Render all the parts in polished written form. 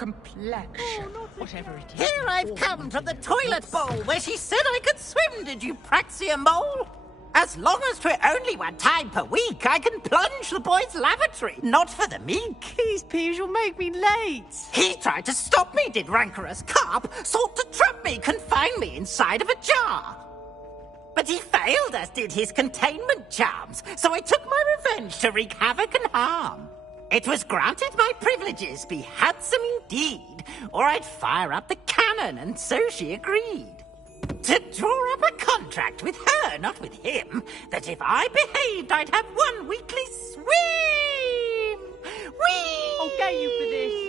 complexion, whatever it is. Here I've come from the toilet bowl where she said I could swim, did you praxia mole? As long as 'twere only one time per week, I can plunge the boy's lavatory, not for the meek. Please, Peeves, you'll make me late. He tried to stop me, did rancorous carp, sought to trap me, confine me inside of a jar. But he failed, as did his containment charms, so I took my revenge to wreak havoc and harm. It was granted my privileges be handsome indeed, or I'd fire up the cannon, and so she agreed. To draw up a contract with her, not with him, that if I behaved, I'd have one weekly swim! Whee! I'll get you for this.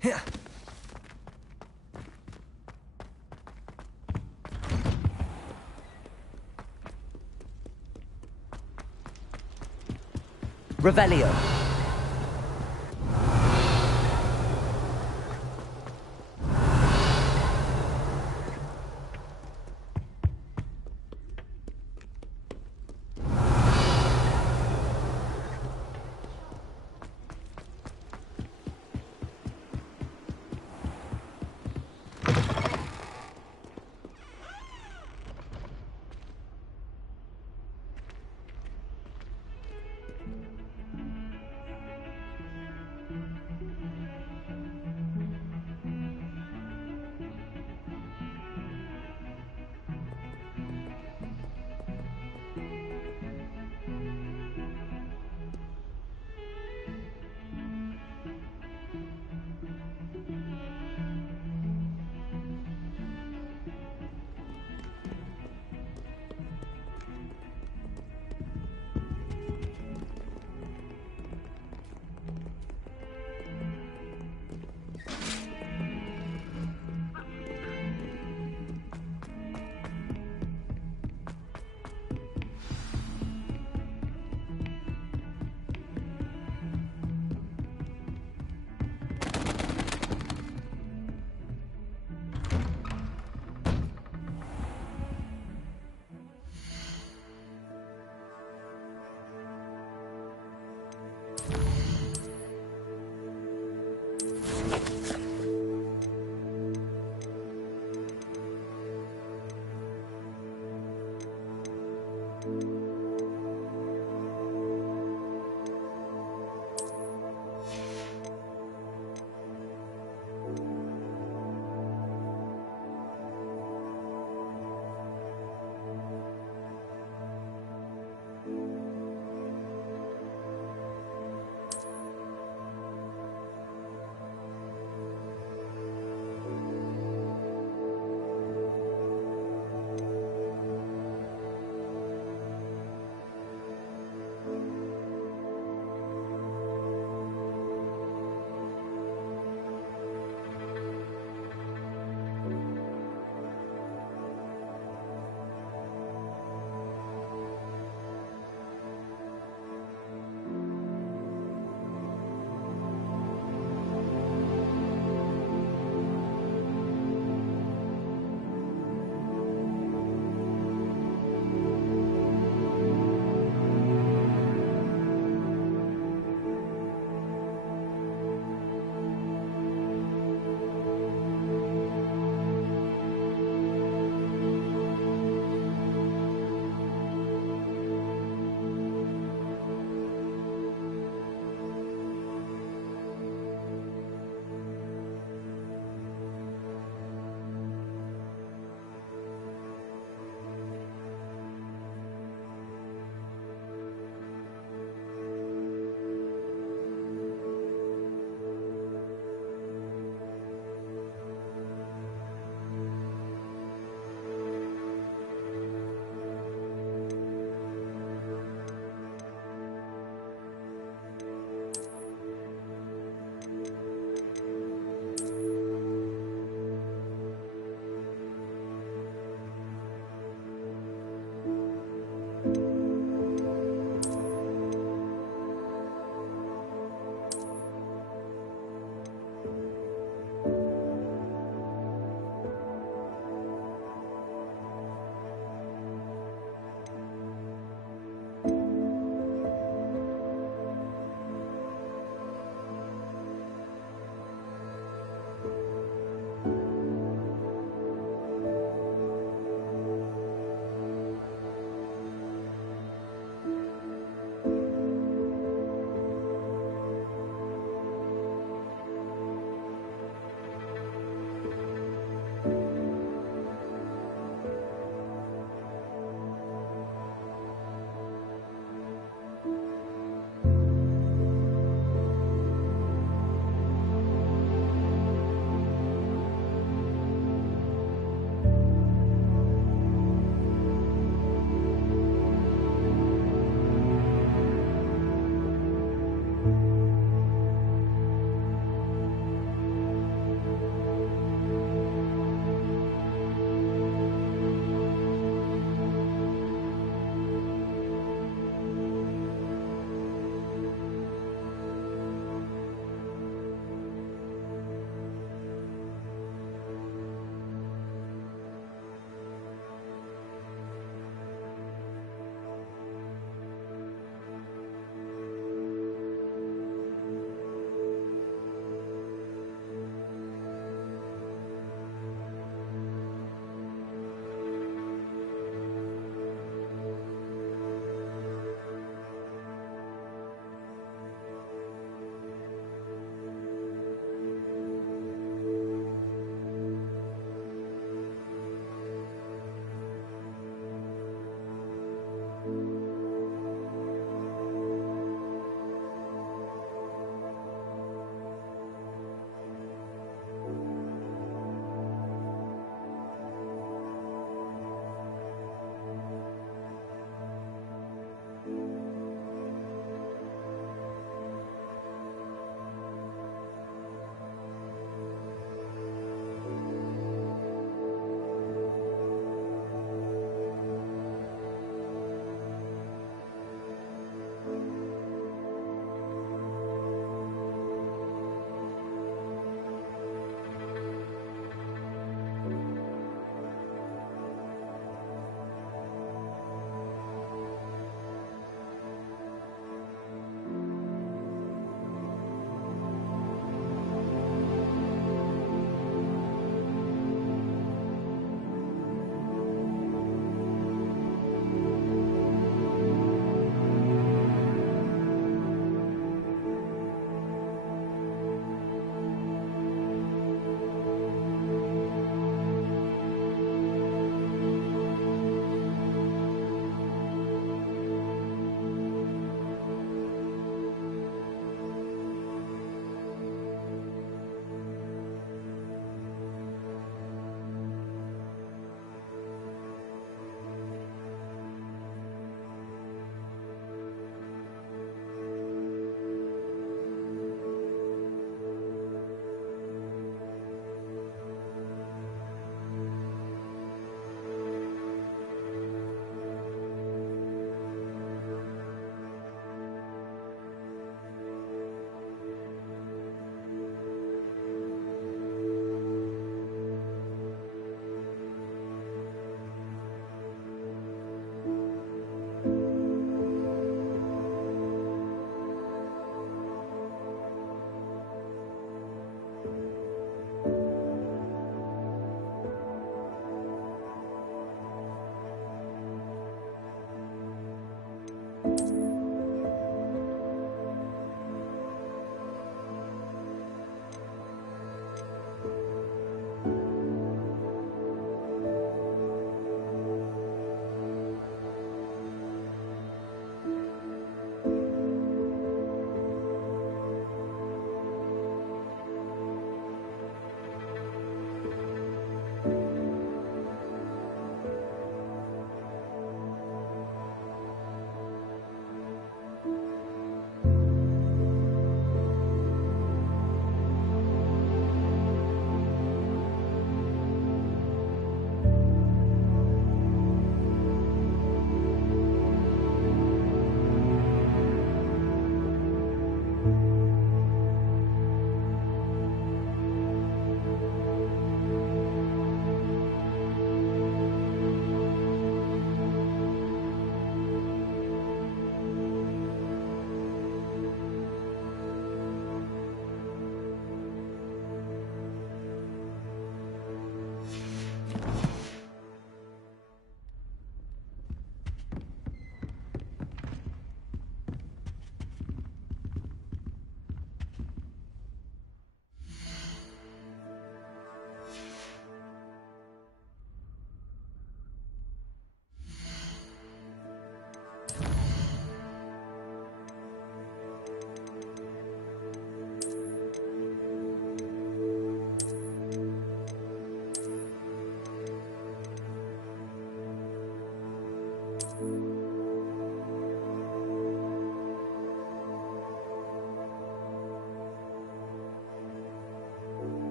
Here. Revelio.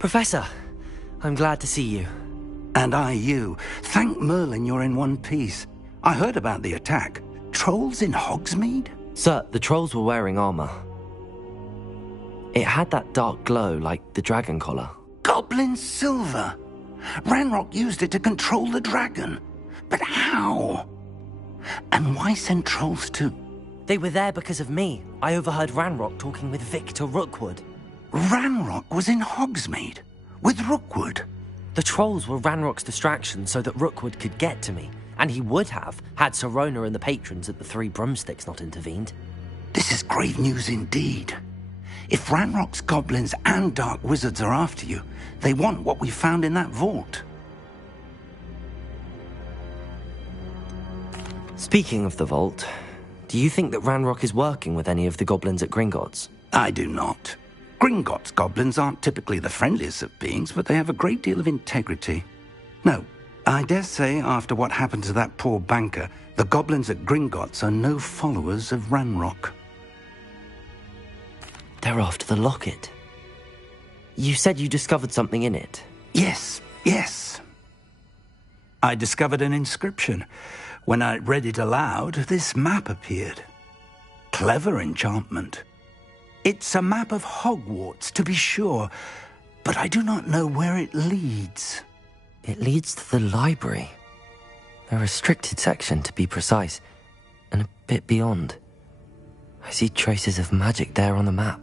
Professor, I'm glad to see you. And I you. Thank Merlin you're in one piece. I heard about the attack. Trolls in Hogsmeade? Sir, the trolls were wearing armor. It had that dark glow like the dragon collar. Goblin silver! Ranrock used it to control the dragon. But how? And why send trolls too? They were there because of me. I overheard Ranrock talking with Victor Rookwood. Ranrock was in Hogsmeade? With Rookwood? The trolls were Ranrock's distraction so that Rookwood could get to me. And he would have, had Sirona and the patrons at the Three Broomsticks not intervened. This is grave news indeed. If Ranrock's goblins and dark wizards are after you, they want what we found in that vault. Speaking of the vault, do you think that Ranrock is working with any of the goblins at Gringotts? I do not. Gringotts goblins aren't typically the friendliest of beings, but they have a great deal of integrity. No, I dare say after what happened to that poor banker, the goblins at Gringotts are no followers of Ranrock. They're after the locket. You said you discovered something in it. Yes. I discovered an inscription. When I read it aloud, this map appeared. Clever enchantment. It's a map of Hogwarts, to be sure, but I do not know where it leads. It leads to the library. A restricted section, to be precise, and a bit beyond. I see traces of magic there on the map.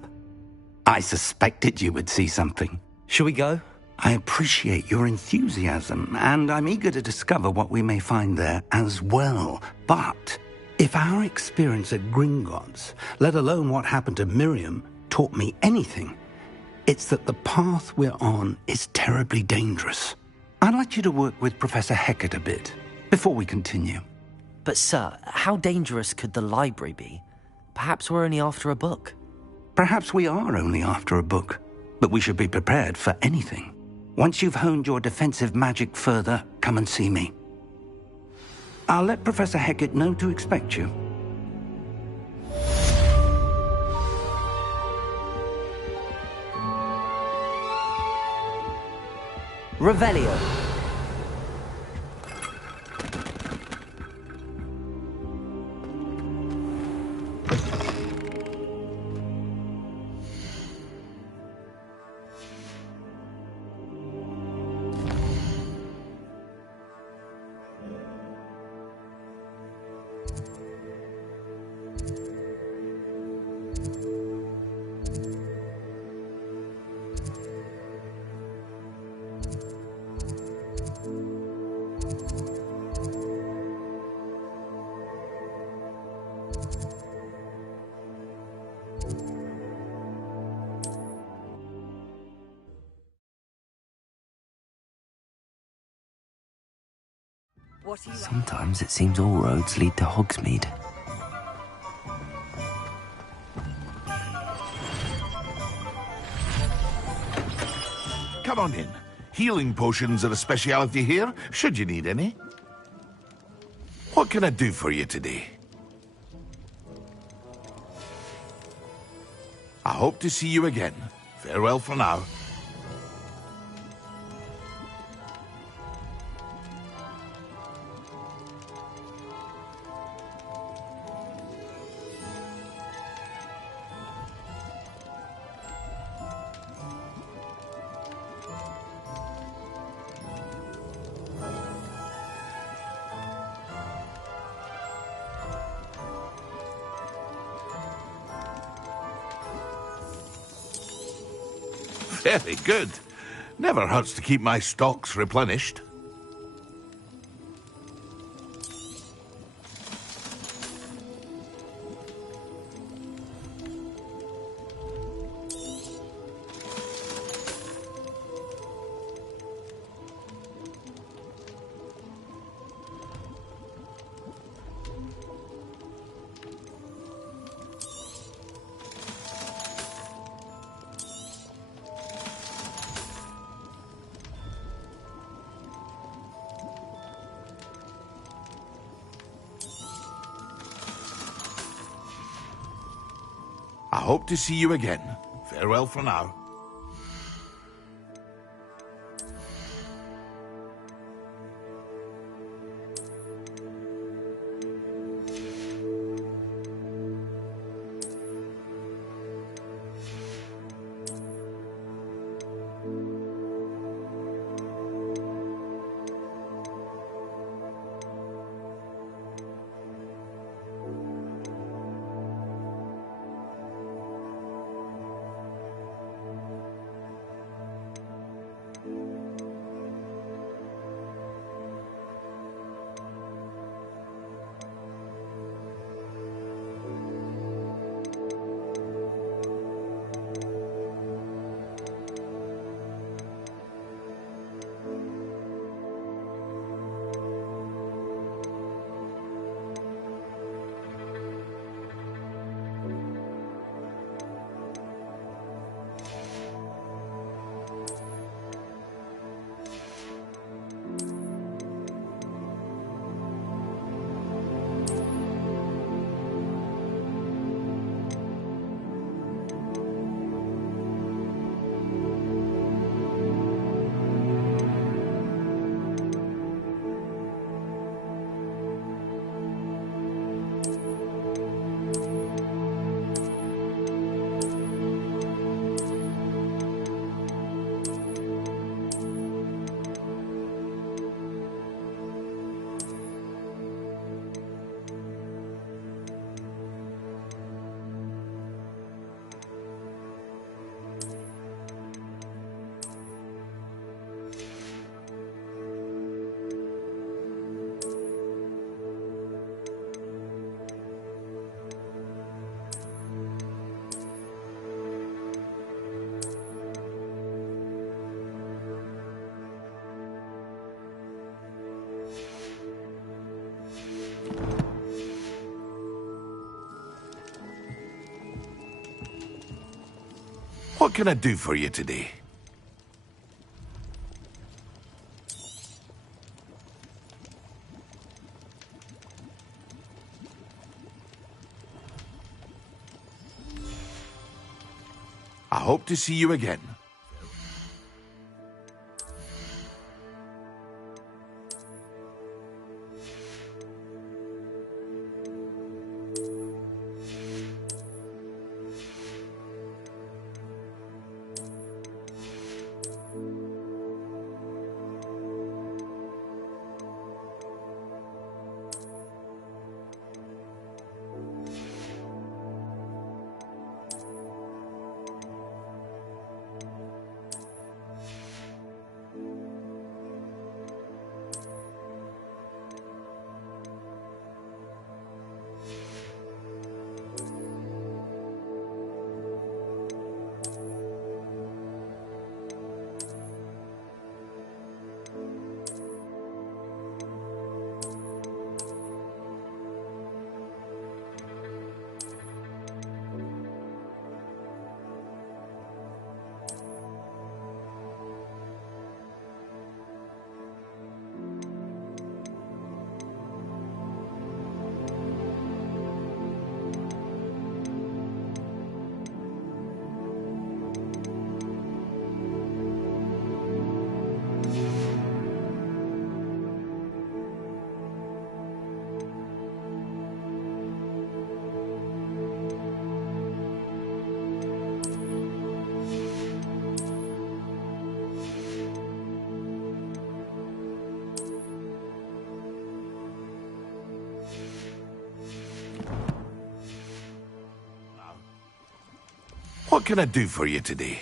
I suspected you would see something. Shall we go? I appreciate your enthusiasm, and I'm eager to discover what we may find there as well. But if our experience at Gringotts, let alone what happened to Miriam, taught me anything, it's that the path we're on is terribly dangerous. I'd like you to work with Professor Hecat a bit before we continue. But sir, how dangerous could the library be? Perhaps we're only after a book. Perhaps we are only after a book, but we should be prepared for anything. Once you've honed your defensive magic further, come and see me. I'll let Professor Hecat know to expect you. Revelio. Sometimes it seems all roads lead to Hogsmeade. Come on in. Healing potions are a speciality here, should you need any. What can I do for you today? I hope to see you again. Farewell for now. Very good. Never hurts to keep my stocks replenished. I hope to see you again. Farewell for now. can I do for you today? I hope to see you again. What can I do for you today?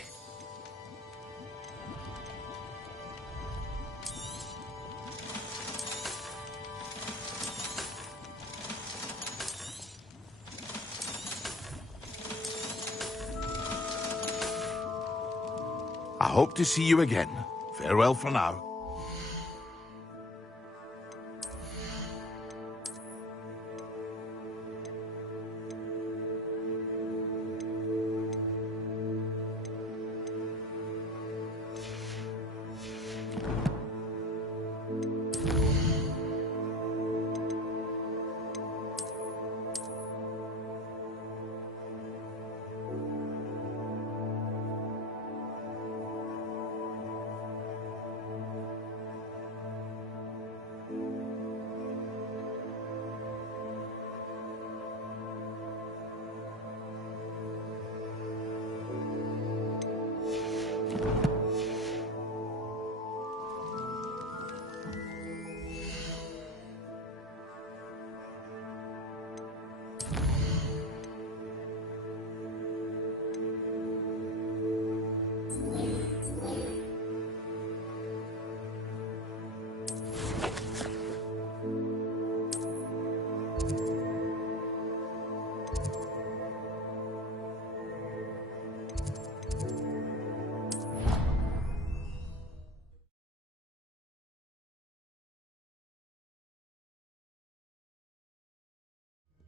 I hope to see you again. Farewell for now.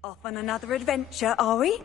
Off on another adventure, are we?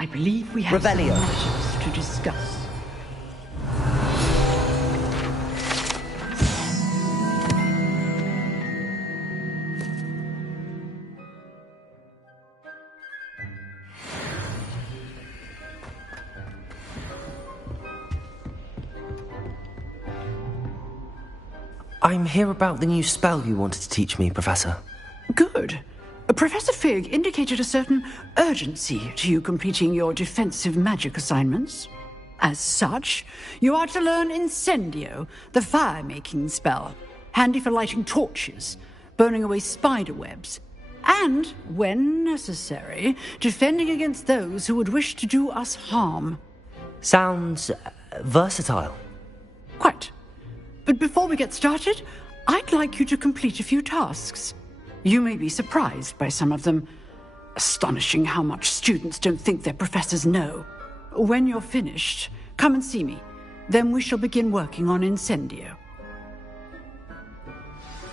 I believe we have Revelio. some matters to discuss. I'm here about the new spell you wanted to teach me, Professor. Good. Professor Fig indicated a certain urgency to you completing your defensive magic assignments. As such, you are to learn Incendio, the fire-making spell, handy for lighting torches, burning away spider webs, and, when necessary, defending against those who would wish to do us harm. Sounds versatile. Quite. But before we get started, I'd like you to complete a few tasks. You may be surprised by some of them. Astonishing how much students don't think their professors know. When you're finished, come and see me. Then we shall begin working on Incendio.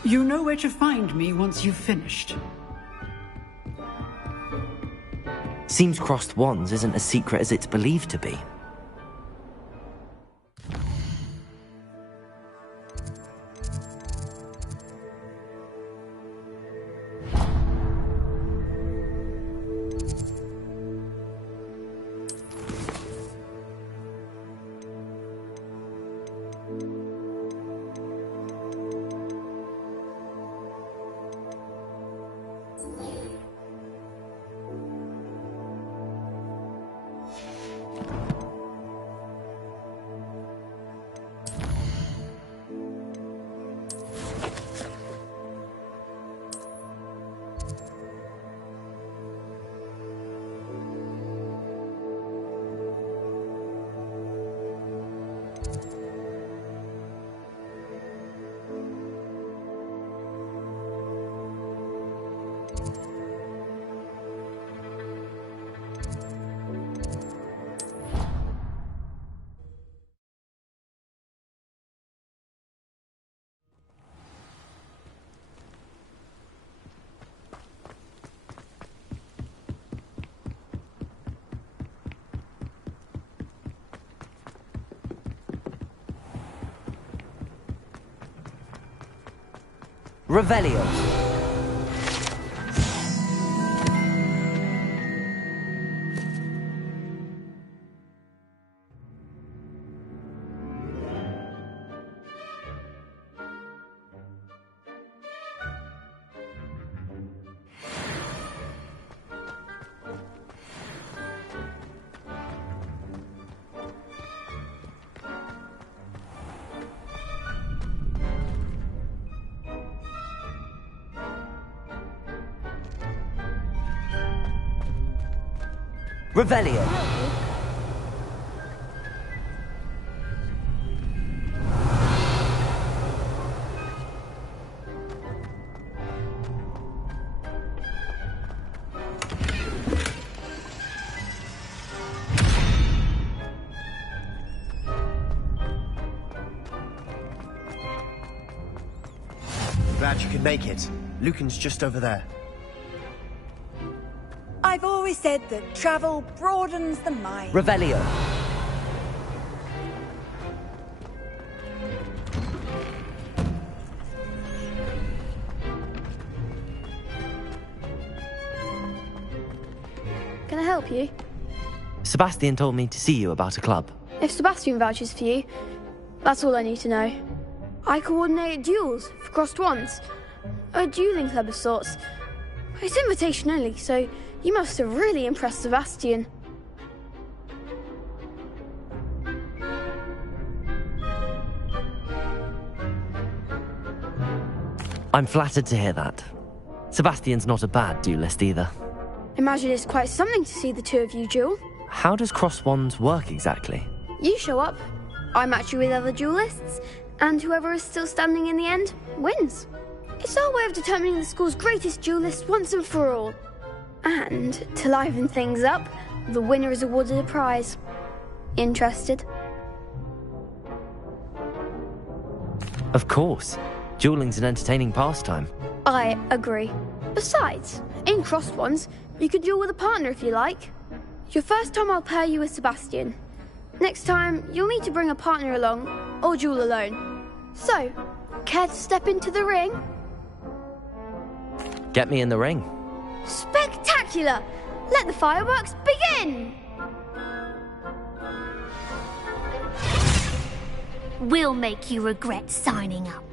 You know where to find me once you've finished. Seems crossed wands isn't as secret as it's believed to be. Revelio. Revelio. Glad you could make it. Lucan's just over there. I've always said that travel broadens the mind. Revelio. Can I help you? Sebastian told me to see you about a club. If Sebastian vouches for you, that's all I need to know. I coordinate duels for crossed wands. A dueling club of sorts. It's invitation only, so you must have really impressed Sebastian. I'm flattered to hear that. Sebastian's not a bad duelist either. Imagine it's quite something to see the two of you duel. How does cross wands work exactly? You show up, I match you with other duelists, and whoever is still standing in the end wins. It's our way of determining the school's greatest duelist once and for all. And, to liven things up, the winner is awarded a prize. Interested? Of course. Dueling's an entertaining pastime. I agree. Besides, in crossed ones, you could duel with a partner if you like. Your first time I'll pair you with Sebastian. Next time, you'll need to bring a partner along, or duel alone. So, care to step into the ring? Get me in the ring. Spectacular! Let the fireworks begin! We'll make you regret signing up.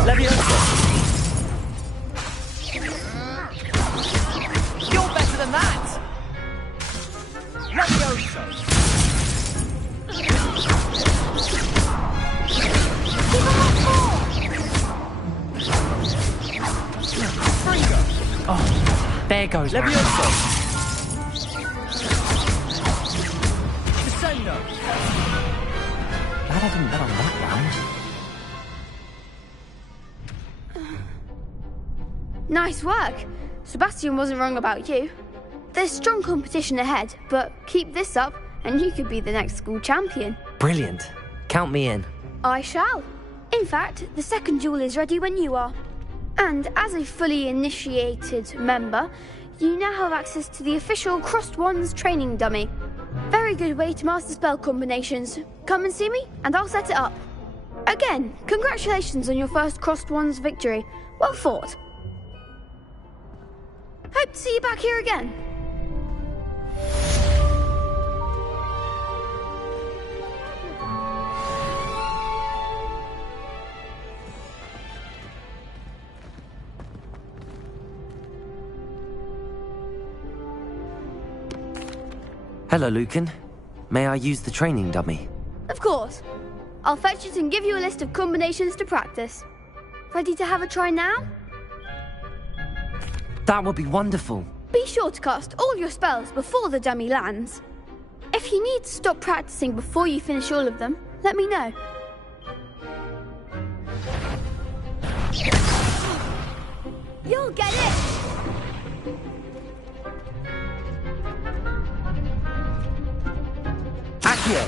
Leviosa! You're better than that! Leviosa! Springer! Oh, there goes Leviosa! Descendo! Glad I didn't bet on that round. Nice work. Sebastian wasn't wrong about you. There's strong competition ahead, but keep this up and you could be the next school champion. Brilliant. Count me in. I shall. In fact, the second duel is ready when you are. And as a fully initiated member, you now have access to the official Crossed Wands training dummy. Very good way to master spell combinations. Come and see me and I'll set it up. Again, congratulations on your first Crossed Wands victory. Well fought. Hope to see you back here again. Hello, Lucan. May I use the training dummy? Of course. I'll fetch it and give you a list of combinations to practice. Ready to have a try now? That would be wonderful. Be sure to cast all your spells before the dummy lands. If you need to stop practicing before you finish all of them, let me know. You'll get it! Accio!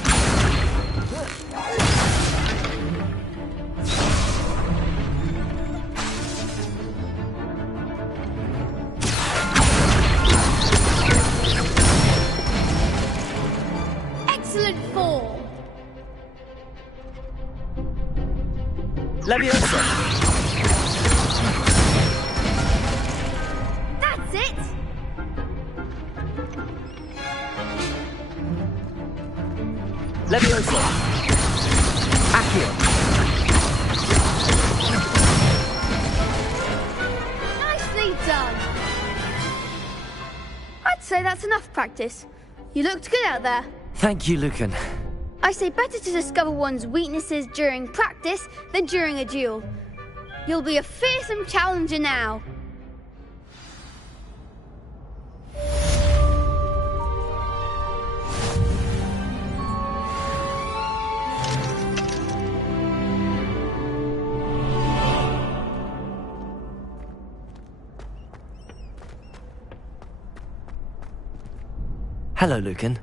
Excellent form! Leviosa! That's it! Leviosa! Accio! Nicely done! I'd say that's enough practice. You looked good out there. Thank you, Lucan. I say better to discover one's weaknesses during practice than during a duel. You'll be a fearsome challenger now. Hello, Lucan.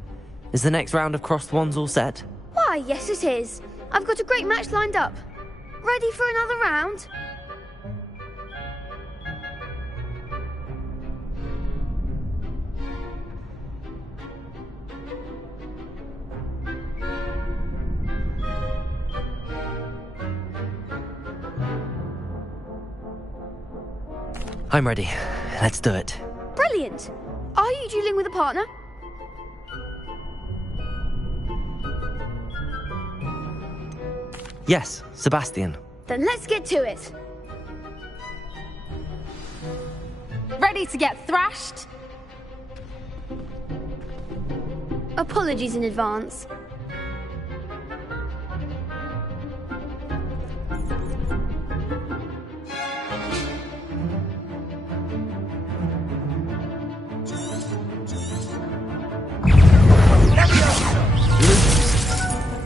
Is the next round of Crossed Wands all set? Why, yes it is. I've got a great match lined up. Ready for another round? I'm ready. Let's do it. Brilliant. Are you dueling with a partner? Yes, Sebastian. Then let's get to it. Ready to get thrashed? Apologies in advance.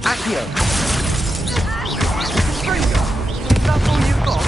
Accio! Springer! Is that all you've got?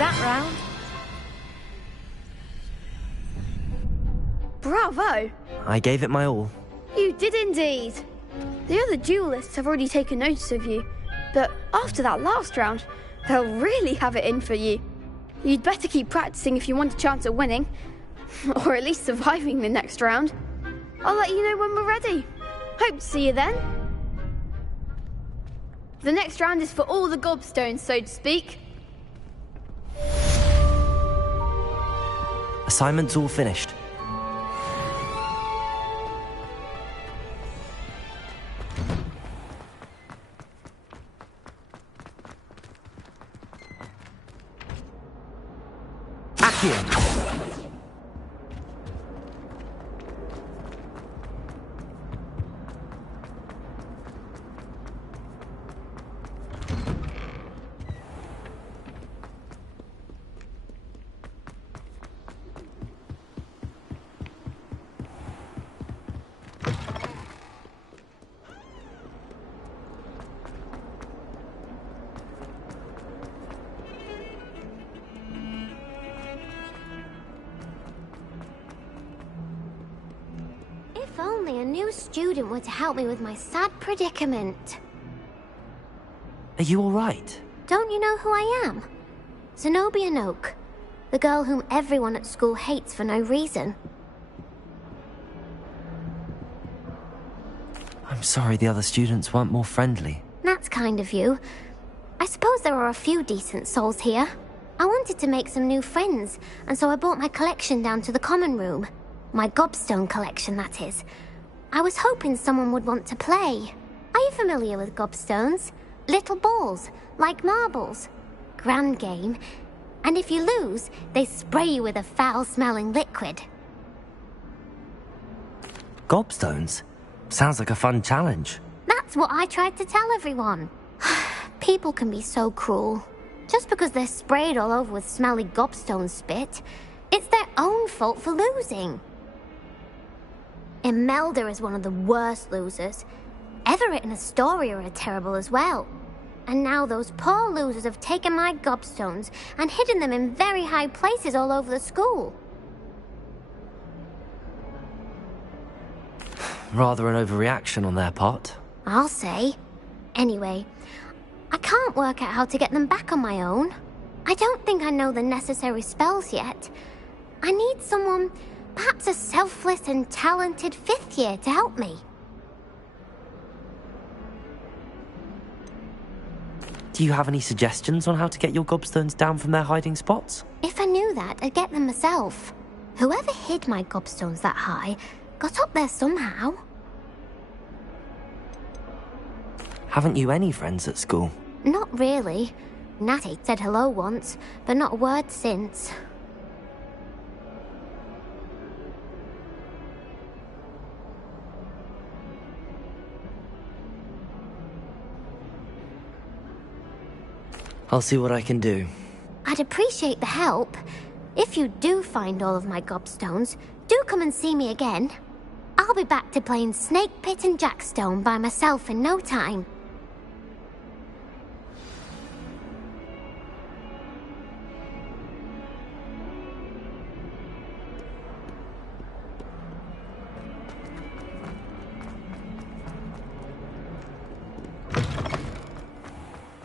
that round. Bravo! I gave it my all. You did indeed. The other duelists have already taken notice of you, but after that last round, they'll really have it in for you. You'd better keep practicing if you want a chance at winning, or at least surviving the next round. I'll let you know when we're ready. Hope to see you then. The next round is for all the gobstones, so to speak. Assignment's all finished. Accio! If only a new student were to help me with my sad predicament. Are you alright? Don't you know who I am? Zenobia Noak, the girl whom everyone at school hates for no reason. I'm sorry the other students weren't more friendly. That's kind of you. I suppose there are a few decent souls here. I wanted to make some new friends, and so I brought my collection down to the common room. My gobstone collection, that is. I was hoping someone would want to play. Are you familiar with gobstones? Little balls, like marbles. Grand game. And if you lose, they spray you with a foul-smelling liquid. Gobstones? Sounds like a fun challenge. That's what I tried to tell everyone. People can be so cruel. Just because they're sprayed all over with smelly gobstone spit, it's their own fault for losing. Imelda is one of the worst losers. Everett and Astoria are terrible as well. And now those poor losers have taken my gobstones and hidden them in very high places all over the school. Rather an overreaction on their part. I'll say. Anyway, I can't work out how to get them back on my own. I don't think I know the necessary spells yet. I need someone, perhaps a selfless and talented 5th year to help me. Do you have any suggestions on how to get your gobstones down from their hiding spots? If I knew that, I'd get them myself. Whoever hid my gobstones that high got up there somehow. Haven't you any friends at school? Not really. Natty said hello once, but not a word since. I'll see what I can do. I'd appreciate the help. If you do find all of my gobstones, do come and see me again. I'll be back to playing Snake Pit and Jackstone by myself in no time.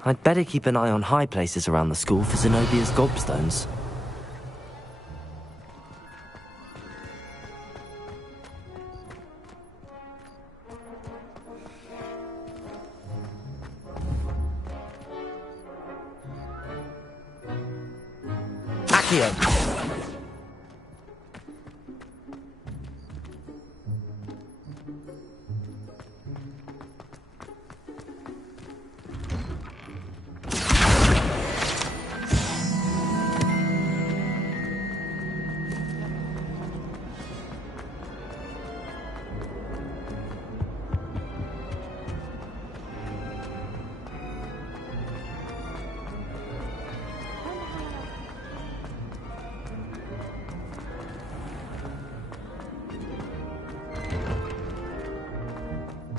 I'd better keep an eye on high places around the school for Zenobia's gobstones. Accio!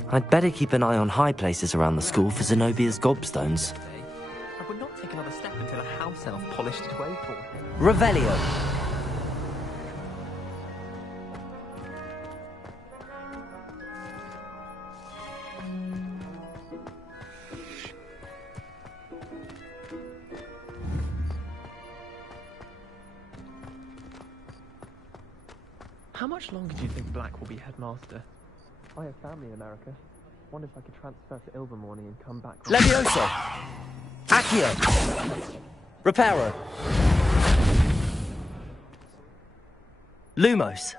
I'd better keep an eye on high places around the school for Zenobia's gobstones. I would not take another step until a house myself polished it away for him. Revelio. How much longer do you think Black will be headmaster? I have family in America. Wonder if I could transfer to Ilvermorny and come back. Levioso! Accio! Reparo! Lumos!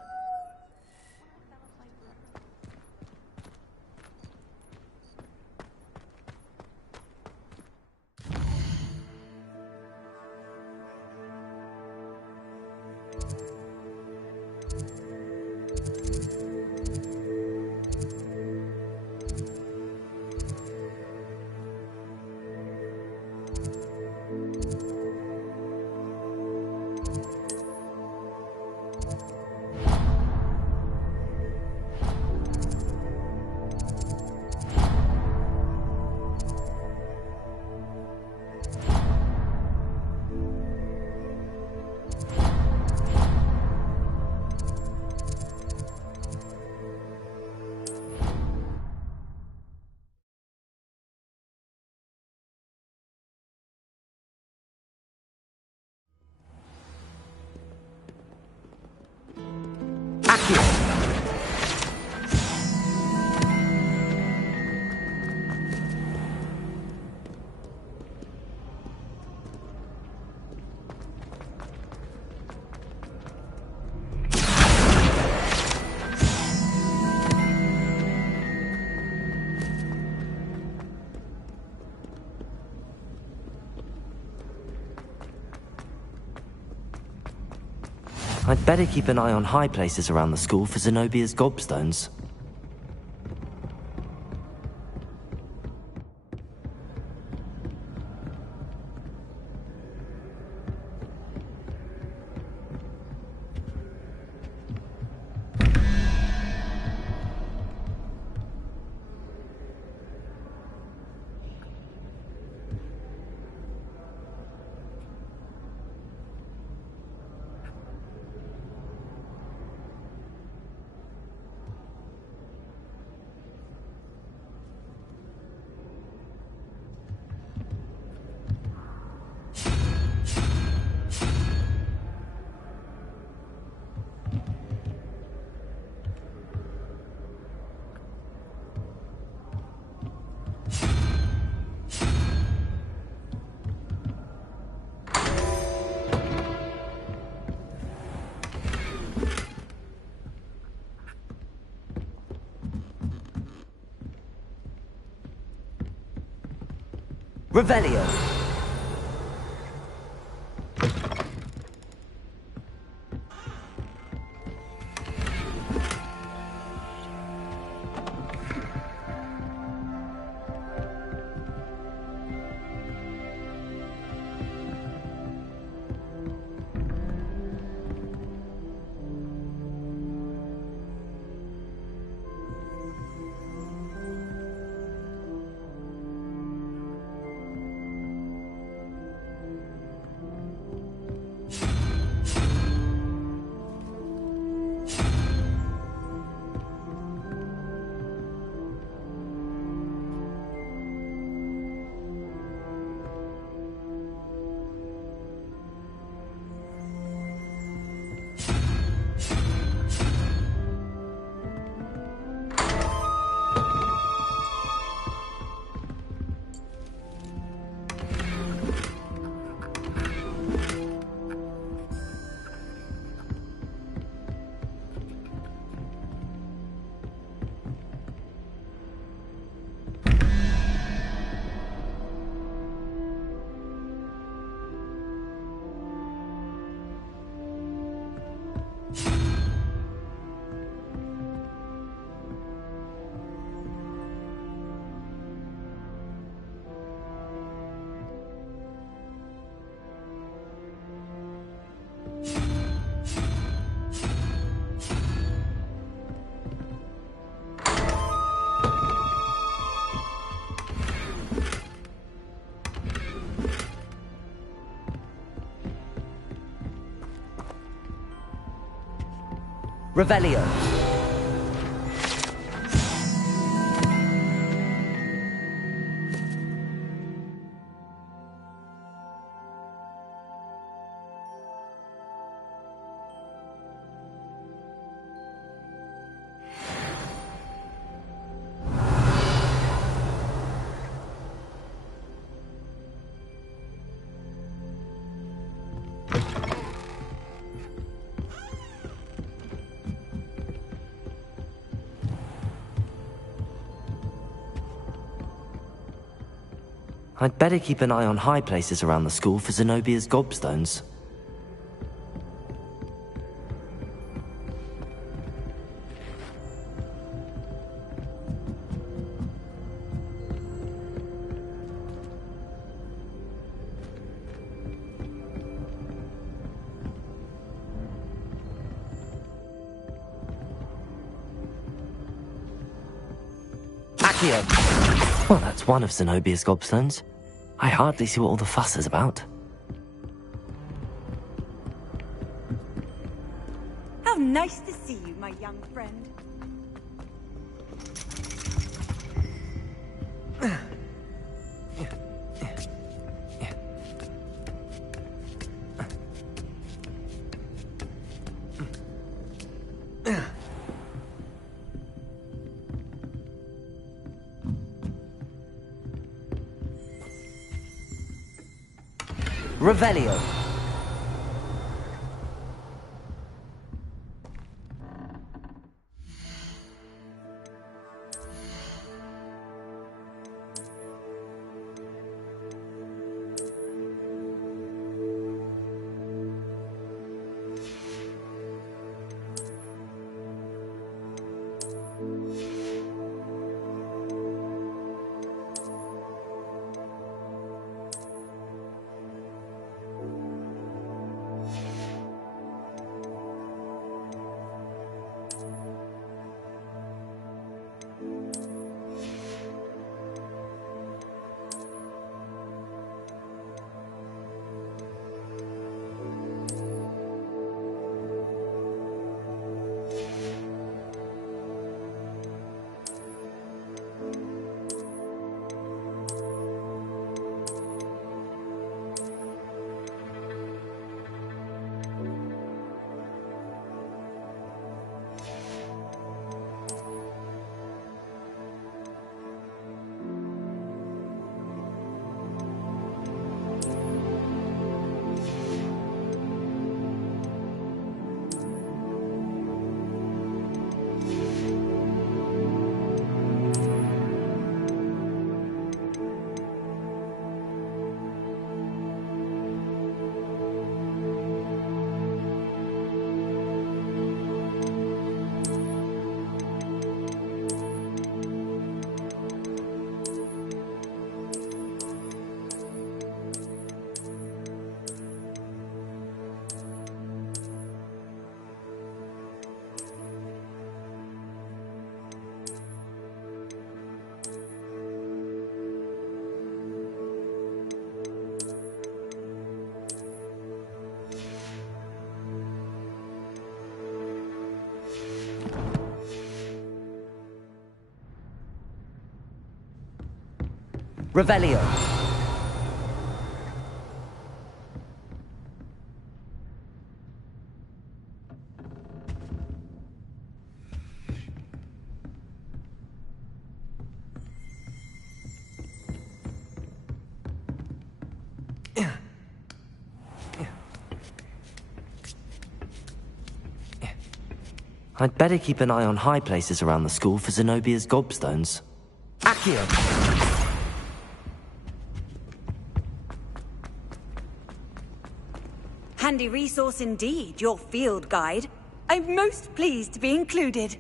I'd better keep an eye on high places around the school for Zenobia's gobstones. Revelio. Revelio. I'd better keep an eye on high places around the school for Zenobia's gobstones. Accio! Well, that's one of Zenobia's gobstones. I hardly see what all the fuss is about. How nice to see you, my young friend. Revelio. Revelio. I'd better keep an eye on high places around the school for Zenobia's gobstones. Accio! Handy resource indeed, your field guide. I'm most pleased to be included.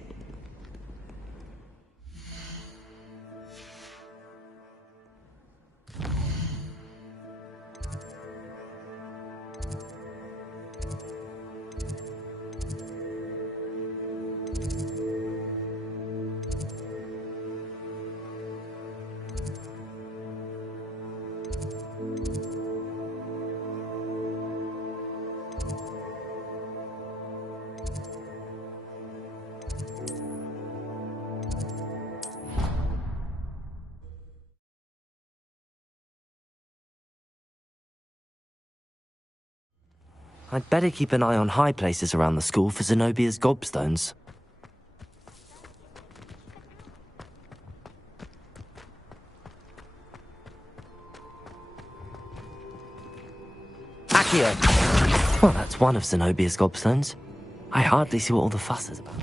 I'd better keep an eye on high places around the school for Zenobia's gobstones. Accio! Well, that's one of Zenobia's gobstones. I hardly see what all the fuss is about.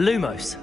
Lumos.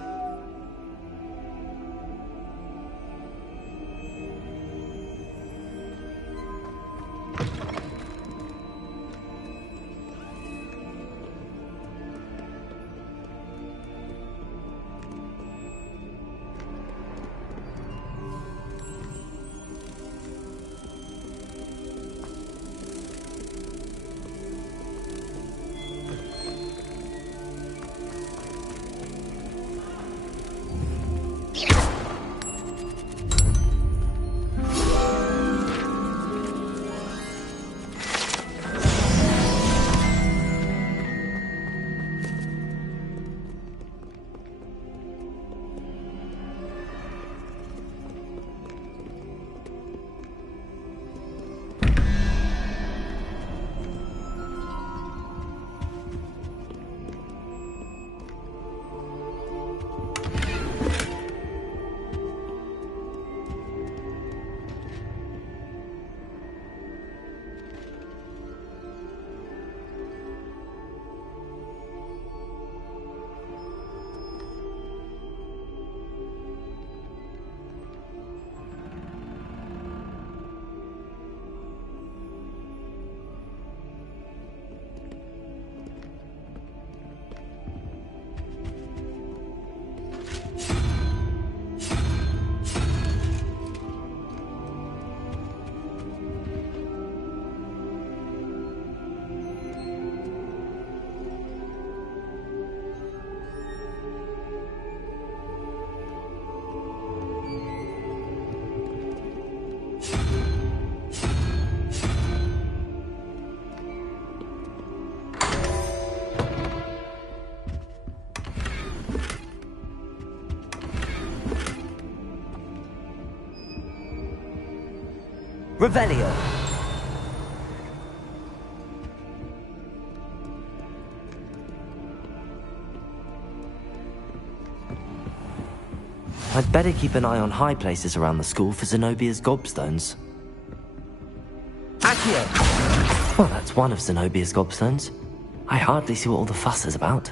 Revelio. I'd better keep an eye on high places around the school for Zenobia's gobstones. Accio! Well, that's one of Zenobia's gobstones. I hardly see what all the fuss is about.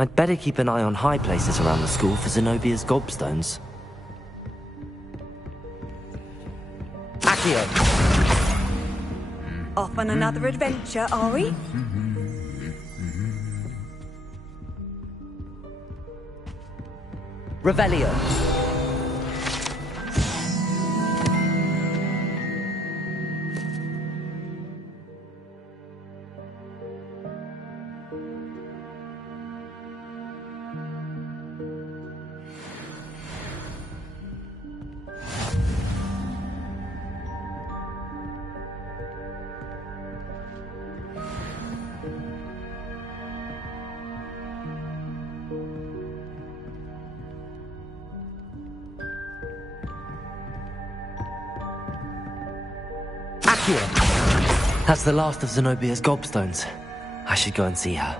I'd better keep an eye on high places around the school for Zenobia's gobstones. Accio! Off on another adventure, are we? Revelio! That's the last of Zenobia's gobstones. I should go and see her.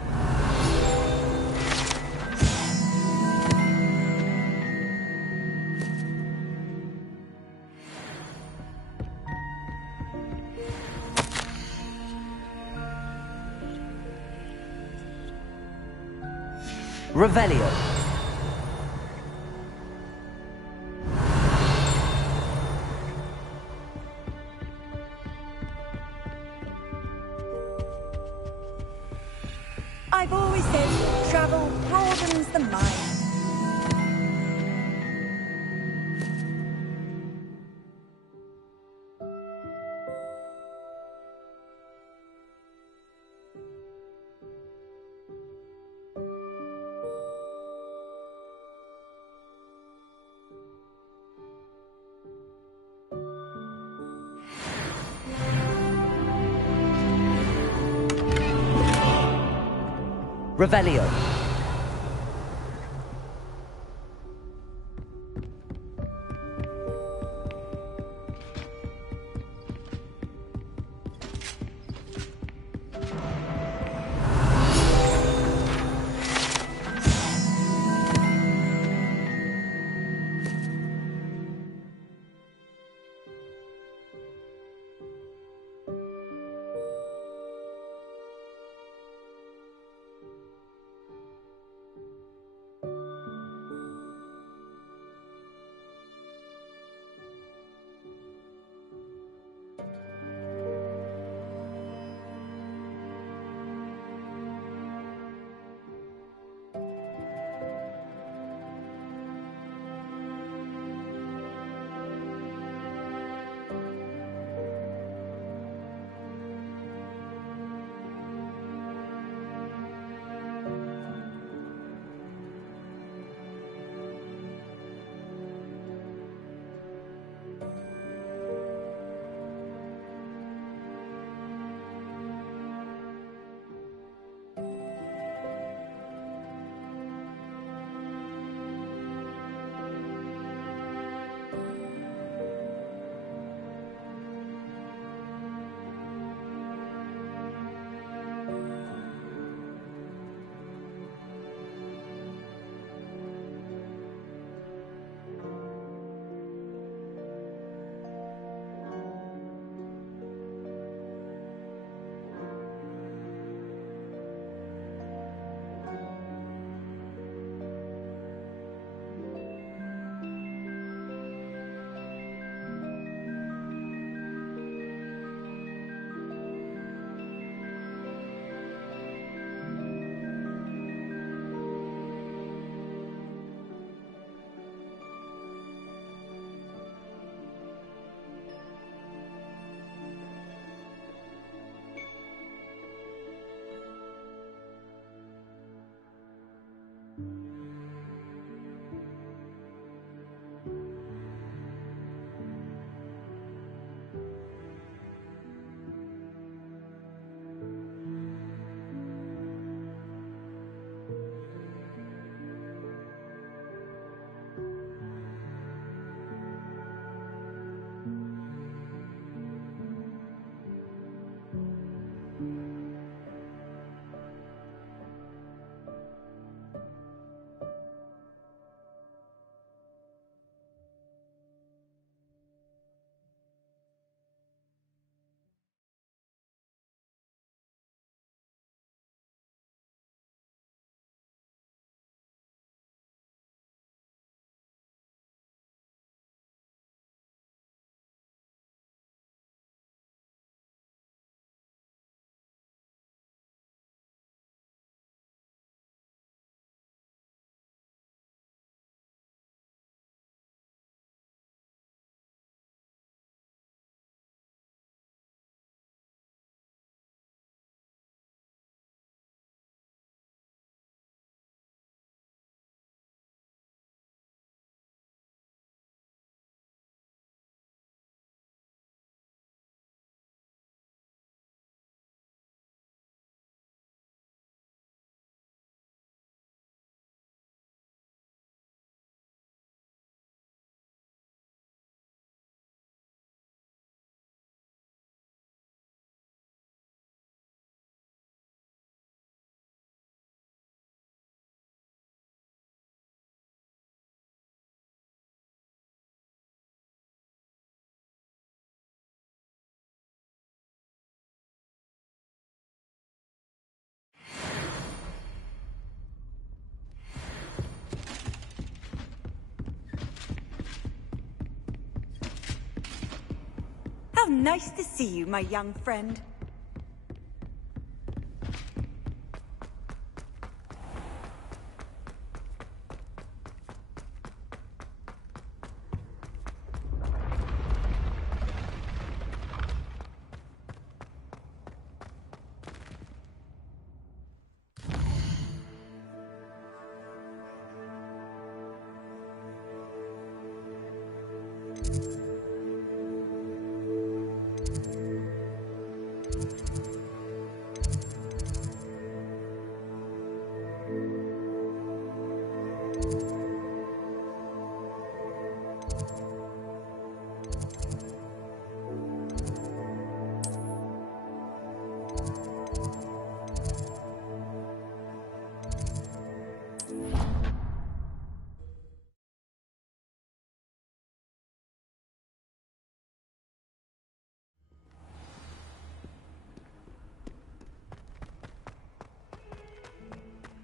Revelio. I've always said travel broadens the mind. Revelio. nice to see you, my young friend.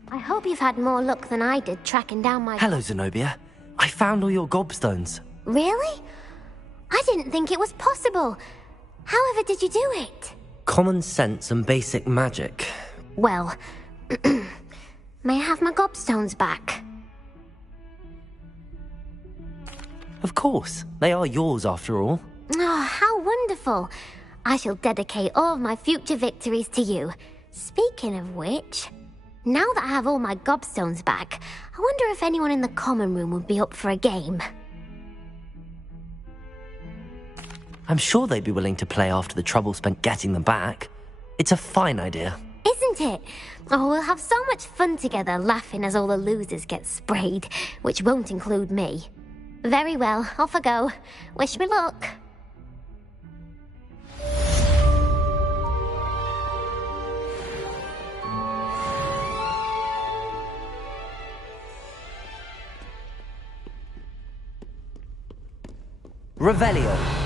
I hope you've had more luck than I did tracking down my... Hello, Zenobia. I found all your gobstones. Really? I didn't think it was possible. However did you do it? Common sense and basic magic. Well, may I have my gobstones back? Of course. They are yours, after all. Oh, how wonderful. I shall dedicate all of my future victories to you. Speaking of which, now that I have all my gobstones back, I wonder if anyone in the common room would be up for a game. I'm sure they'd be willing to play after the trouble spent getting them back. It's a fine idea. Isn't it? Oh, we'll have so much fun together laughing as all the losers get sprayed, which won't include me. Very well, off I go. Wish me luck. Revelio.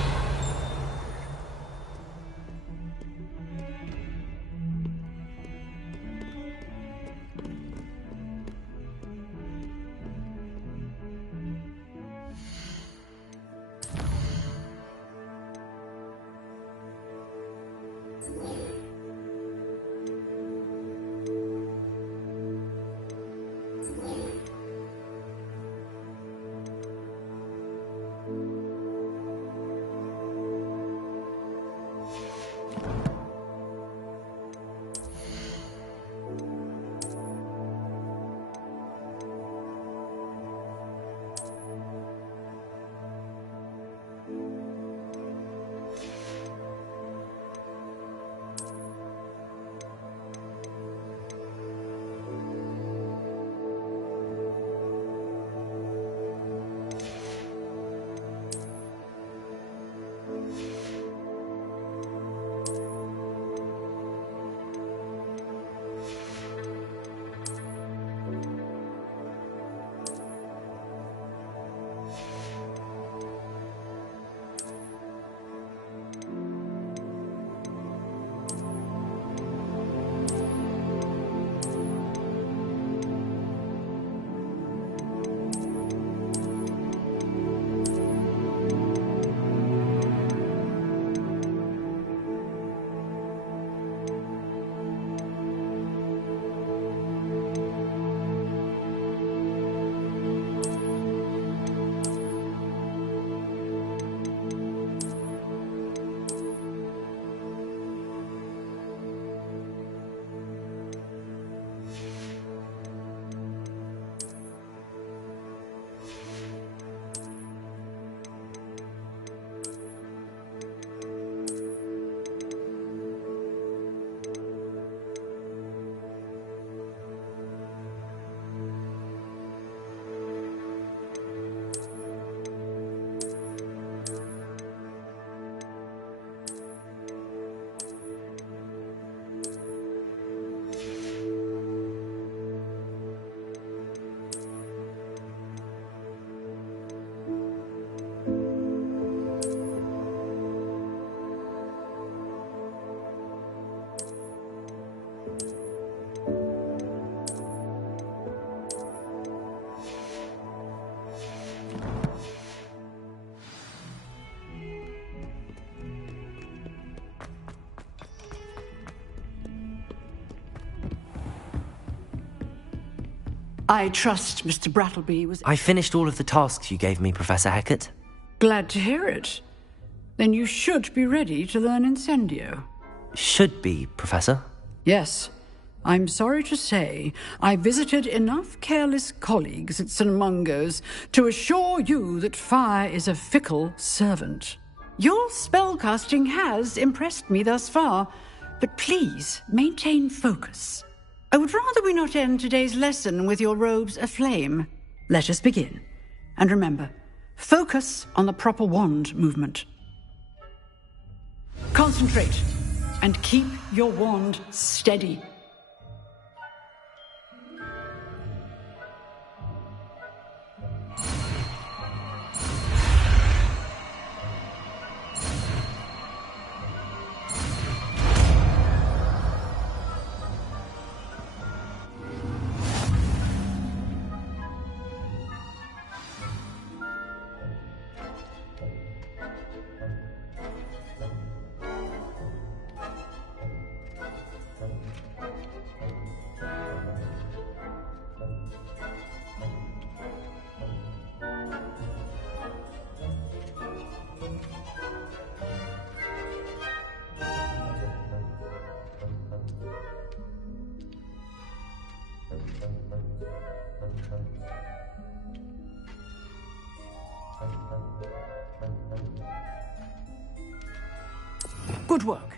I trust Mr. Brattleby was... I finished all of the tasks you gave me, Professor Hecat. Glad to hear it. Then you should be ready to learn Incendio. Should be, Professor? Yes. I'm sorry to say, I visited enough careless colleagues at St. Mungo's to assure you that fire is a fickle servant. Your spellcasting has impressed me thus far, but please maintain focus. I would rather we not end today's lesson with your robes aflame. Let us begin. And remember, focus on the proper wand movement. Concentrate, and keep your wand steady. Good work.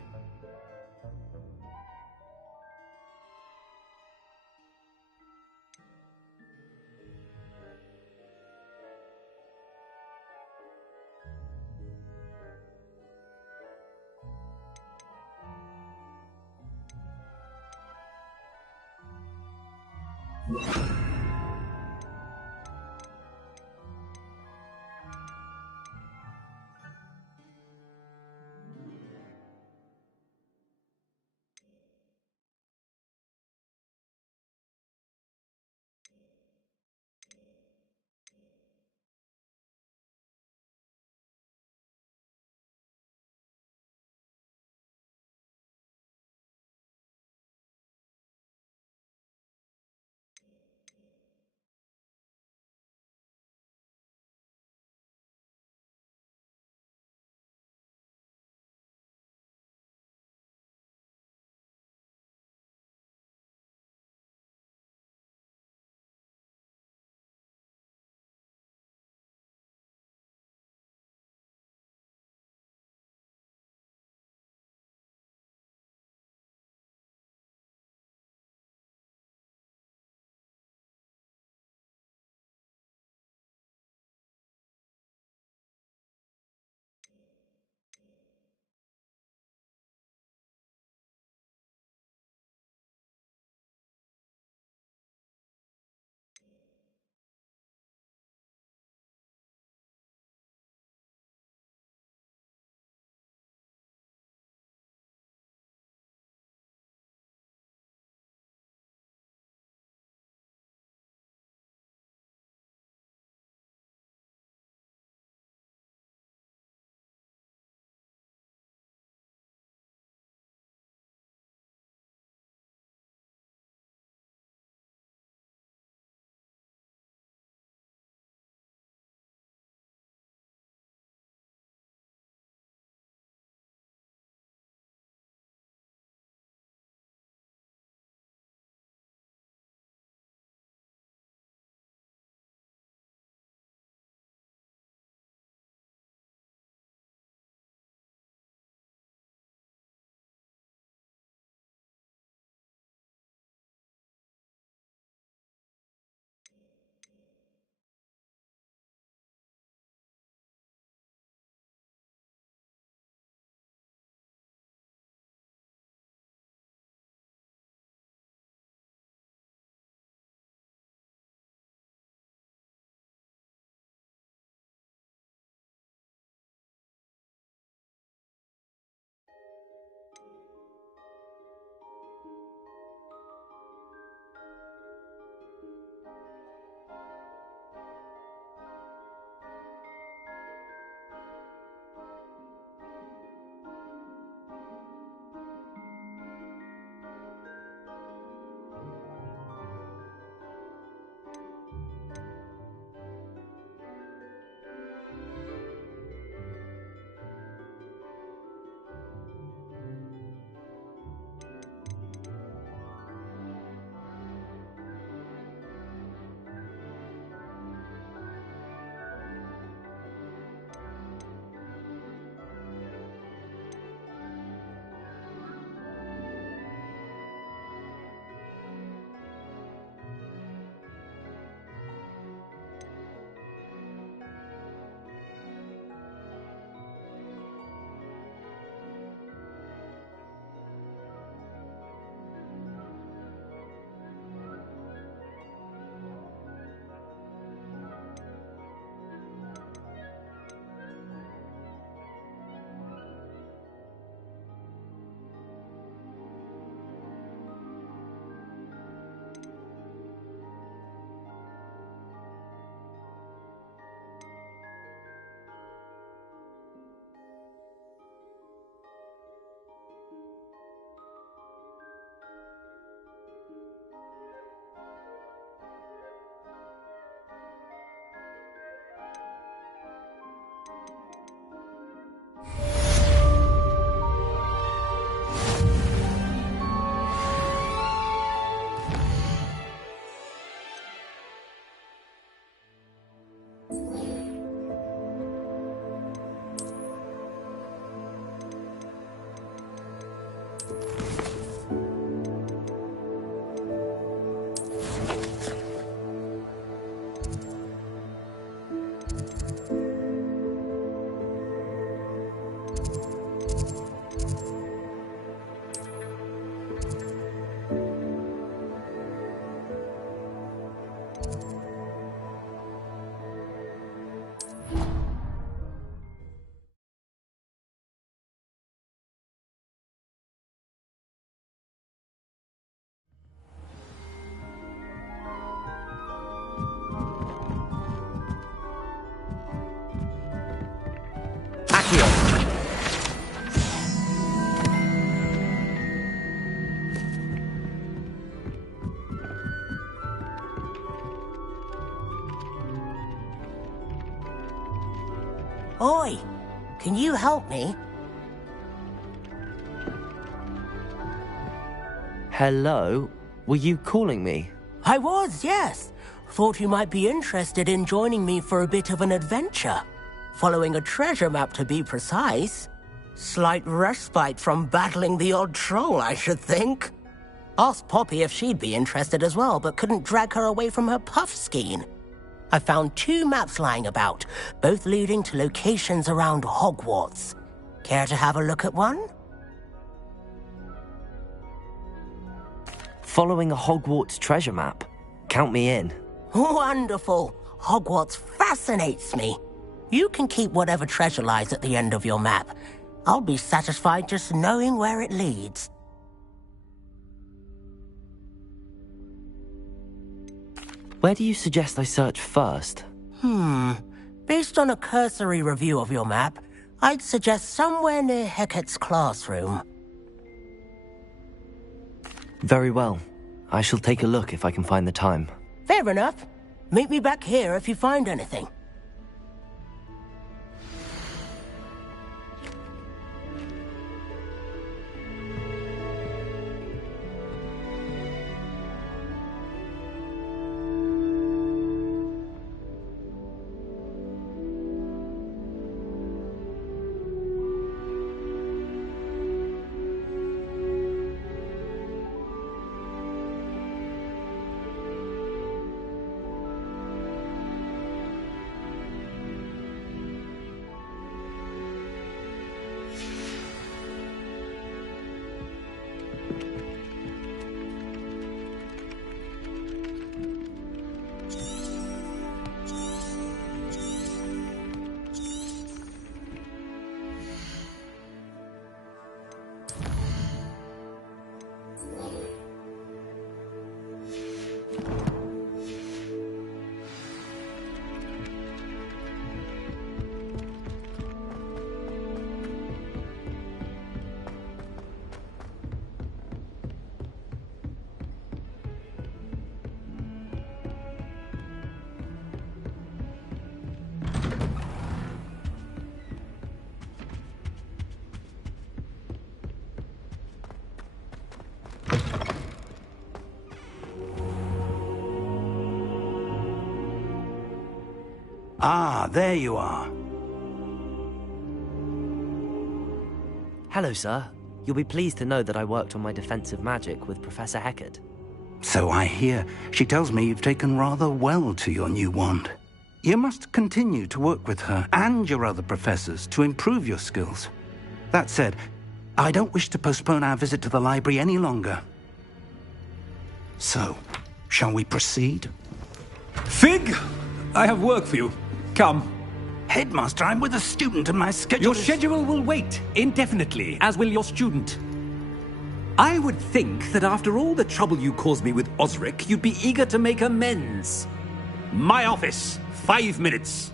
Oi, can you help me? Hello? Were you calling me? I was, yes. Thought you might be interested in joining me for a bit of an adventure. Following a treasure map, to be precise. Slight respite from battling the odd troll, I should think. Asked Poppy if she'd be interested as well, but couldn't drag her away from her puff skein. I found 2 maps lying about, both leading to locations around Hogwarts. Care to have a look at one? Following a Hogwarts treasure map. Count me in. Wonderful. Hogwarts fascinates me. You can keep whatever treasure lies at the end of your map. I'll be satisfied just knowing where it leads. Where do you suggest I search first? Based on a cursory review of your map, I'd suggest somewhere near Hecat's classroom. Very well. I shall take a look if I can find the time. Fair enough. Meet me back here if you find anything. Ah, there you are. Hello, sir. You'll be pleased to know that I worked on my defensive magic with Professor Hecat. So I hear. She tells me you've taken rather well to your new wand. You must continue to work with her and your other professors to improve your skills. That said, I don't wish to postpone our visit to the library any longer. So, shall we proceed? Fig, I have work for you. Come. Headmaster, I'm with a student and my schedule Your schedule will wait indefinitely, as will your student. I would think that after all the trouble you caused me with Osric, you'd be eager to make amends. My office, 5 minutes.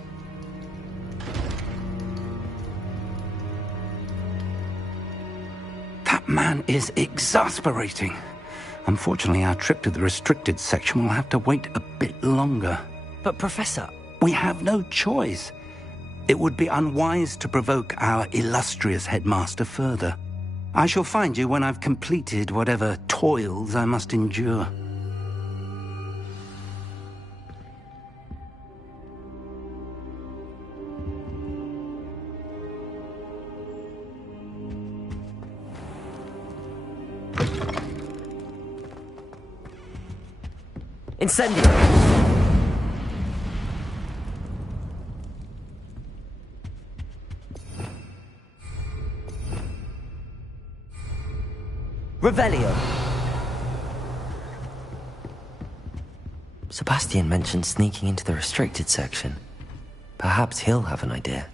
That man is exasperating. Unfortunately, our trip to the restricted section will have to wait a bit longer. But, Professor... We have no choice. It would be unwise to provoke our illustrious headmaster further. I shall find you when I've completed whatever toils I must endure. Incendio! Revelio. Sebastian mentioned sneaking into the restricted section. Perhaps he'll have an idea.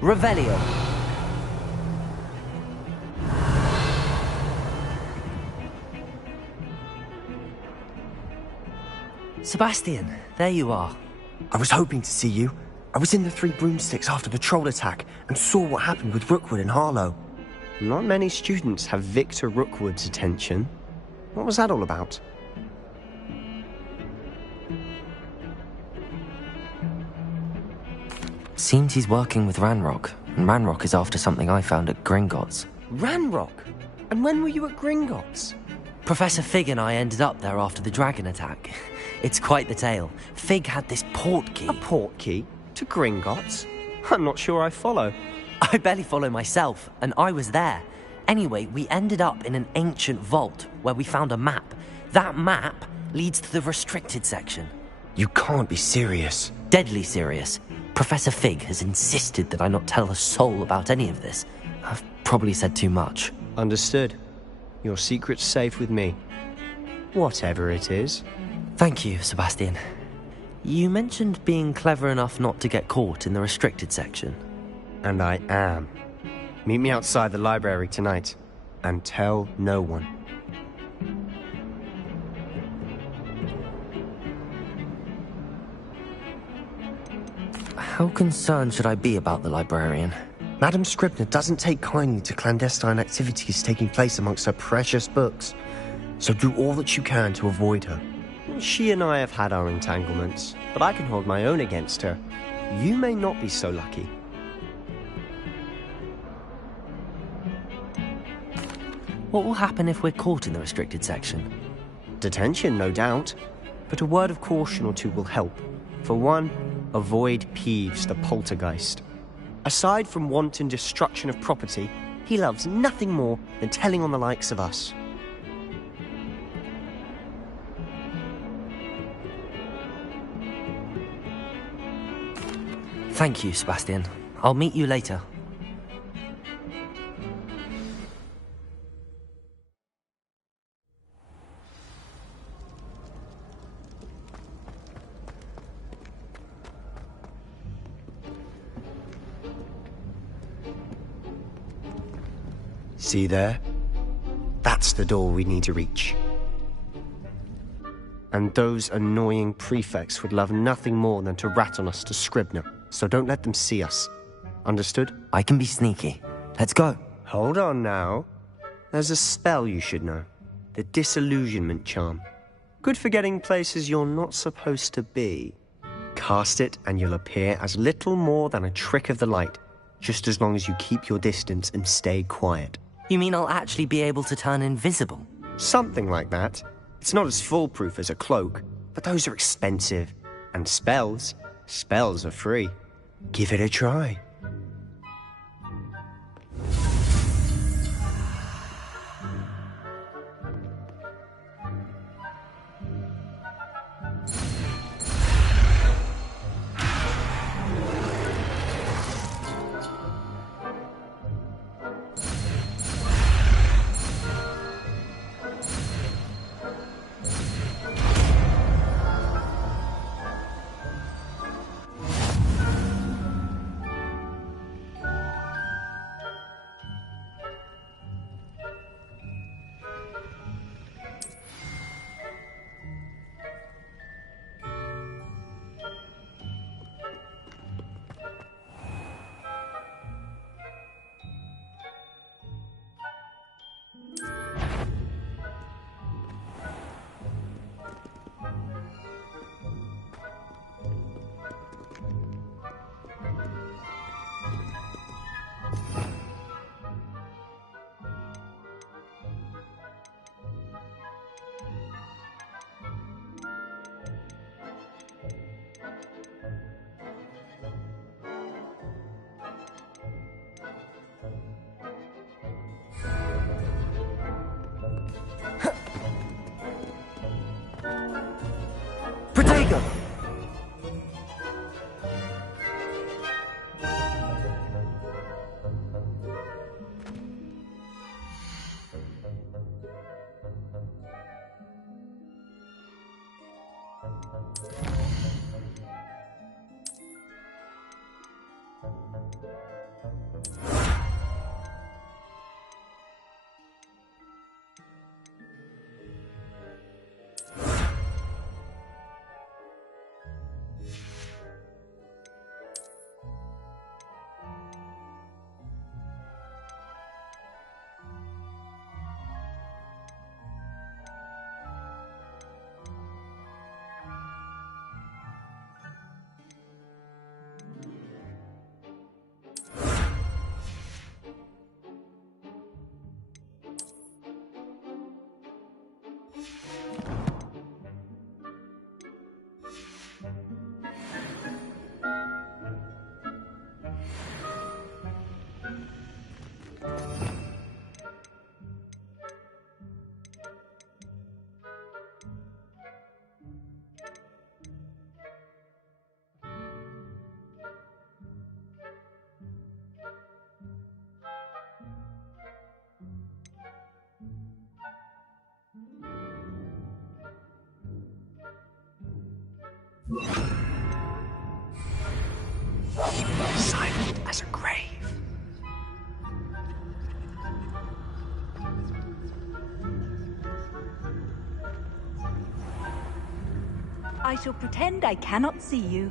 Revelio. Sebastian, there you are. I was hoping to see you. I was in the Three Broomsticks after the troll attack and saw what happened with Rookwood and Harlow. Not many students have Victor Rookwood's attention. What was that all about? Seems he's working with Ranrock, and Ranrock is after something I found at Gringotts. Ranrock? And when were you at Gringotts? Professor Fig and I ended up there after the dragon attack. It's quite the tale. Fig had this port key. A port key? To Gringotts? I'm not sure I follow. I barely follow myself, and I was there. Anyway, we ended up in an ancient vault where we found a map. That map leads to the restricted section. You can't be serious. Deadly serious. Professor Fig has insisted that I not tell a soul about any of this. I've probably said too much. Understood. Your secret's safe with me. Whatever it is. Thank you, Sebastian. You mentioned being clever enough not to get caught in the restricted section. And I am. Meet me outside the library tonight, and tell no one. How concerned should I be about the librarian? Madam Scribner doesn't take kindly to clandestine activities taking place amongst her precious books, so do all that you can to avoid her. She and I have had our entanglements, but I can hold my own against her. You may not be so lucky. What will happen if we're caught in the restricted section? Detention, no doubt, but a word of caution or two will help. For one, avoid Peeves the poltergeist. Aside from wanton destruction of property, he loves nothing more than telling on the likes of us. Thank you, Sebastian. I'll meet you later. See there? That's the door we need to reach. And those annoying prefects would love nothing more than to rat on us to Scribner, so don't let them see us. Understood? I can be sneaky. Let's go. Hold on now. There's a spell you should know. The Disillusionment Charm. Good for getting places you're not supposed to be. Cast it and you'll appear as little more than a trick of the light, just as long as you keep your distance and stay quiet. You mean I'll actually be able to turn invisible? Something like that. It's not as foolproof as a cloak, but those are expensive. And spells are free. Give it a try. Silent as a grave. I shall pretend I cannot see you.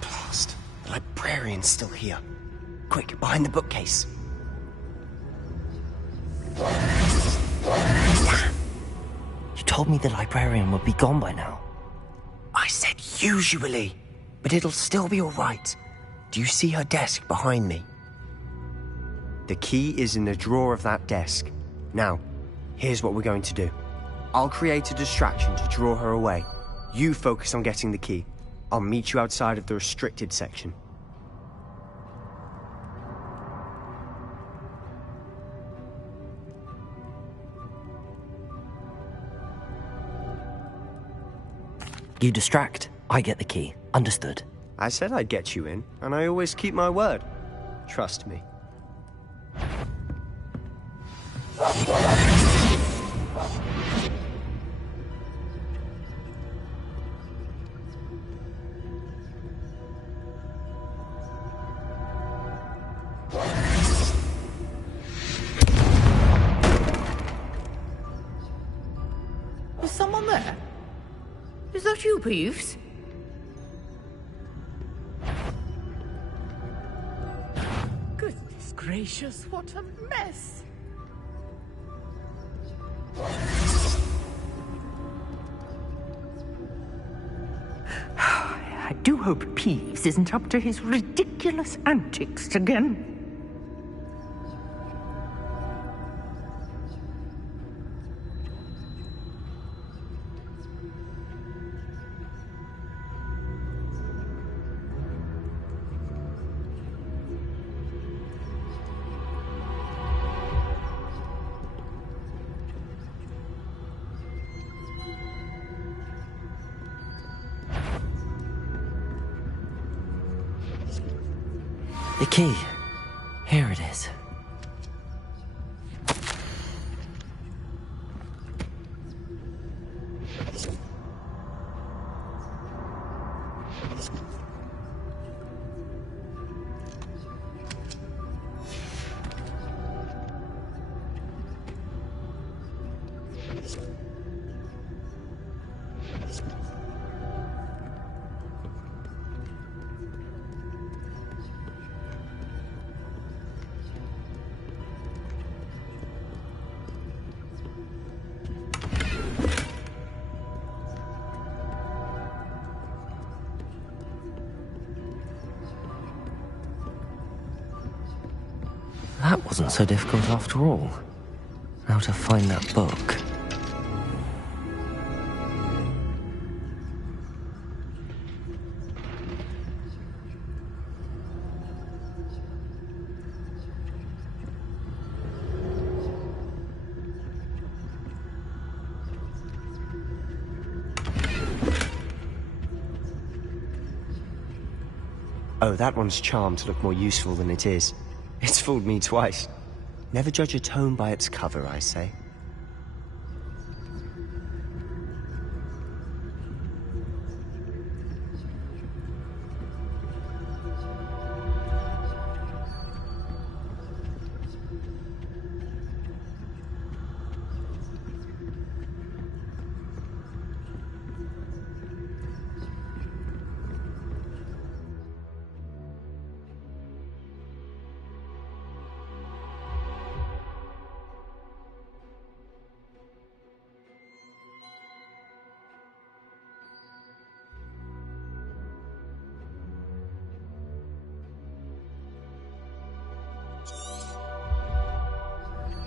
Blast. The librarian's still here. Quick, behind the bookcase. You told me the librarian would be gone by now. I said usually, but it'll still be all right. Do you see her desk behind me? The key is in the drawer of that desk. Now, here's what we're going to do. I'll create a distraction to draw her away. You focus on getting the key. I'll meet you outside of the restricted section. You distract, I get the key. Understood. I said I'd get you in, and I always keep my word. Trust me. Is someone there? Is that you, Peeves? Goodness gracious, what a mess! I do hope Peeves isn't up to his ridiculous antics again. The key. Here it is. That wasn't so difficult after all. Now to find that book. Oh, that one's charmed to look more useful than it is. It's fooled me twice. Never judge a tome by its cover, I say.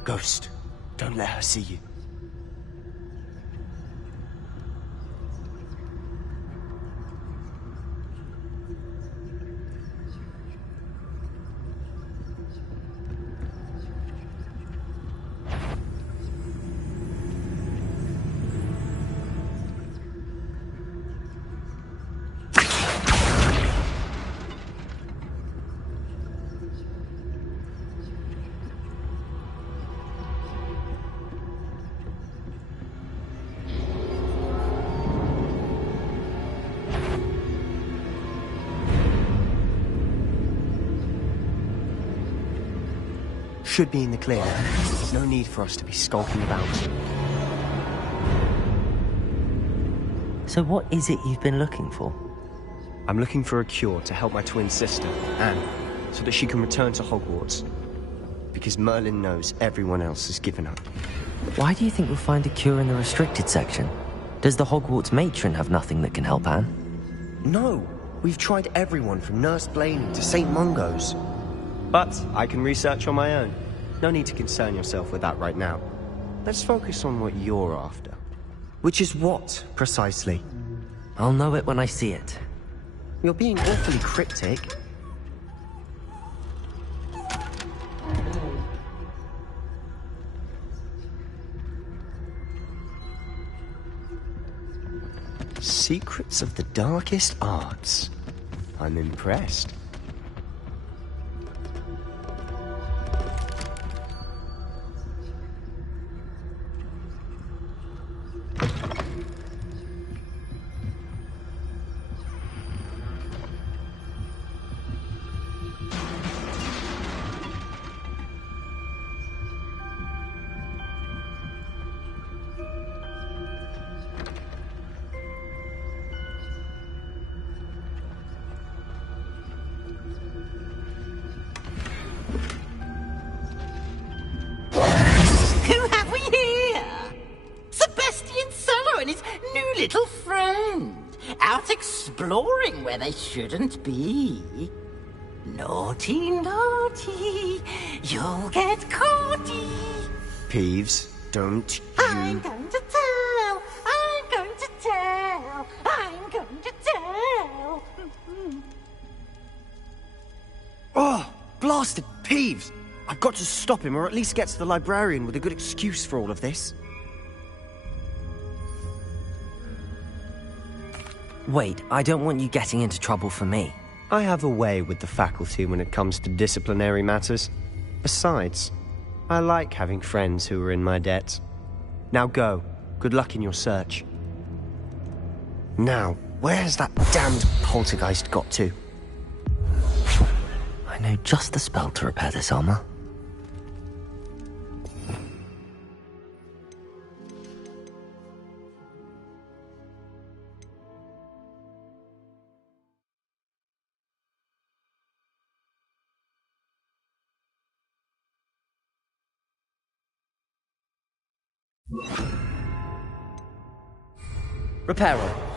Ghost, don't let her see you. Should be in the clear. There's no need for us to be skulking about. So what is it you've been looking for? I'm looking for a cure to help my twin sister, Anne, so that she can return to Hogwarts. Because Merlin knows everyone else has given up. Why do you think you'll find a cure in the restricted section? Does the Hogwarts matron have nothing that can help Anne? No! We've tried everyone from Nurse Blaney to St. Mungo's. But I can research on my own. No need to concern yourself with that right now. Let's focus on what you're after. Which is what, precisely? I'll know it when I see it. You're being awfully cryptic. Secrets of the darkest arts. I'm impressed. Little friend, out exploring where they shouldn't be. Naughty, naughty, you'll get caughty. Peeves, don't you... I'm going to tell, I'm going to tell, I'm going to tell. Oh, blasted Peeves! I've got to stop him, or at least get to the librarian with a good excuse for all of this. Wait, I don't want you getting into trouble for me. I have a way with the faculty when it comes to disciplinary matters. Besides, I like having friends who are in my debt. Now go. Good luck in your search. Now, where's that damned poltergeist got to? I know just the spell to repair this armor. Reparo.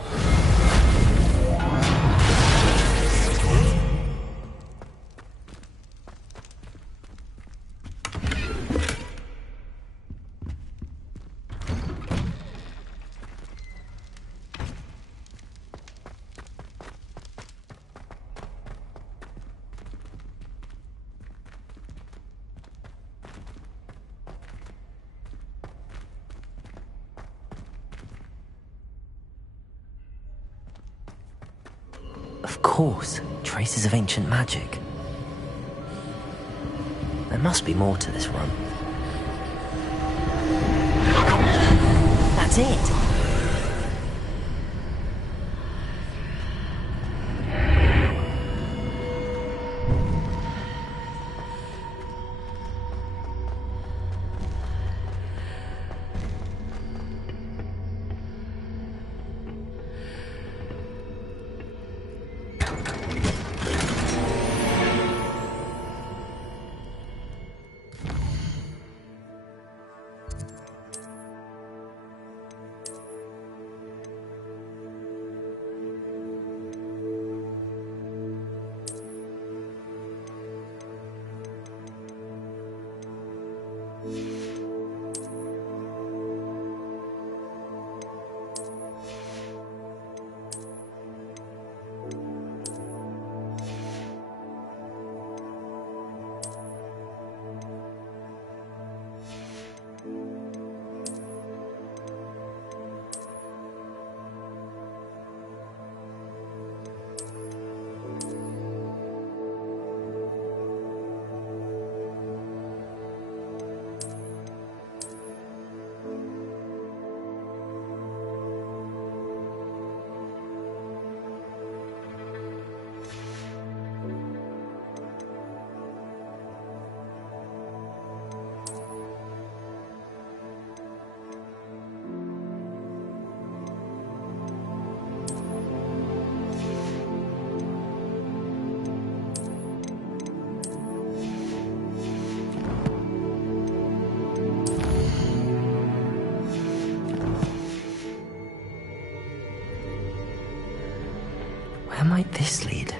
Of course, traces of ancient magic. There must be more to this room. That's it! Where might this lead?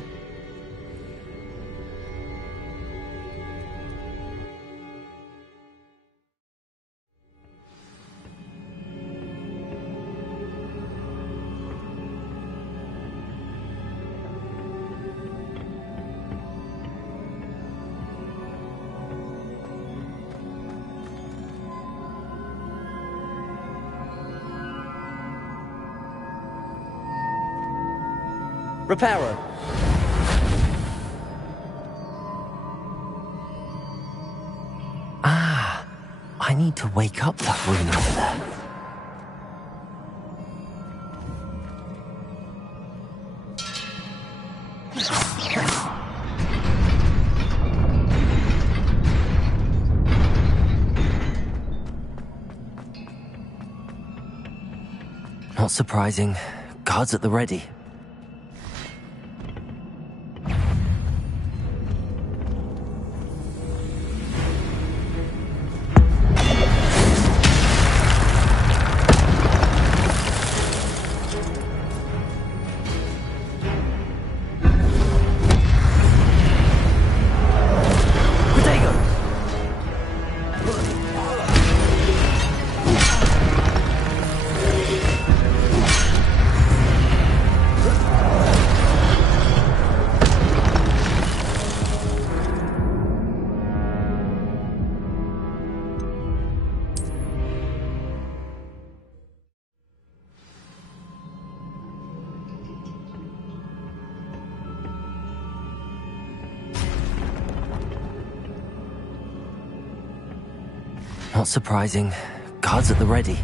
Reparo. Ah, I need to wake up that room over there. Not surprising. Guards at the ready. Not surprising. Guards at the ready.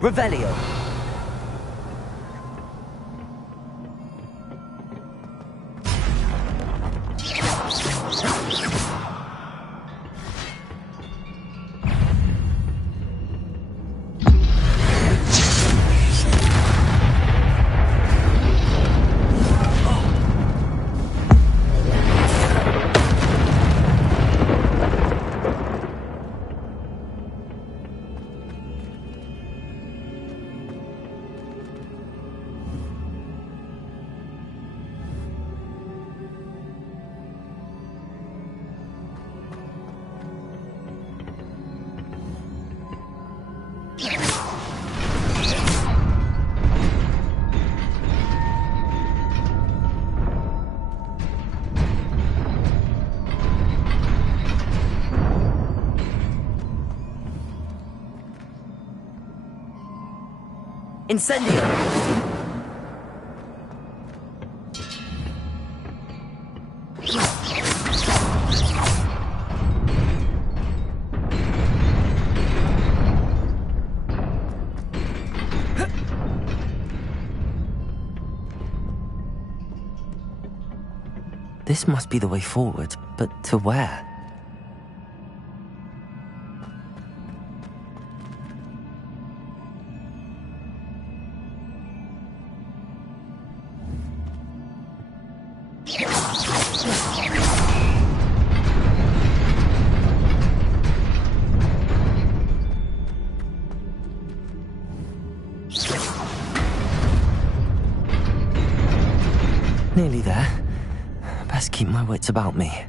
Revelio. Incendio! This must be the way forward, but to where? Nearly there. Best keep my wits about me.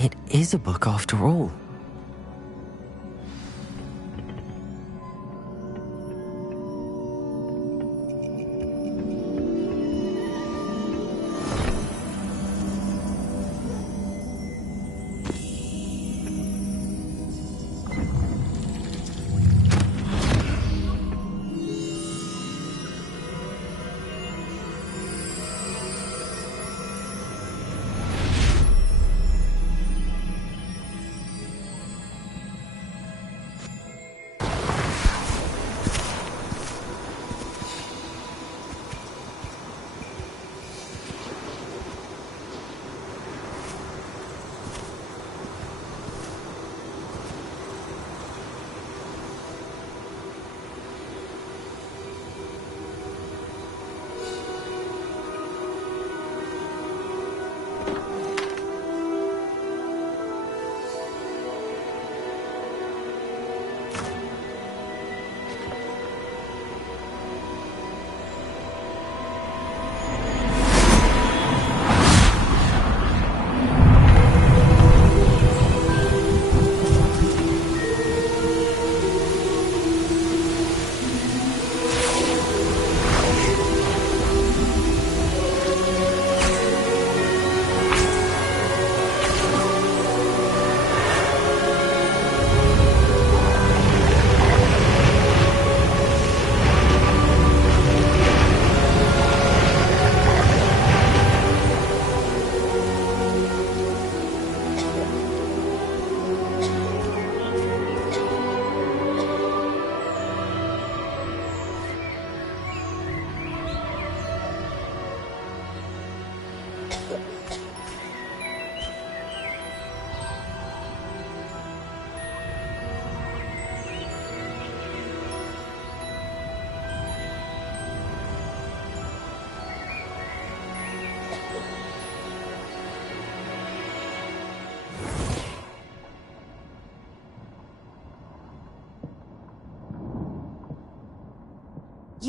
It is a book after all.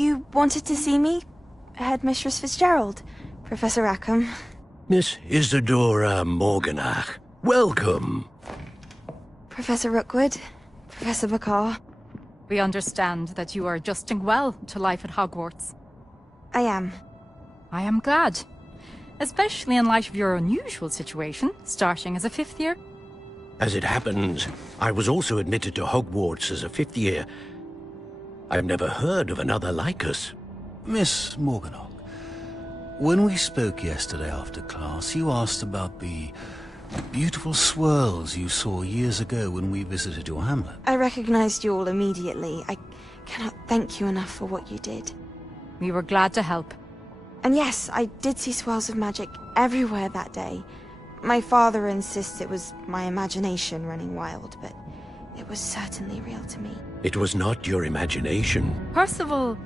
You wanted to see me? Headmistress Fitzgerald, Professor Rackham. Miss Isadora Morganach, welcome. Professor Rookwood, Professor Bakar. We understand that you are adjusting well to life at Hogwarts. I am. I am glad. Especially in light of your unusual situation, starting as a 5th year. As it happens, I was also admitted to Hogwarts as a 5th year. I've never heard of another like us. Miss Morganach, when we spoke yesterday after class, you asked about the beautiful swirls you saw years ago when we visited your hamlet. I recognized you all immediately. I cannot thank you enough for what you did. We were glad to help. And yes, I did see swirls of magic everywhere that day. My father insists it was my imagination running wild, but it was certainly real to me. It was not your imagination. Percival,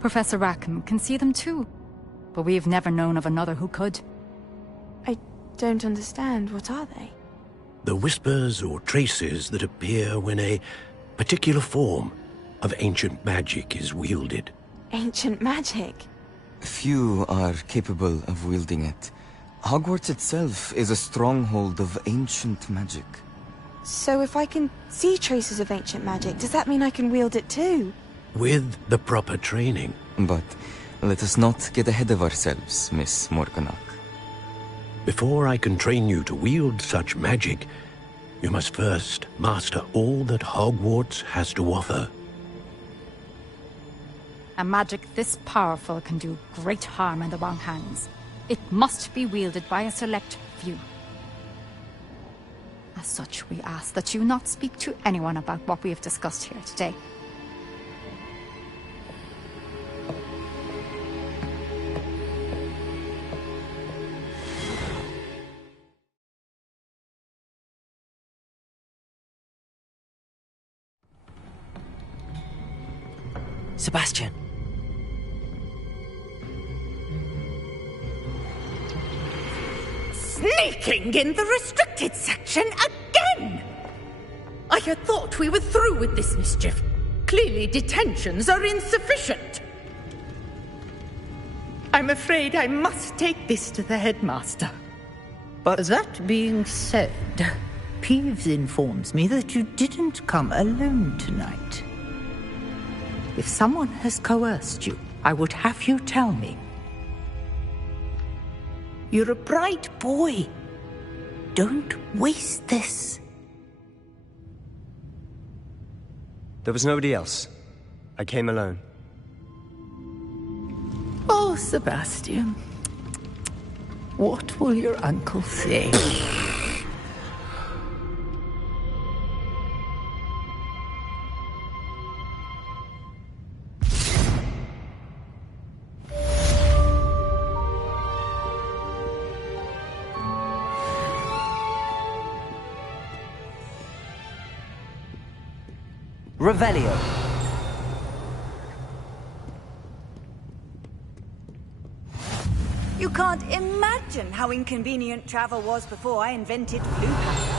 Professor Rackham can see them too. But we've never known of another who could. I don't understand. What are they? The whispers or traces that appear when a particular form of ancient magic is wielded. Ancient magic? Few are capable of wielding it. Hogwarts itself is a stronghold of ancient magic. So if I can see traces of ancient magic, does that mean I can wield it too? With the proper training. But let us not get ahead of ourselves, Miss Morganach. Before I can train you to wield such magic, you must first master all that Hogwarts has to offer. A magic this powerful can do great harm in the wrong hands. It must be wielded by a select few. As such, we ask that you not speak to anyone about what we have discussed here today. Sebastian. Sneaking in the restricted section again! I had thought we were through with this mischief. Clearly detentions are insufficient. I'm afraid I must take this to the headmaster. But that being said, Peeves informs me that you didn't come alone tonight. If someone has coerced you, I would have you tell me. You're a bright boy. Don't waste this. There was nobody else. I came alone. Oh, Sebastian. What will your uncle say? Revelio. You can't imagine how inconvenient travel was before I invented blue powder.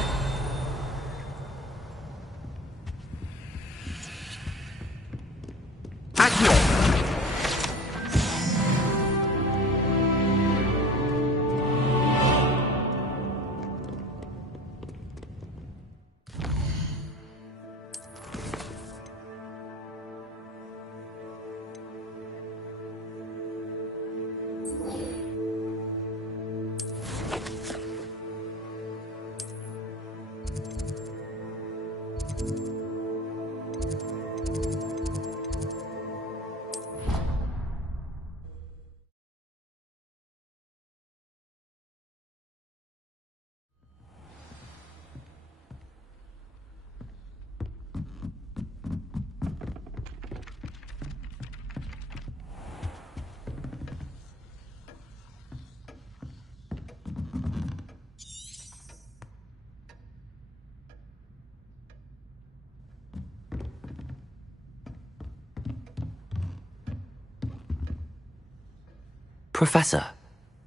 Professor,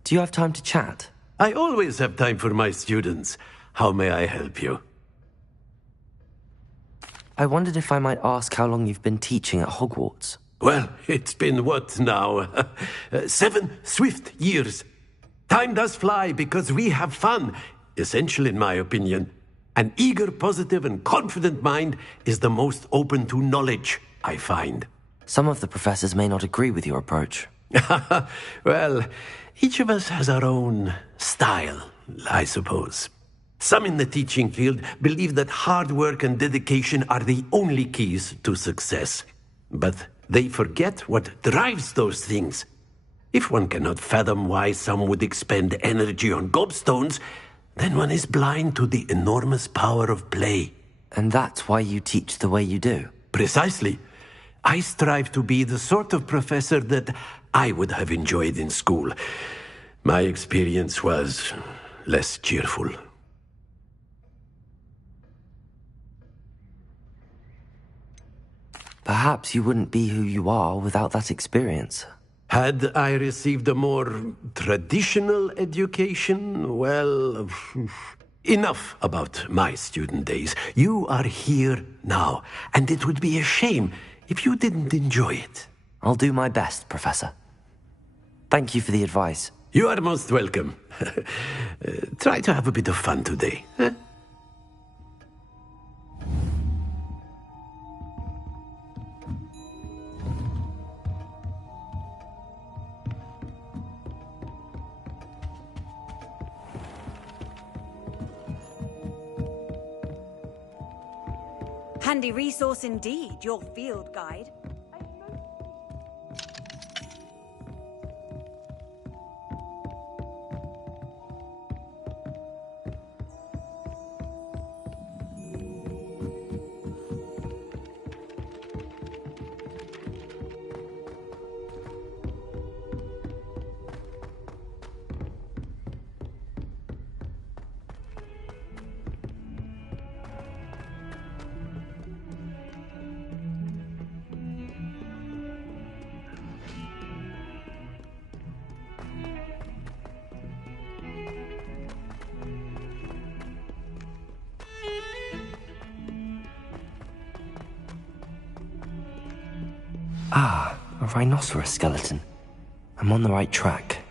do you have time to chat? I always have time for my students. How may I help you? I wondered if I might ask how long you've been teaching at Hogwarts. Well, it's been what now? 7 swift years. Time does fly because we have fun. Essential in my opinion. An eager, positive, and confident mind is the most open to knowledge, I find. Some of the professors may not agree with your approach. Well, each of us has our own style, I suppose. Some in the teaching field believe that hard work and dedication are the only keys to success. But they forget what drives those things. If one cannot fathom why some would expend energy on gobstones, then one is blind to the enormous power of play. And that's why you teach the way you do? Precisely. I strive to be the sort of professor that I would have enjoyed in school. My experience was less cheerful. Perhaps you wouldn't be who you are without that experience. Had I received a more traditional education, well, enough about my student days. You are here now, and it would be a shame if you didn't enjoy it. I'll do my best, Professor. Thank you for the advice. You are most welcome. Try to have a bit of fun today. Huh? Handy resource indeed, your field guide. Ah, a rhinoceros skeleton. I'm on the right track.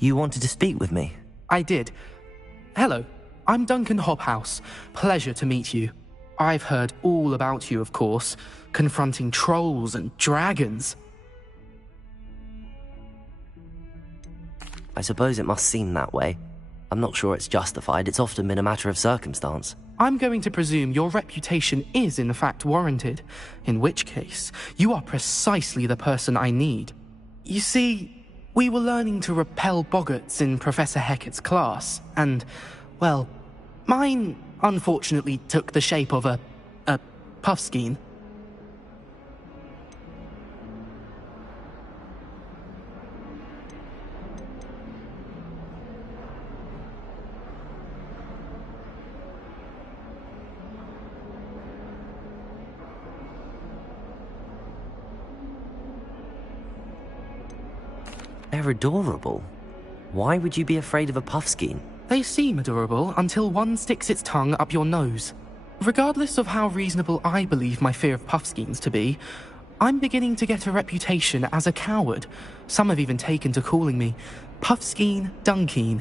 You wanted to speak with me? I did. Hello, I'm Duncan Hobhouse. Pleasure to meet you. I've heard all about you, of course, confronting trolls and dragons. I suppose it must seem that way. I'm not sure it's justified. It's often been a matter of circumstance. I'm going to presume your reputation is in fact warranted, in which case, you are precisely the person I need. You see, we were learning to repel boggarts in Professor Hecat's class, and, well, mine unfortunately took the shape of a puffskein. They're adorable. Why would you be afraid of a puffskein? They seem adorable until one sticks its tongue up your nose. Regardless of how reasonable I believe my fear of puffskeins to be, I'm beginning to get a reputation as a coward. Some have even taken to calling me Puffskein Dunkeen.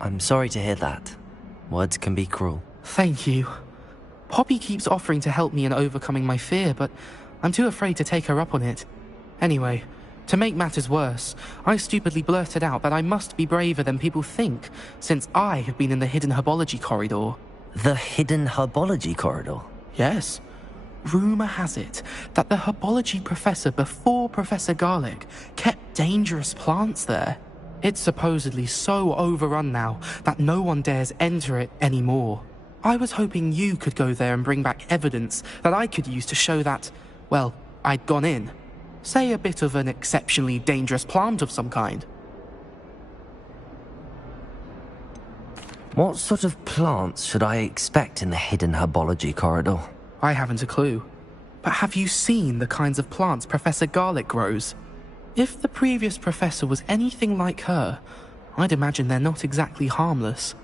I'm sorry to hear that. Words can be cruel. Thank you. Poppy keeps offering to help me in overcoming my fear, but I'm too afraid to take her up on it. Anyway, to make matters worse, I stupidly blurted out that I must be braver than people think, since I have been in the hidden herbology corridor. The hidden herbology corridor? Yes. Rumour has it that the herbology professor before Professor Garlic kept dangerous plants there. It's supposedly so overrun now that no one dares enter it anymore. I was hoping you could go there and bring back evidence that I could use to show that, well, I'd gone in. Say a bit of an exceptionally dangerous plant of some kind. What sort of plants should I expect in the hidden herbology corridor? I haven't a clue. But have you seen the kinds of plants Professor Garlick grows? If the previous professor was anything like her, I'd imagine they're not exactly harmless.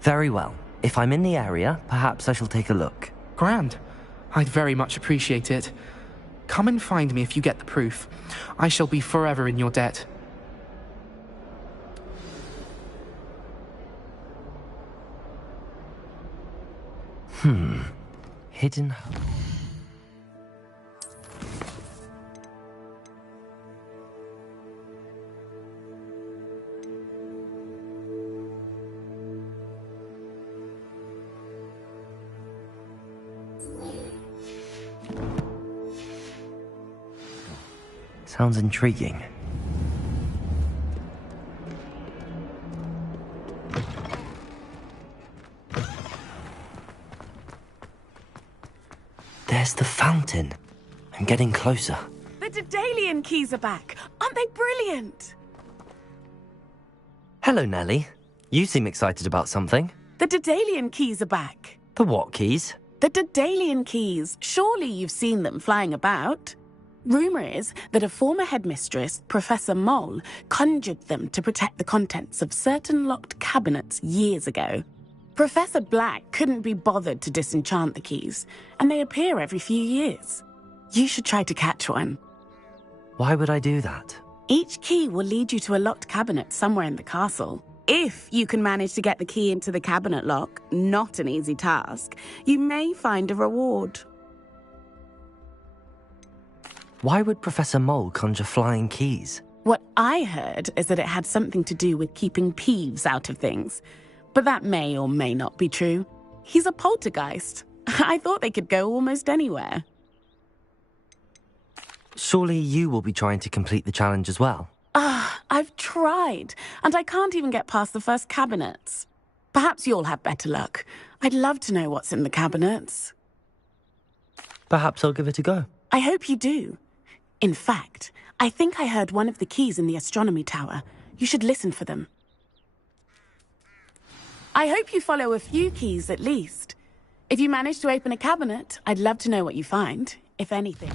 Very well. If I'm in the area, perhaps I shall take a look. Grand. I'd very much appreciate it. Come and find me if you get the proof. I shall be forever in your debt. Hidden... Sounds intriguing. There's the fountain. I'm getting closer. The Daedalian keys are back. Aren't they brilliant? Hello, Nellie. You seem excited about something. The Daedalian keys are back. The what keys? The Daedalian keys. Surely you've seen them flying about. Rumour is that a former headmistress, Professor Moll, conjured them to protect the contents of certain locked cabinets years ago. Professor Black couldn't be bothered to disenchant the keys, and they appear every few years. You should try to catch one. Why would I do that? Each key will lead you to a locked cabinet somewhere in the castle. If you can manage to get the key into the cabinet lock, not an easy task, you may find a reward. Why would Professor Moll conjure flying keys? What I heard is that it had something to do with keeping Peeves out of things. But that may or may not be true. He's a poltergeist. I thought they could go almost anywhere. Surely you will be trying to complete the challenge as well? I've tried, and I can't even get past the first cabinets. Perhaps you'll have better luck. I'd love to know what's in the cabinets. Perhaps I'll give it a go. I hope you do. In fact, I think I heard one of the keys in the astronomy tower. You should listen for them. I hope you follow a few keys at least. If you manage to open a cabinet, I'd love to know what you find, if anything.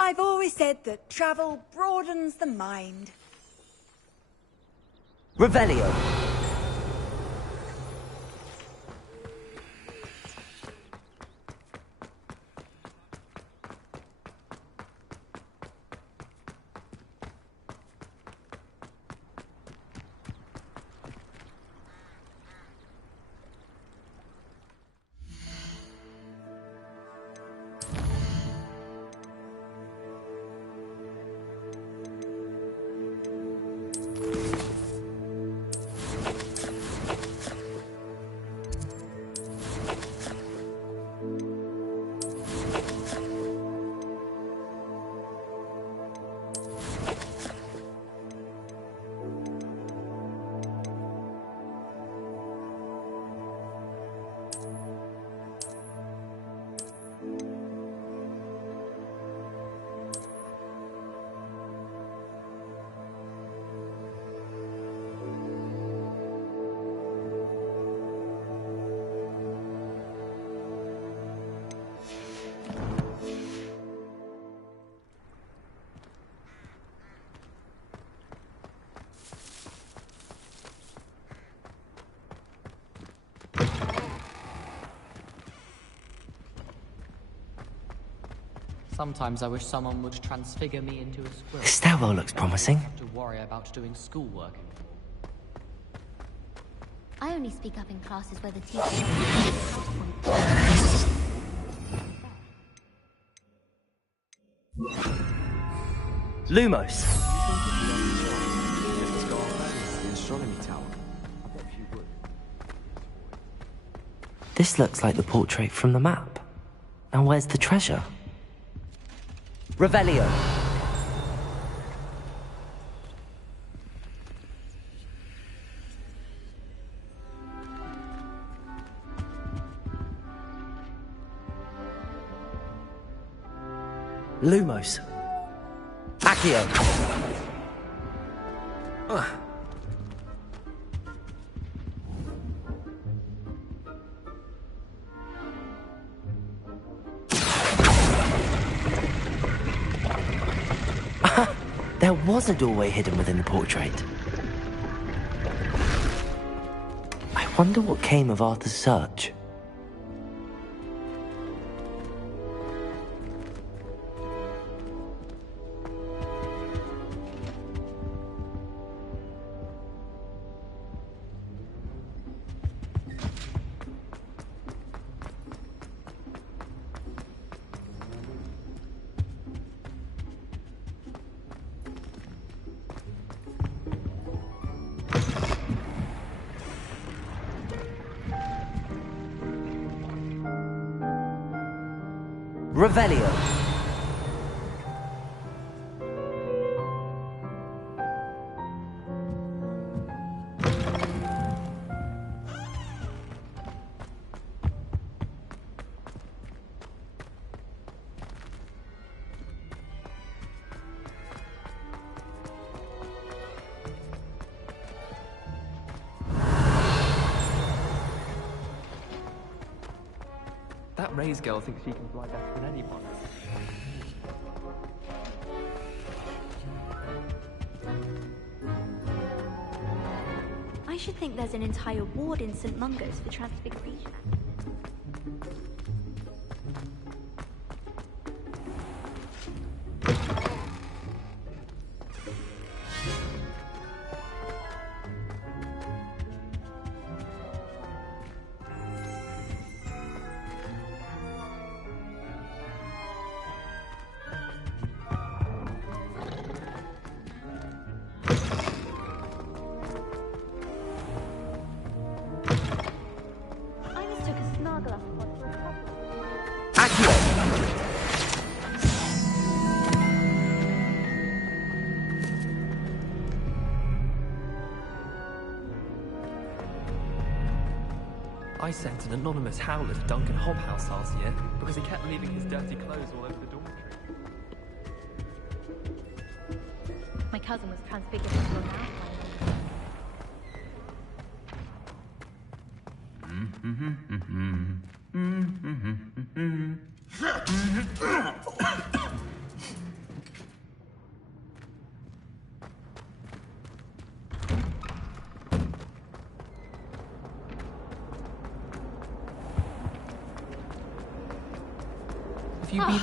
I've always said that travel broadens the mind. Revelio. Sometimes I wish someone would transfigure me into a squirrel. This stairwell looks promising. To worry about doing schoolwork. I only speak up in classes where the teacher... Lumos. The astronomy tower. I bet you would. This looks like the portrait from the map. Now where's the treasure? Revelio. Lumos. Accio. There was a doorway hidden within the portrait. I wonder what came of Arthur's search. Revelio. That Ray's girl thinks she can fly better than anyone. I should think there's an entire ward in St. Mungo's for transfiguration. I sent an anonymous howler to Duncan Hobhouse last year because he kept leaving his dirty clothes all over the dormitory. My cousin was transfigured into a mountain. Have you been...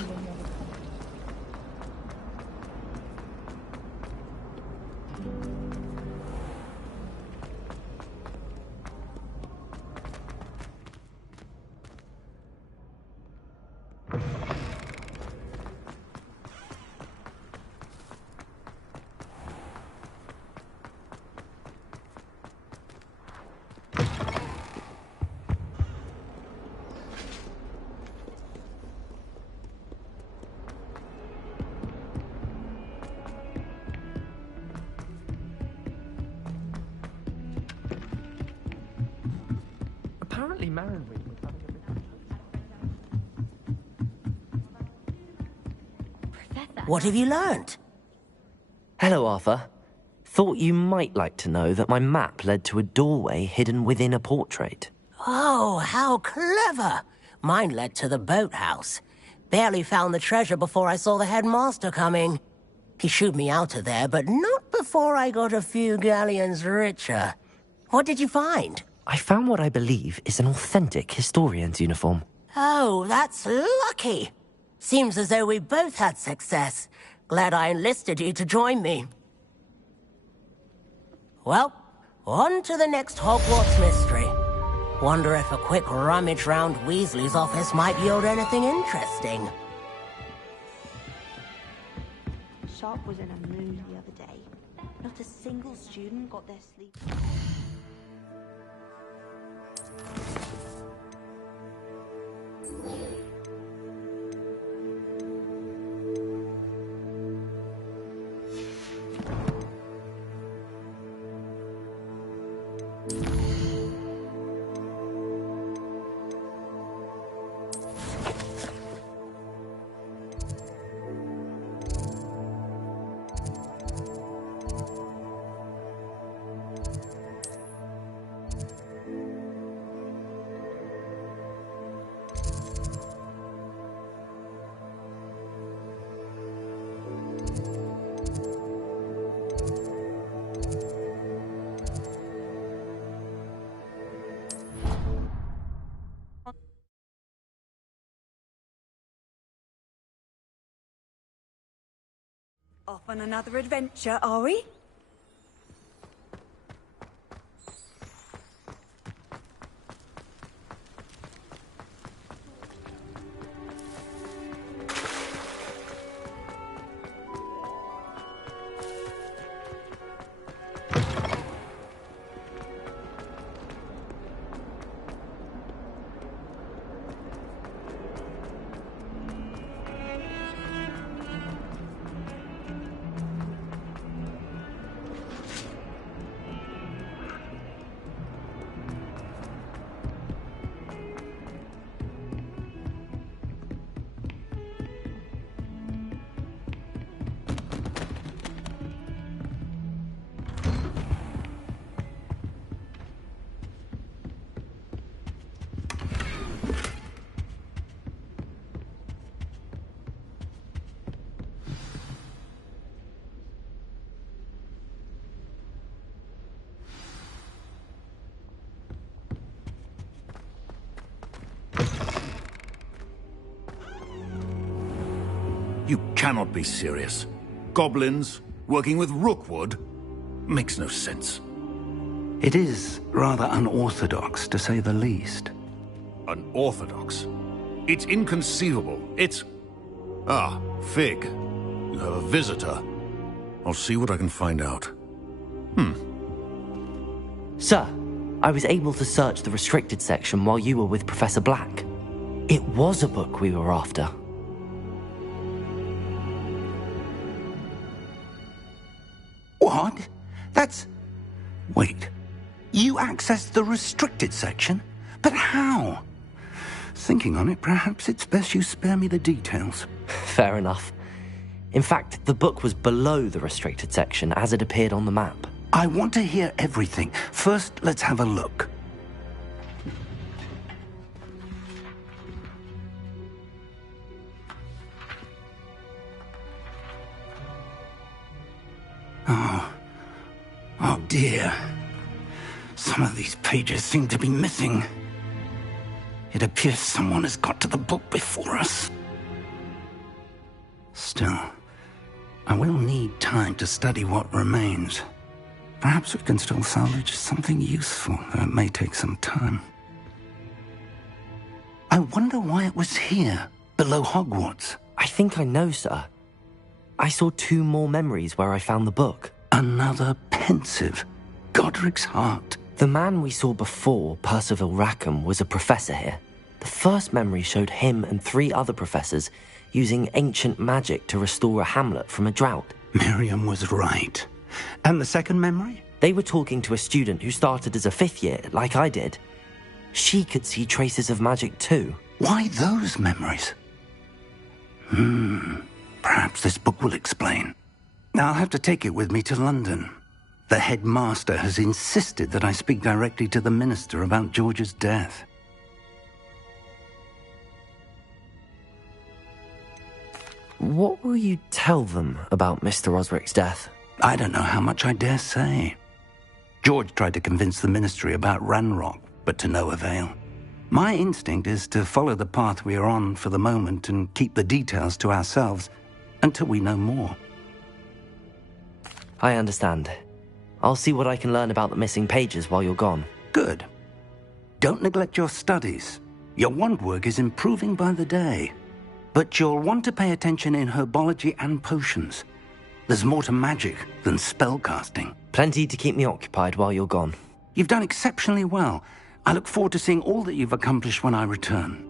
Apparently Marinweed was having a bit... What have you learnt? Hello, Arthur. Thought you might like to know that my map led to a doorway hidden within a portrait. Oh, how clever! Mine led to the boathouse. Barely found the treasure before I saw the headmaster coming. He shooed me out of there, but not before I got a few galleons richer. What did you find? I found what I believe is an authentic historian's uniform. Oh, that's lucky. Seems as though we both had success. Glad I enlisted you to join me. Well, on to the next Hogwarts mystery. Wonder if a quick rummage round Weasley's office might yield anything interesting. Sharp was in a mood the other day. Not a single student got their sleep. Off on another adventure, are we? You cannot be serious. Goblins working with Rookwood? Makes no sense. It is rather unorthodox, to say the least. Unorthodox? It's inconceivable. It's... Ah, Fig. You have a visitor. I'll see what I can find out. Sir, I was able to search the restricted section while you were with Professor Black. It was a book we were after. What? That's... Wait. You accessed the restricted section? But how? Thinking on it, perhaps it's best you spare me the details. Fair enough. In fact, the book was below the restricted section as it appeared on the map. I want to hear everything. First, let's have a look. Oh dear. Some of these pages seem to be missing. It appears someone has got to the book before us. Still, I will need time to study what remains. Perhaps we can still salvage something useful, though it may take some time. I wonder why it was here, below Hogwarts. I think I know, sir. I saw 2 more memories where I found the book. Another pensive. Godric's heart. The man we saw before, Percival Rackham, was a professor here. The first memory showed him and 3 other professors using ancient magic to restore a hamlet from a drought. Miriam was right. And the second memory? They were talking to a student who started as a 5th year, like I did. She could see traces of magic too. Why those memories? Perhaps this book will explain. I'll have to take it with me to London. The headmaster has insisted that I speak directly to the minister about George's death. What will you tell them about Mr. Osric's death? I don't know how much I dare say. George tried to convince the ministry about Ranrock, but to no avail. My instinct is to follow the path we are on for the moment and keep the details to ourselves until we know more. I understand. I'll see what I can learn about the missing pages while you're gone. Good. Don't neglect your studies. Your wand work is improving by the day. But you'll want to pay attention in herbology and potions. There's more to magic than spellcasting. Plenty to keep me occupied while you're gone. You've done exceptionally well. I look forward to seeing all that you've accomplished when I return.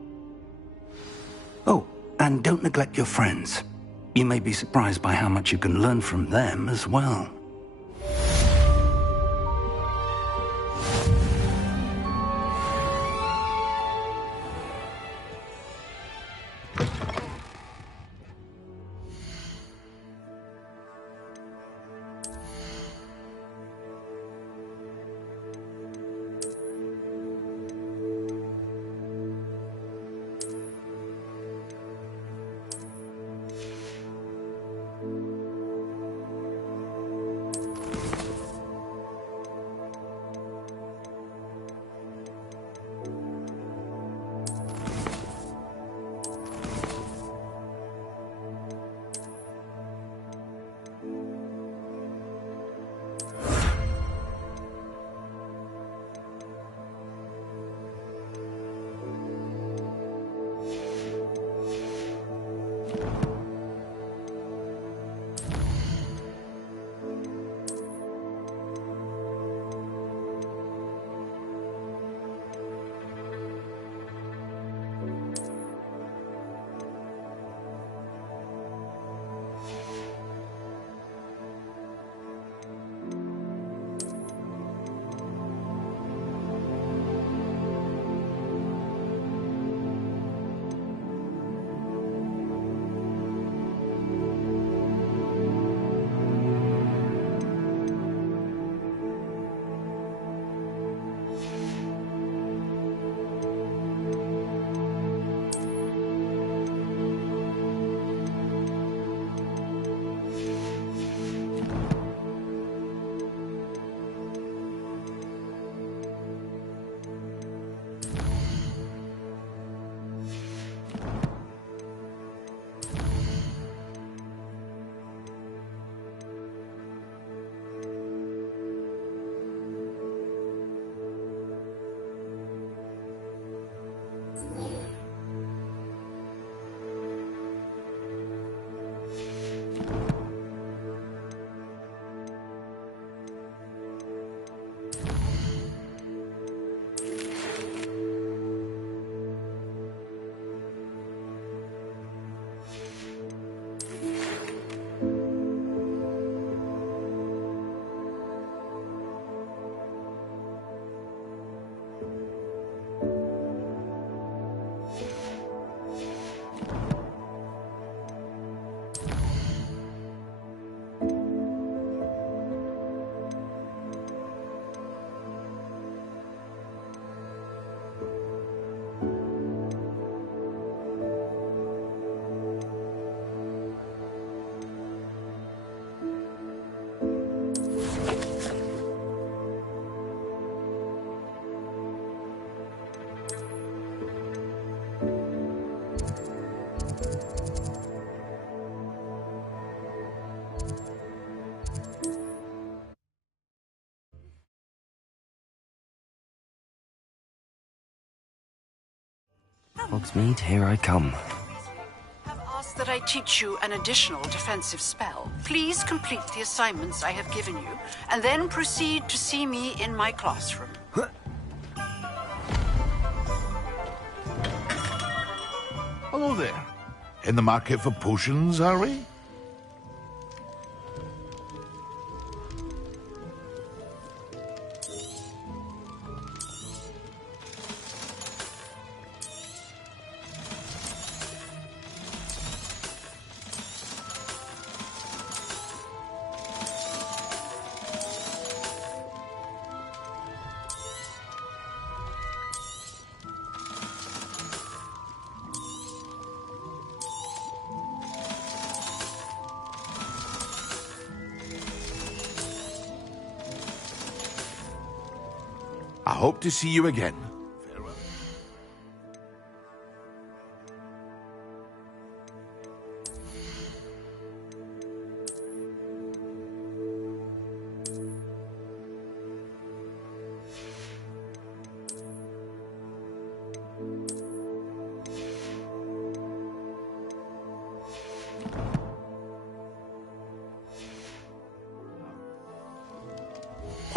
Oh, and don't neglect your friends. You may be surprised by how much you can learn from them as well. Hogsmeade, here I come. Have asked that I teach you an additional defensive spell. Please complete the assignments I have given you, and then proceed to see me in my classroom. Hello there. In the market for potions, are we? I hope to see you again. Farewell.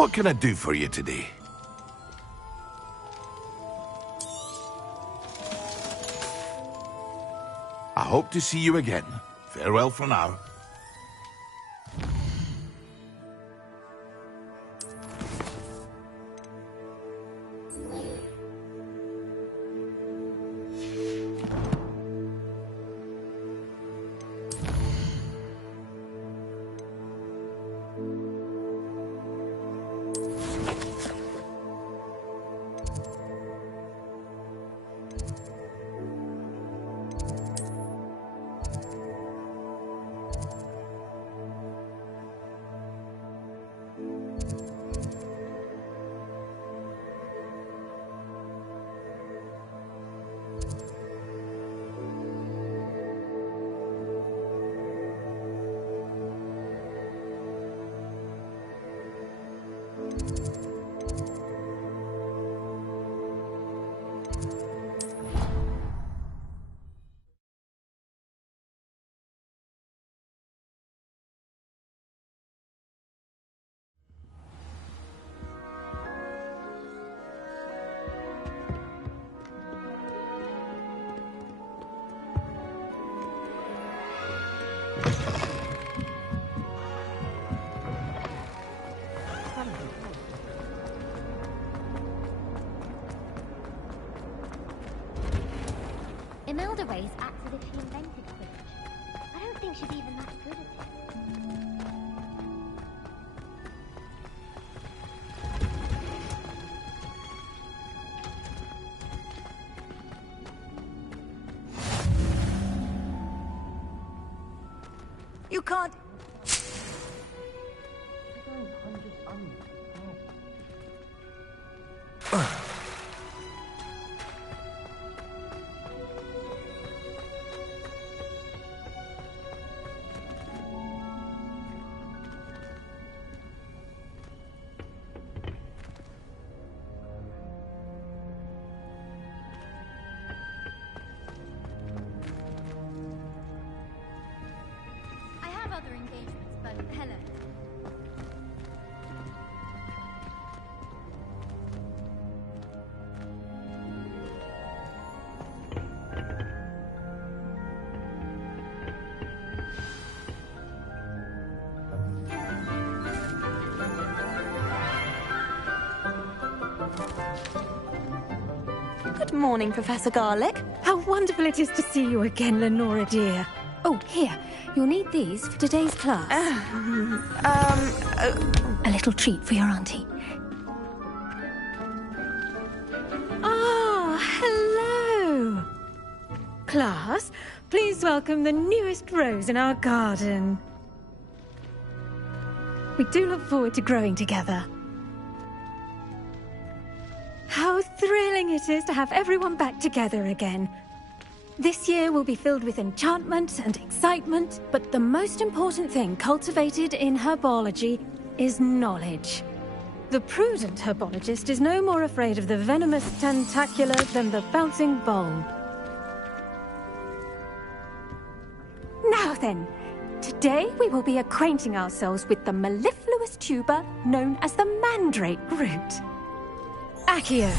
What can I do for you today? I hope to see you again. Farewell for now. Imelda Reyes acts as if she invented Quidditch. I don't think she's even that good at it. You can't... Other engagements, but hello. Good morning, Professor Garlick. How wonderful it is to see you again, Lenora dear. Oh, here. You'll need these for today's class. A little treat for your auntie. Ah, hello. Class, please welcome the newest rose in our garden. We do look forward to growing together. How thrilling it is to have everyone back together again. This year will be filled with enchantment and excitement, but the most important thing cultivated in herbology is knowledge. The prudent herbologist is no more afraid of the venomous tentacula than the bouncing bulb. Now then, today we will be acquainting ourselves with the mellifluous tuber known as the mandrake root. Accio.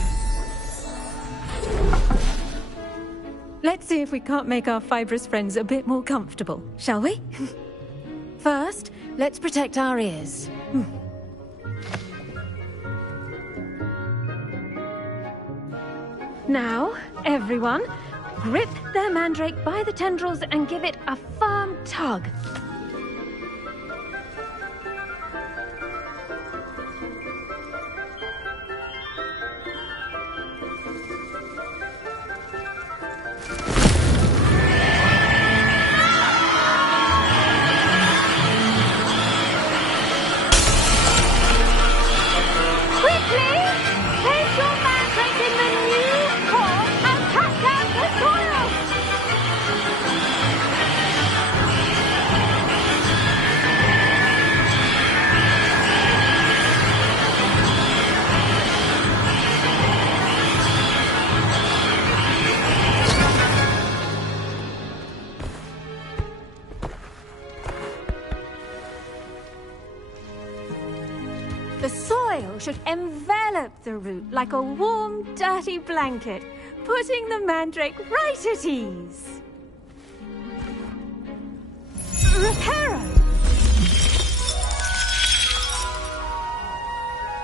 Let's see if we can't make our fibrous friends a bit more comfortable, shall we? First, let's protect our ears. Now, everyone, grip their mandrake by the tendrils and give it a firm tug. should envelop the root like a warm, dirty blanket, putting the mandrake right at ease. Reparo!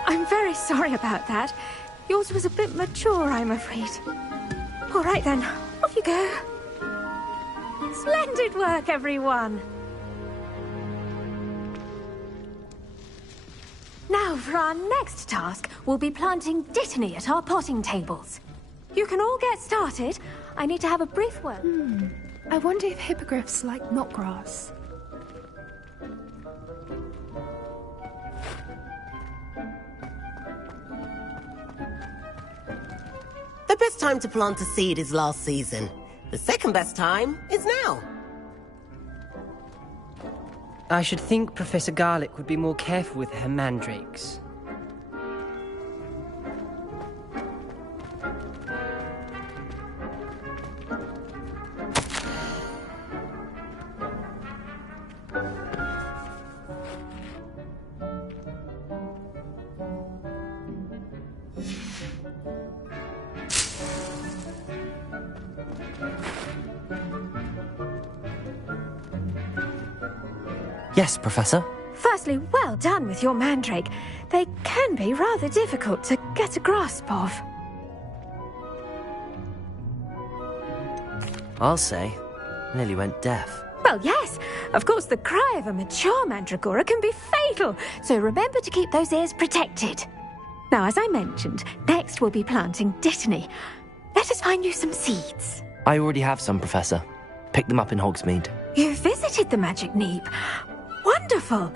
I'm very sorry about that. Yours was a bit mature, I'm afraid. All right then, off you go. Splendid work, everyone! Now, for our next task, we'll be planting Dittany at our potting tables. You can all get started. I need to have a brief word. I wonder if hippogriffs like knotgrass. The best time to plant a seed is last season. The second best time is now. I should think Professor Garlick would be more careful with her mandrakes. Yes, Professor? Firstly, well done with your mandrake. They can be rather difficult to get a grasp of. I'll say. Nearly went deaf. Well, yes. Of course, the cry of a mature mandragora can be fatal, so remember to keep those ears protected. Now, as I mentioned, next we'll be planting Dittany. Let us find you some seeds. I already have some, Professor. Picked them up in Hogsmeade. You visited the Magic Neep. Wonderful!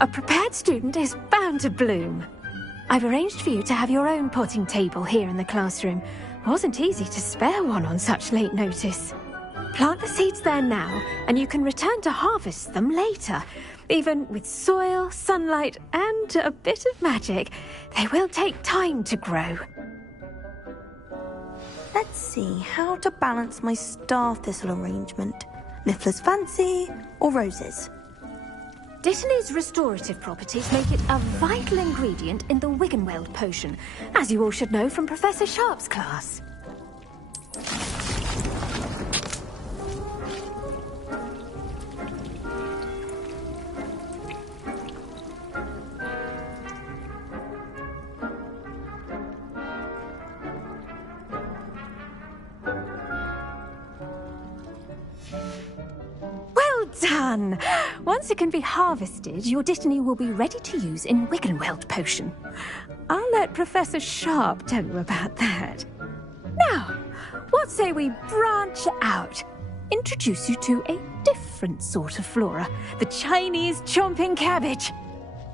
A prepared student is bound to bloom. I've arranged for you to have your own potting table here in the classroom. Wasn't easy to spare one on such late notice. Plant the seeds there now, and you can return to harvest them later. Even with soil, sunlight, and a bit of magic, they will take time to grow. Let's see how to balance my star thistle arrangement. Niffler's fancy or roses? Dittany's restorative properties make it a vital ingredient in the Wiggenweld potion, as you all should know from Professor Sharp's class. Done! Once it can be harvested, your Dittany will be ready to use in Wiggenweld potion. I'll let Professor Sharp tell you about that. Now, what say we branch out? Introduce you to a different sort of flora, the Chinese chomping cabbage.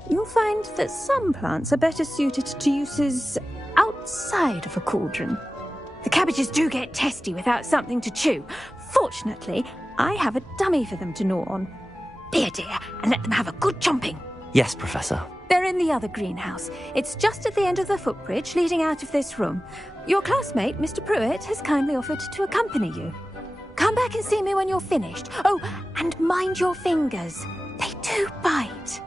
You'll find that some plants are better suited to uses outside of a cauldron. The cabbages do get testy without something to chew. Fortunately, I have a dummy for them to gnaw on. Be a dear and let them have a good chomping. Yes, Professor. They're in the other greenhouse. It's just at the end of the footbridge leading out of this room. Your classmate, Mr. Pruitt, has kindly offered to accompany you. Come back and see me when you're finished. Oh, and mind your fingers. They do bite.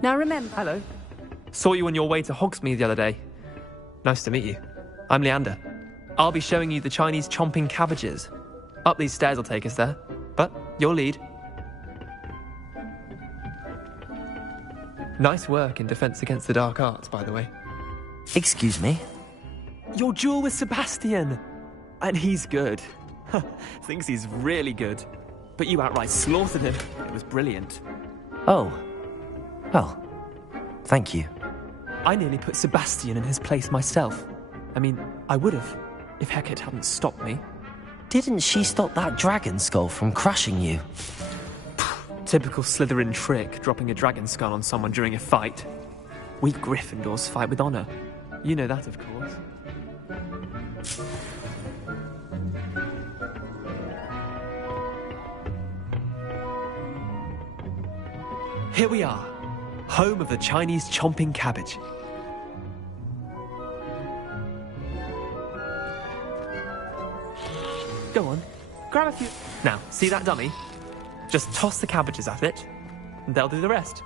Now remember... Hello. Saw you on your way to Hogsmeade the other day. Nice to meet you. I'm Leander. I'll be showing you the Chinese chomping cabbages. Up these stairs will take us there. But your lead. Nice work in Defense Against the Dark Arts, by the way. Excuse me? Your duel with Sebastian! And he's good. Thinks he's really good. But you outright slaughtered him. It was brilliant. Oh. Well, thank you. I nearly put Sebastian in his place myself. I mean, I would have, if Hecate hadn't stopped me. Didn't she stop that dragon skull from crushing you? Typical Slytherin trick, dropping a dragon skull on someone during a fight. We Gryffindors fight with honor. You know that, of course. Here we are, home of the Chinese chomping cabbage. Go on, grab a few... Now, see that dummy? Just toss the cabbages at it, and they'll do the rest.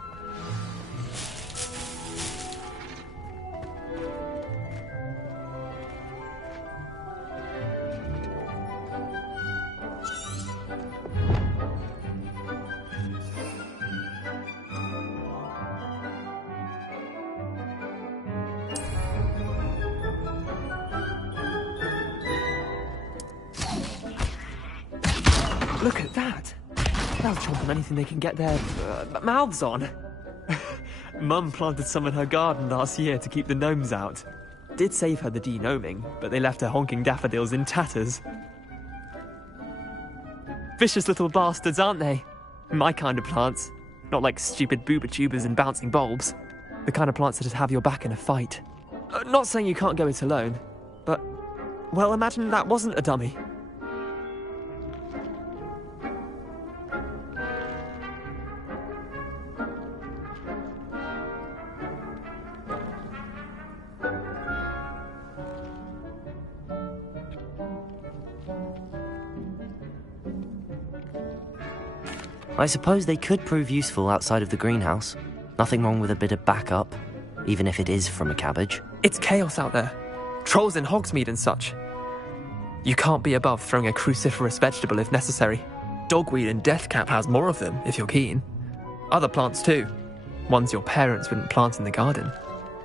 Look at that! They'll chomp on anything they can get their mouths on. Mum planted some in her garden last year to keep the gnomes out. Did save her the de-gnoming, but they left her honking daffodils in tatters. Vicious little bastards, aren't they? My kind of plants. Not like stupid booba tubers and bouncing bulbs. The kind of plants that'd have your back in a fight. Not saying you can't go it alone, but... well, imagine that wasn't a dummy. I suppose they could prove useful outside of the greenhouse. Nothing wrong with a bit of backup, even if it is from a cabbage. It's chaos out there. Trolls in Hogsmeade and such. You can't be above throwing a cruciferous vegetable if necessary. Dogweed and deathcap has more of them, if you're keen. Other plants too. Ones your parents wouldn't plant in the garden.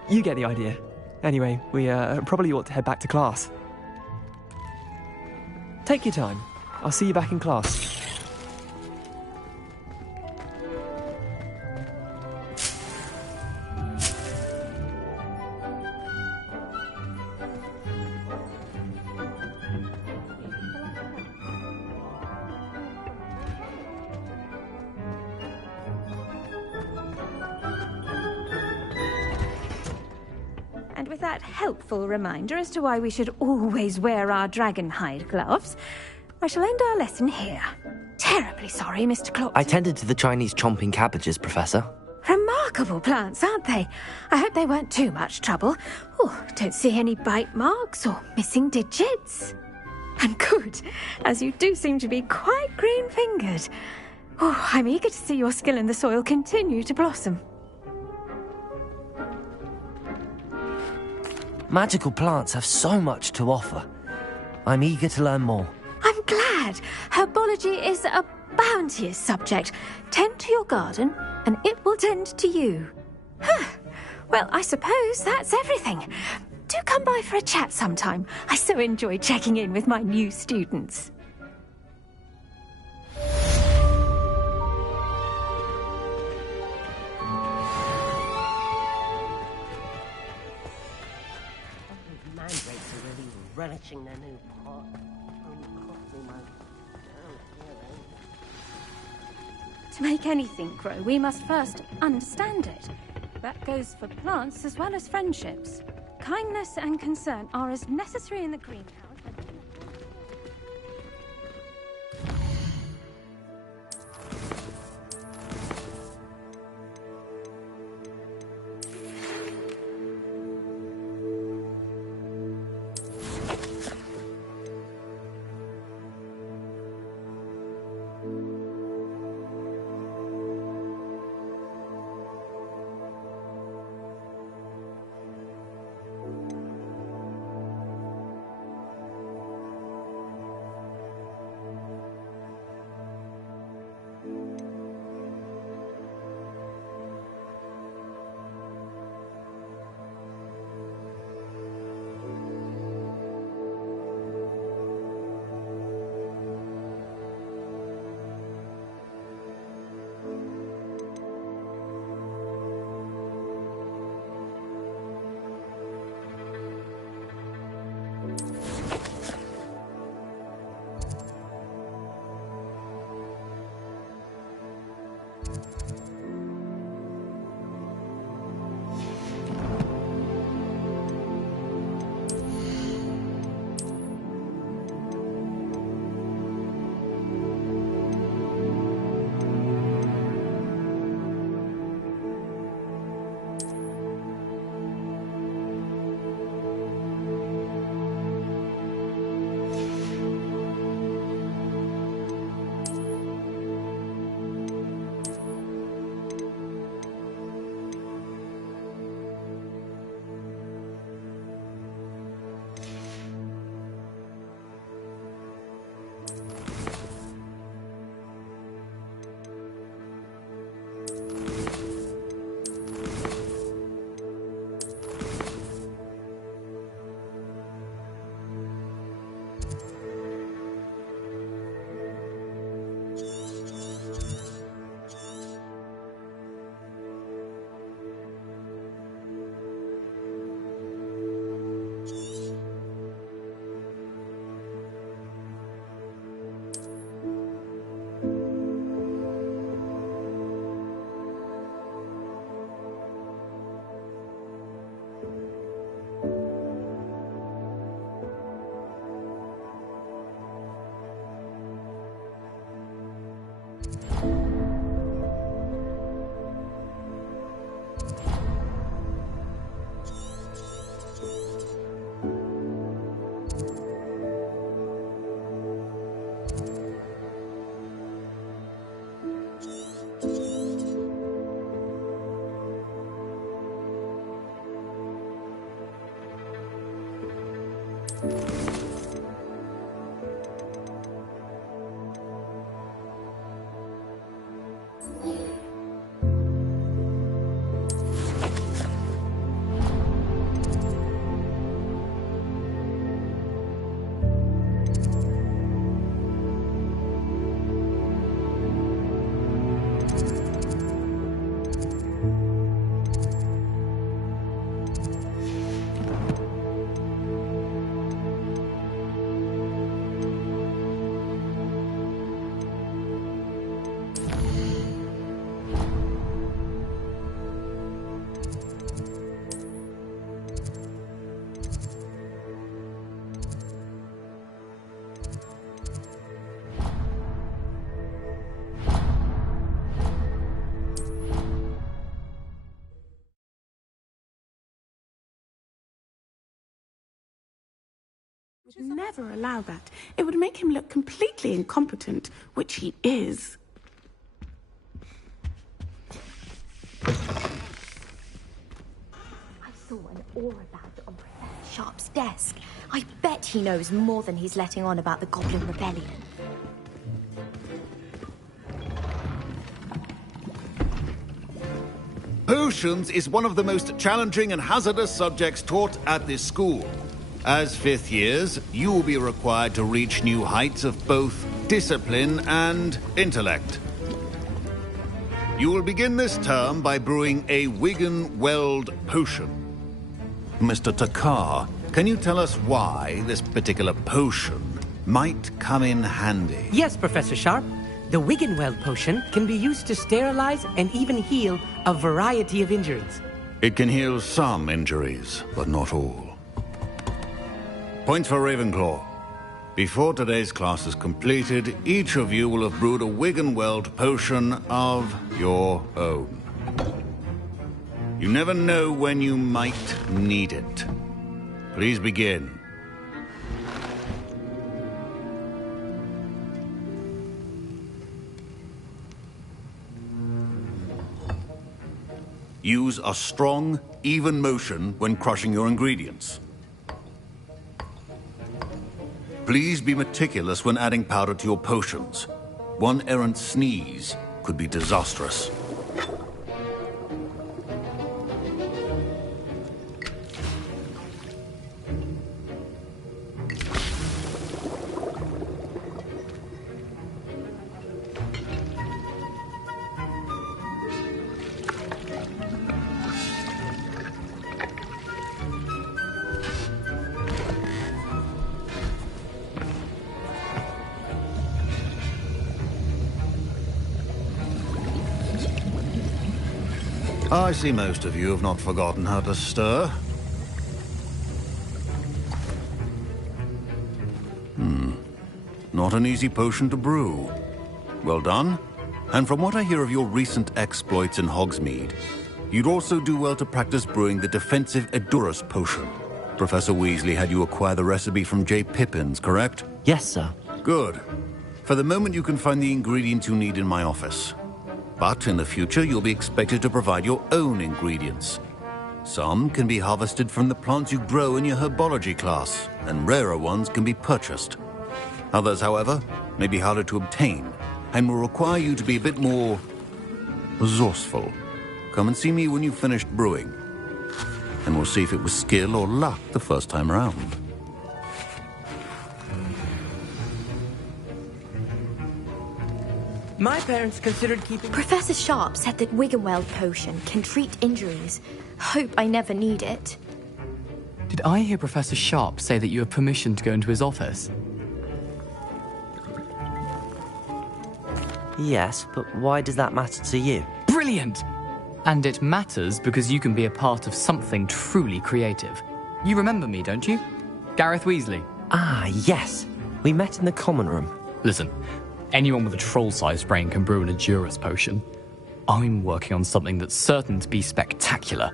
You get the idea. Anyway, we probably ought to head back to class. Take your time. I'll see you back in class. And with that helpful reminder as to why we should always wear our dragon hide gloves, I shall end our lesson here. Terribly sorry, Mr. Clopsy. I tended to the Chinese chomping cabbages, Professor. Remarkable plants, aren't they? I hope they weren't too much trouble. Oh, don't see any bite marks or missing digits. And good, as you do seem to be quite green-fingered. Oh, I'm eager to see your skill in the soil continue to blossom. Magical plants have so much to offer. I'm eager to learn more. I'm glad. Herbology is a bounteous subject. Tend to your garden, and it will tend to you. Well, I suppose that's everything. Do come by for a chat sometime. I so enjoy checking in with my new students. Relishing their new pot. To make anything grow, we must first understand it. That goes for plants as well as friendships. Kindness and concern are as necessary in the greenhouse. Would never allow that. It would make him look completely incompetent, which he is. I saw an aura badge on Professor Sharp's desk. I bet he knows more than he's letting on about the Goblin Rebellion. Potions is one of the most challenging and hazardous subjects taught at this school. As fifth years, you will be required to reach new heights of both discipline and intellect. You will begin this term by brewing a Wiggenweld potion. Mr. Takar, can you tell us why this particular potion might come in handy? Yes, Professor Sharp. The Wiggenweld potion can be used to sterilize and even heal a variety of injuries. It can heal some injuries, but not all. Points for Ravenclaw. Before today's class is completed, each of you will have brewed a Wiggenweld potion of your own. You never know when you might need it. Please begin. Use a strong, even motion when crushing your ingredients. Please be meticulous when adding powder to your potions. One errant sneeze could be disastrous. I see most of you have not forgotten how to stir. Not an easy potion to brew. Well done. And from what I hear of your recent exploits in Hogsmeade, you'd also do well to practice brewing the defensive Edurus potion. Professor Weasley had you acquire the recipe from J. Pippins, correct? Yes, sir. Good. For the moment, you can find the ingredients you need in my office. But in the future, you'll be expected to provide your own ingredients. Some can be harvested from the plants you grow in your herbology class, and rarer ones can be purchased. Others, however, may be harder to obtain, and will require you to be a bit more resourceful. Come and see me when you've finished brewing, and we'll see if it was skill or luck the first time around. My parents considered keeping... Professor Sharp said that Wiggenweld potion can treat injuries. Hope I never need it. Did I hear Professor Sharp say that you have permission to go into his office? Yes, but why does that matter to you? Brilliant! And it matters because you can be a part of something truly creative. You remember me, don't you? Gareth Weasley. Ah, yes. We met in the common room. Listen, anyone with a troll-sized brain can brew an Edurus potion. I'm working on something that's certain to be spectacular.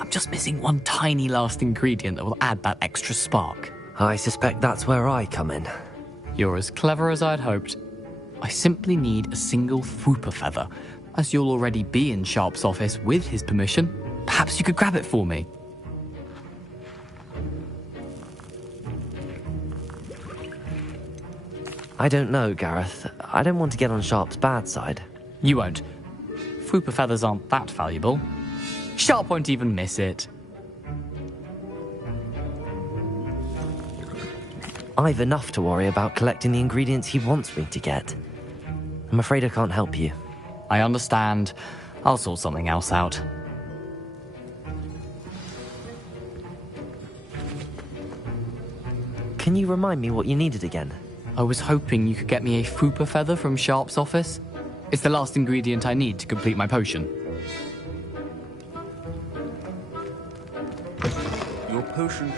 I'm just missing one tiny last ingredient that will add that extra spark. I suspect that's where I come in. You're as clever as I'd hoped. I simply need a single Fwooper feather. As you'll already be in Sharp's office with his permission, perhaps you could grab it for me. I don't know, Gareth. I don't want to get on Sharp's bad side. You won't. Fooper feathers aren't that valuable. Sharp won't even miss it. I've enough to worry about collecting the ingredients he wants me to get. I'm afraid I can't help you. I understand. I'll sort something else out. Can you remind me what you needed again? I was hoping you could get me a Fooper feather from Sharp's office. It's the last ingredient I need to complete my potion. Your potion...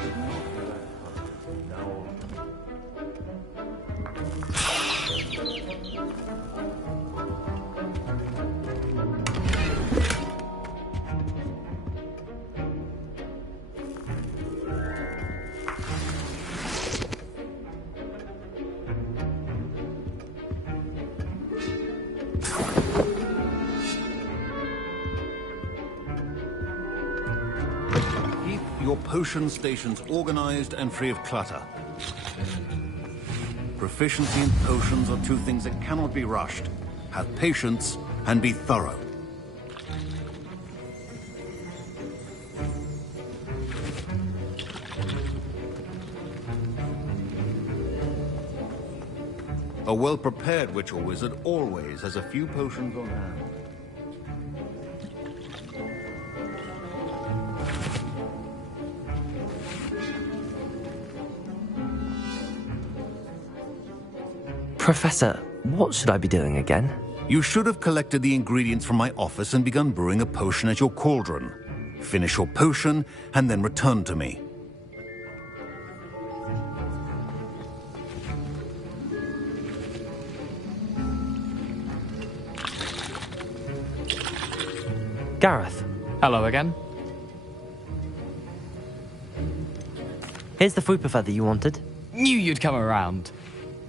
Your potion stations organized and free of clutter. Proficiency in potions are two things that cannot be rushed. Have patience and be thorough. A well-prepared witch or wizard always has a few potions on hand. Professor, what should I be doing again? You should have collected the ingredients from my office and begun brewing a potion at your cauldron. Finish your potion and then return to me. Gareth. Hello again. Here's the Fooper feather you wanted. Knew you'd come around.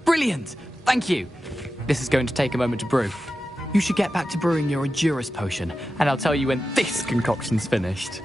Brilliant! Thank you. This is going to take a moment to brew. You should get back to brewing your Endurus potion, and I'll tell you when this concoction's finished.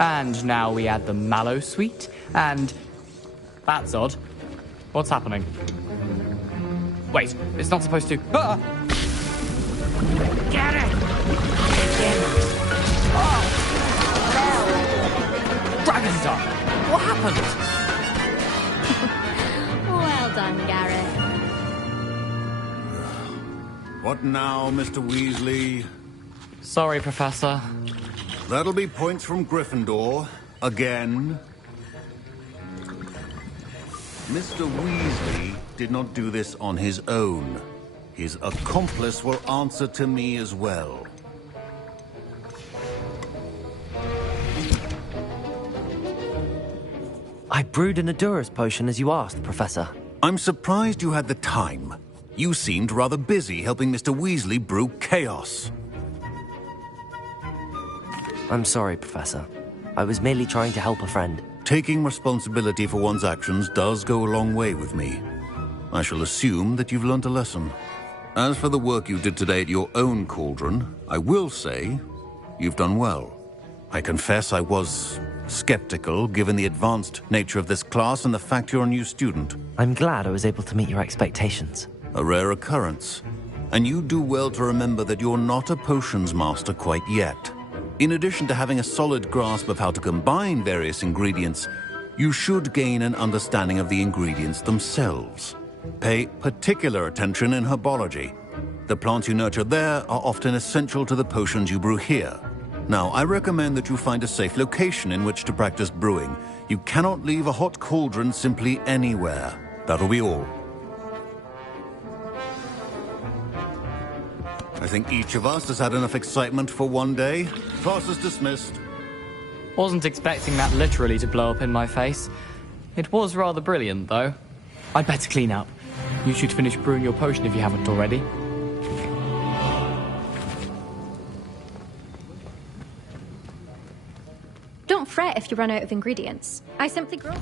And now we add the mallow sweet, and... That's odd. What's happening? Wait, it's not supposed to... Ah! Get it! Dragon Dog! What happened? Well done, Gareth. What now, Mr. Weasley? Sorry, Professor. That'll be points from Gryffindor. Again. Mr. Weasley did not do this on his own. His accomplice will answer to me as well. I brewed an Endurus potion as you asked, Professor. I'm surprised you had the time. You seemed rather busy helping Mr. Weasley brew chaos. I'm sorry, Professor. I was merely trying to help a friend. Taking responsibility for one's actions does go a long way with me. I shall assume that you've learnt a lesson. As for the work you did today at your own cauldron, I will say you've done well. I confess I was skeptical, given the advanced nature of this class and the fact you're a new student. I'm glad I was able to meet your expectations. A rare occurrence. And you do well to remember that you're not a potions master quite yet. In addition to having a solid grasp of how to combine various ingredients, you should gain an understanding of the ingredients themselves. Pay particular attention in herbology. The plants you nurture there are often essential to the potions you brew here. Now, I recommend that you find a safe location in which to practice brewing. You cannot leave a hot cauldron simply anywhere. That'll be all. I think each of us has had enough excitement for one day. Class is dismissed. Wasn't expecting that literally to blow up in my face. It was rather brilliant, though. I'd better clean up. You should finish brewing your potion if you haven't already. Don't fret if you run out of ingredients. I simply grow.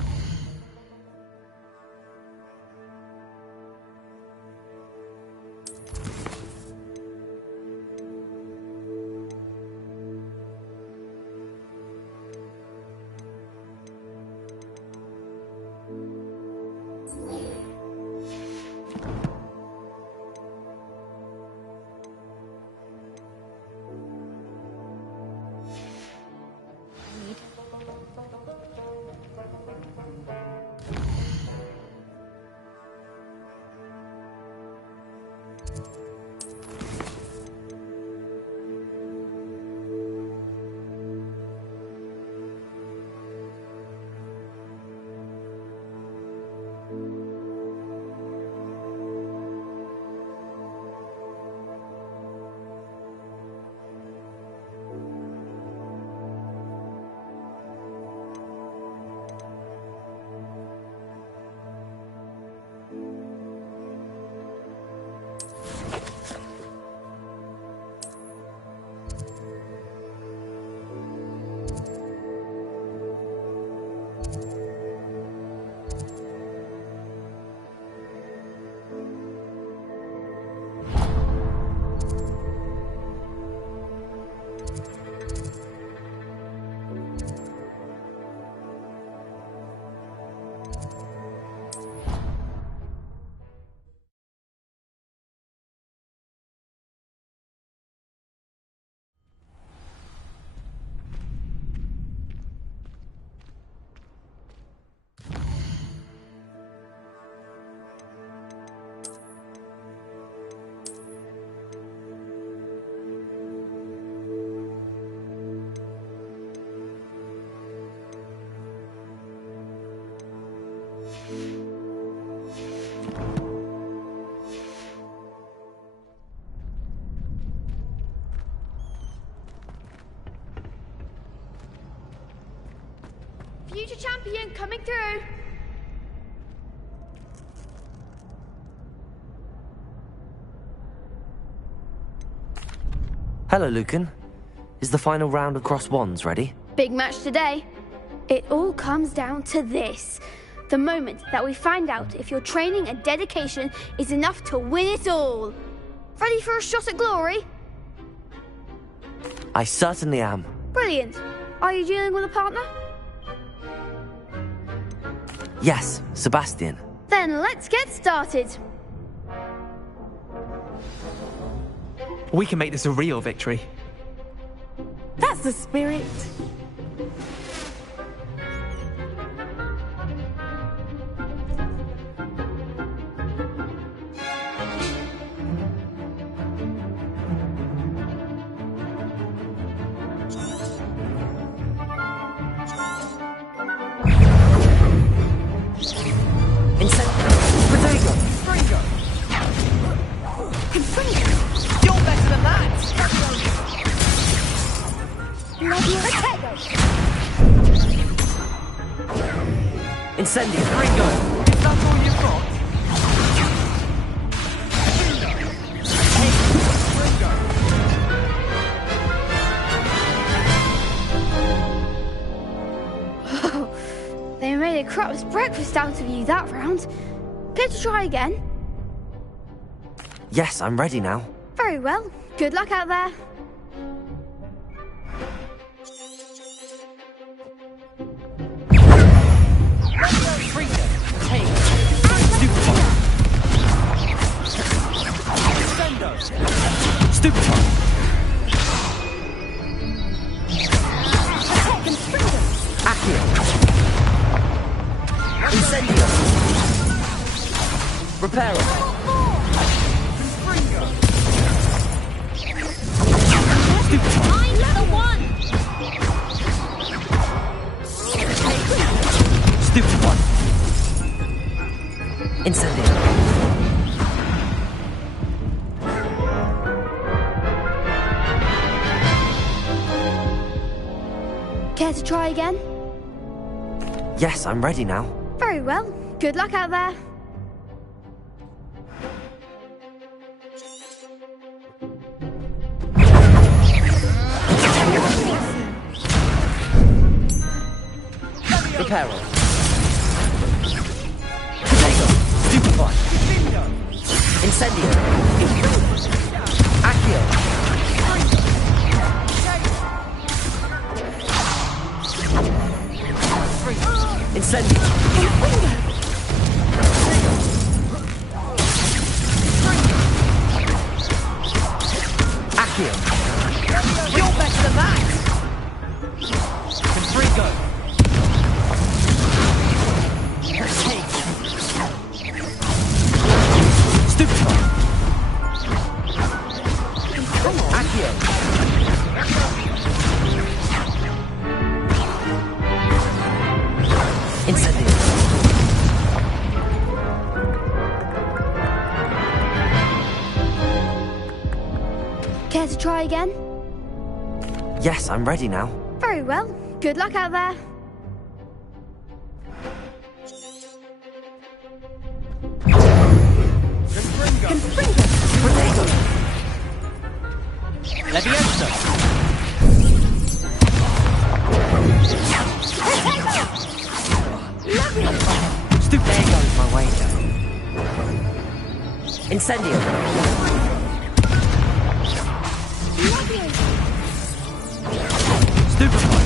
Future champion coming through. Hello, Lucan. Is the final round of Cross Wands ready? Big match today. It all comes down to this. The moment that we find out if your training and dedication is enough to win it all. Ready for a shot at glory? I certainly am. Brilliant. Are you dealing with a partner? Yes, Sebastian. Then let's get started. We can make this a real victory. That's the spirit. Incendio, Ringo! Is that all you've got? Oh, they made a crap's breakfast out of you that round. Care to try again? Yes, I'm ready now. Very well. Good luck out there. Repair it. I'm the one. Stupid one. Incendio. Care to try again? Yes, I'm ready now. Very well. Good luck out there. Repair all. Potato. Stupefy. Incendio. Accio. Incendio. Accio. You're better than that! Confringo. Stupefy. Accio. Incendio. Care to try again? Yes, I'm ready now. Very well. Good luck out there. Potato. Levioso. Stupid. There goes my wager. Incendio. Stupefy.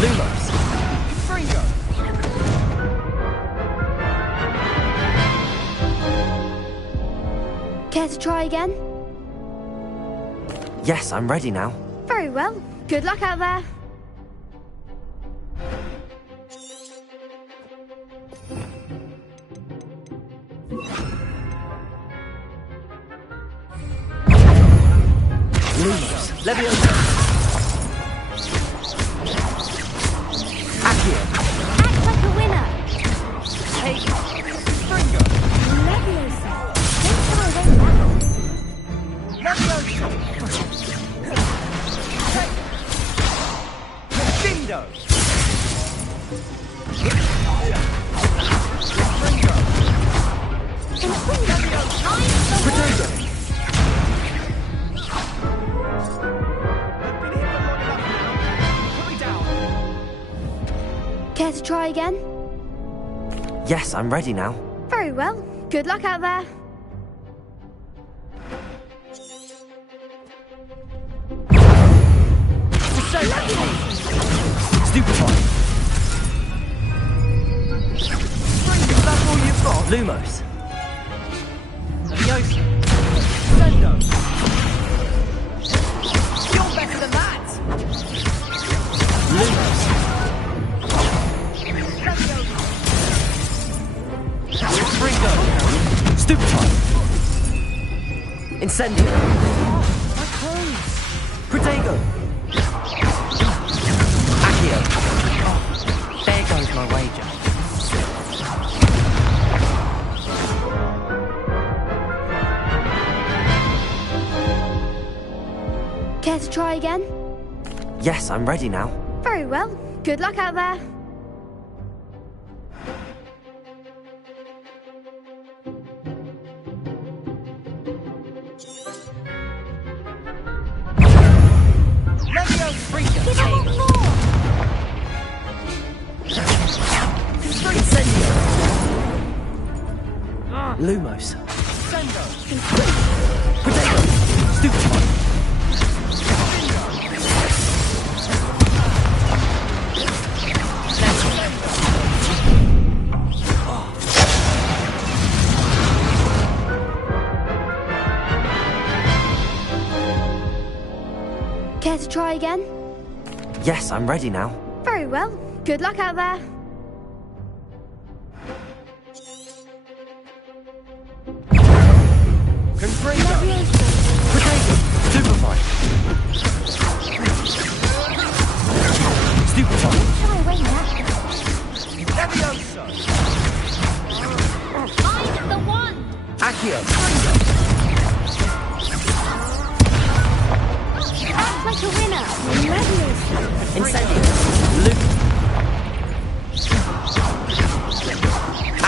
Lumos. Fringo. Care to try again? Yes, I'm ready now. Very well. Good luck out there. Lumos. Levioso. Accio. Act like a winner. Hey. Fringo. Leviosa. Don't throw away that. Levioso. Dindo. Potato. Care to try again? Yes, I'm ready now. Very well. Good luck out there. Stupefy. Is that all you've got? Lumos. Leviosa. Sendo. You're better than that! Lumos. Fringo. Stupefy. Incendio. My clothes. Protego. Accio. Oh, there goes my wager. Care to try again? Yes, I'm ready now. Very well. Good luck out there. Lumos. Potato. Stupefy. Care to try again? Yes, I'm ready now. Very well. Good luck out there. Potato. Stupefy. Stupefy. Try away now. Levioso. I'm the one. Accio. Act like a winner. Leviosa. Incendio. Luke.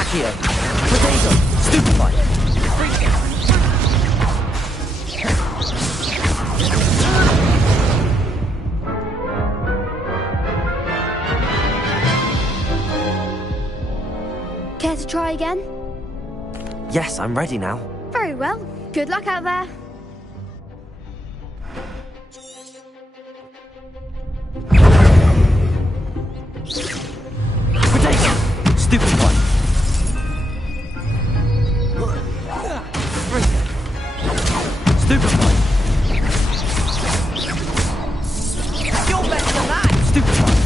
Accio. Potato. Stupefy. try again? Yes, I'm ready now. Very well. Good luck out there. Potato! Stupid one! Stupid one! You're better than that! Stupid one!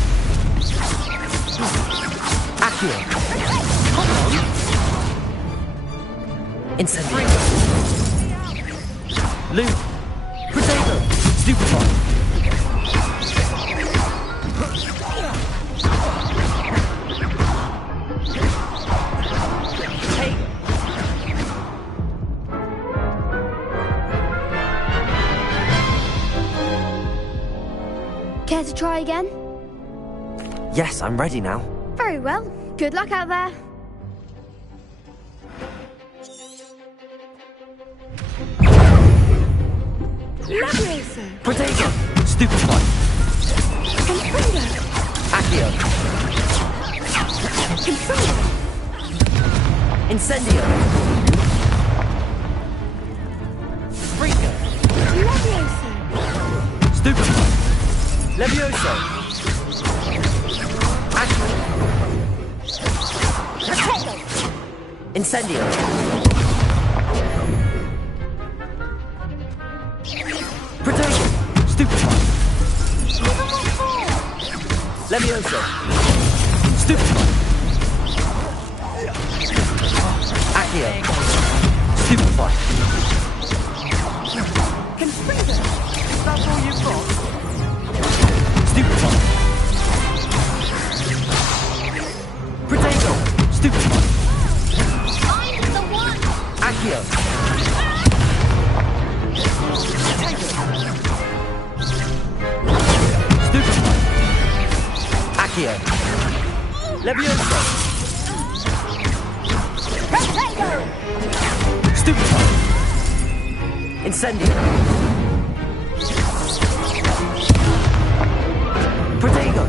Accio! Come on! Incendio! Luke! Potato! Stupid one! Care to try again? Yes, I'm ready now. Very well. Good luck out there. Levioso! Potato! Stupid one! Confundo! Accio! Confundo! Incendio! Freaker! Levioso! Stupid one! Levioso! Accio! Potato! Incendio! Potato! Stupid one! Levioso! Stupid one! Accio! Stupid one! Confundo! That's all you've got? Stupid one! Potato! Stupid one! I'm the one! Accio! Stupid one! Accio! Levioso! Potato! Stupid one! Incendio! Potato!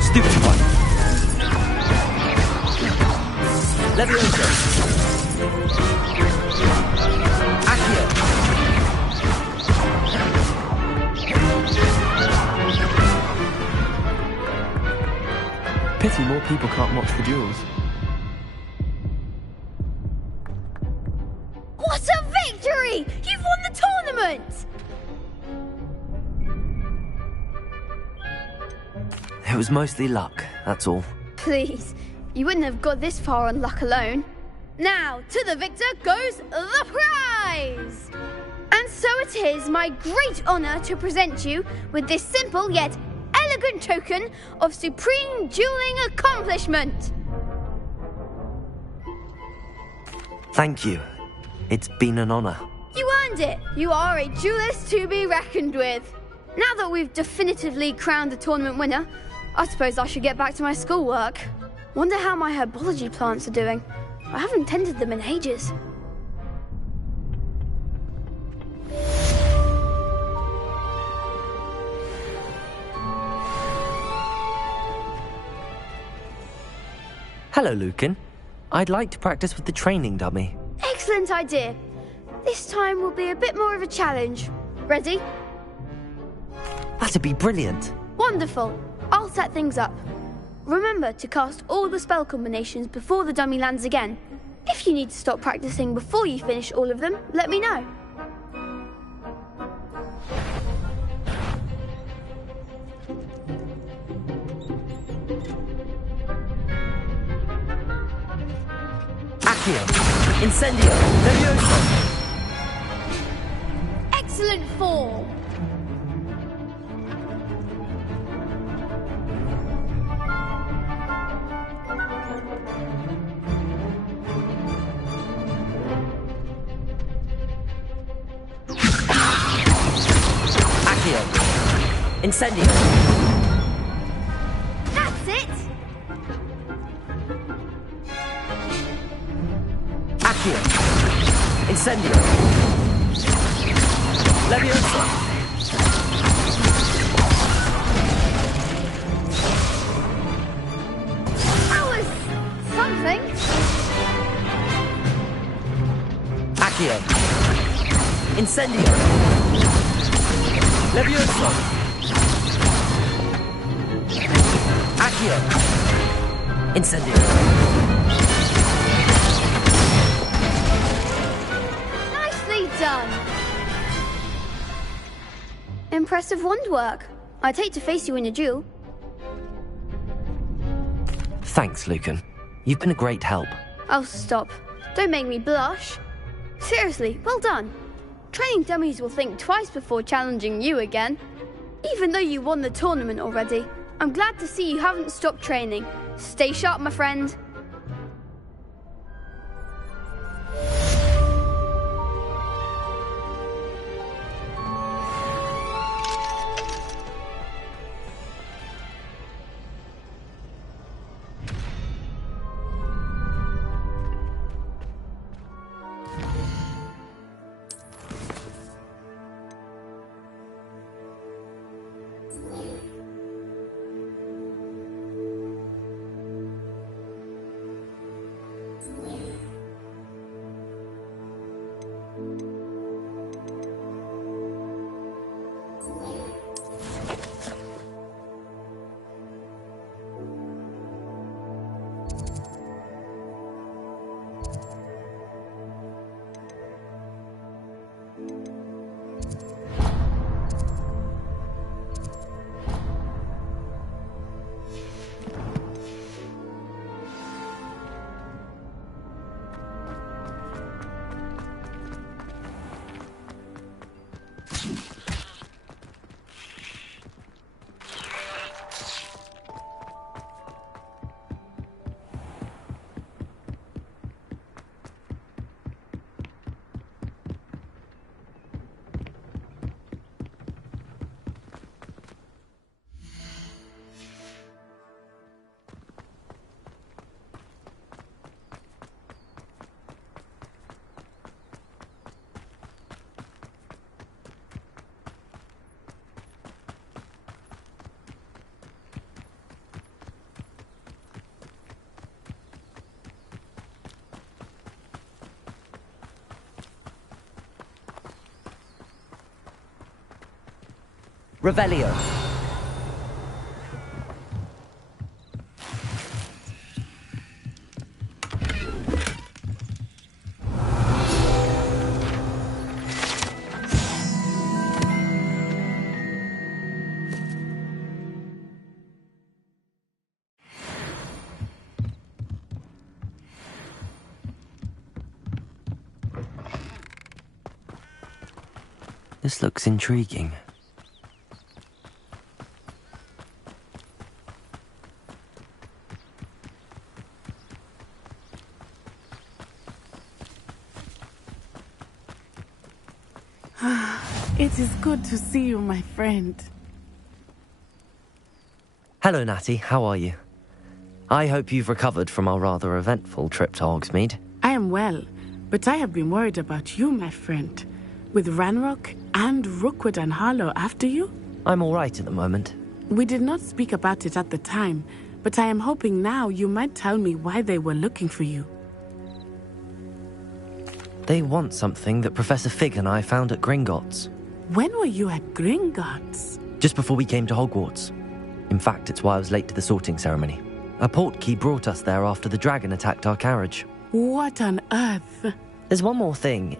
Stupid one! Levioso! Accio! Pity more people can't watch the duels. What a victory! You've won the tournament! It was mostly luck, that's all. Please, you wouldn't have got this far on luck alone. Now, to the victor goes the prize! And so it is my great honour to present you with this simple yet elegant token of supreme dueling accomplishment. Thank you. It's been an honor. You earned it. You are a duelist to be reckoned with. Now that we've definitively crowned the tournament winner, I suppose I should get back to my schoolwork. Wonder how my herbology plants are doing. I haven't tended them in ages. Hello, Lucan. I'd like to practice with the training dummy. Excellent idea. This time will be a bit more of a challenge. Ready? That'd be brilliant. Wonderful. I'll set things up. Remember to cast all the spell combinations before the dummy lands again. If you need to stop practicing before you finish all of them, let me know. Accio! Incendio! Levioso! Excellent form! Accio! Incendio! That's it! Accio! Incendio! Levioso! Accio! Incendio! Levioso! Accio! Incendio! Nicely done! Impressive wand work. I'd hate to face you in a duel. Thanks, Lucan. You've been a great help. Oh, stop. Don't make me blush. Seriously, well done. Training dummies will think twice before challenging you again. Even though you won the tournament already, I'm glad to see you haven't stopped training. Stay sharp, my friend. Revelio. This looks intriguing. It is good to see you, my friend. Hello, Natty. How are you? I hope you've recovered from our rather eventful trip to Hogsmeade. I am well, but I have been worried about you, my friend. With Ranrock and Rookwood and Harlow after you? I'm all right at the moment. We did not speak about it at the time, but I am hoping now you might tell me why they were looking for you. They want something that Professor Fig and I found at Gringotts. When were you at Gringotts? Just before we came to Hogwarts. In fact, it's why I was late to the sorting ceremony. A portkey brought us there after the dragon attacked our carriage. What on earth? There's one more thing.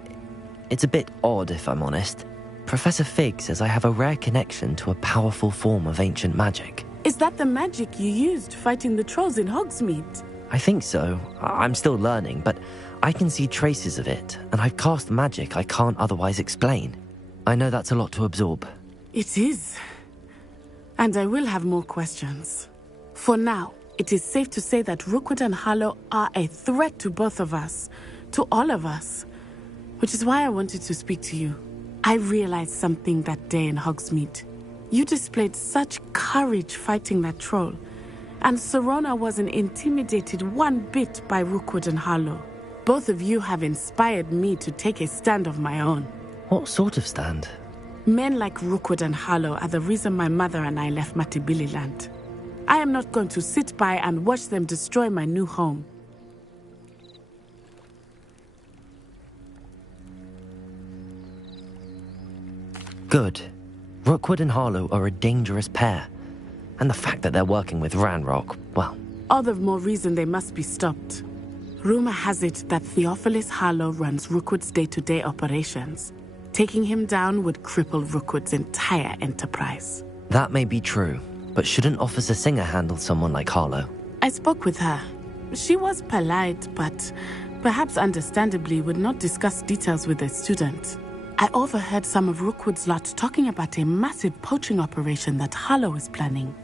It's a bit odd, if I'm honest. Professor Fig says I have a rare connection to a powerful form of ancient magic. Is that the magic you used fighting the trolls in Hogsmeade? I think so. I'm still learning, but I can see traces of it, and I've cast magic I can't otherwise explain. I know that's a lot to absorb. It is. And I will have more questions. For now, it is safe to say that Rookwood and Harlow are a threat to both of us, to all of us. Which is why I wanted to speak to you. I realized something that day in Hogsmeade. You displayed such courage fighting that troll, and Serona wasn't intimidated one bit by Rookwood and Harlow. Both of you have inspired me to take a stand of my own. What sort of stand? Men like Rookwood and Harlow are the reason my mother and I left Matibili-land. I am not going to sit by and watch them destroy my new home. Good. Rookwood and Harlow are a dangerous pair. And the fact that they're working with Ranrock, well... All the more reason they must be stopped. Rumor has it that Theophilus Harlow runs Rookwood's day-to-day operations. Taking him down would cripple Rookwood's entire enterprise. That may be true, but shouldn't Officer Singer handle someone like Harlow? I spoke with her. She was polite, but perhaps understandably would not discuss details with a student. I overheard some of Rookwood's lot talking about a massive poaching operation that Harlow is planning.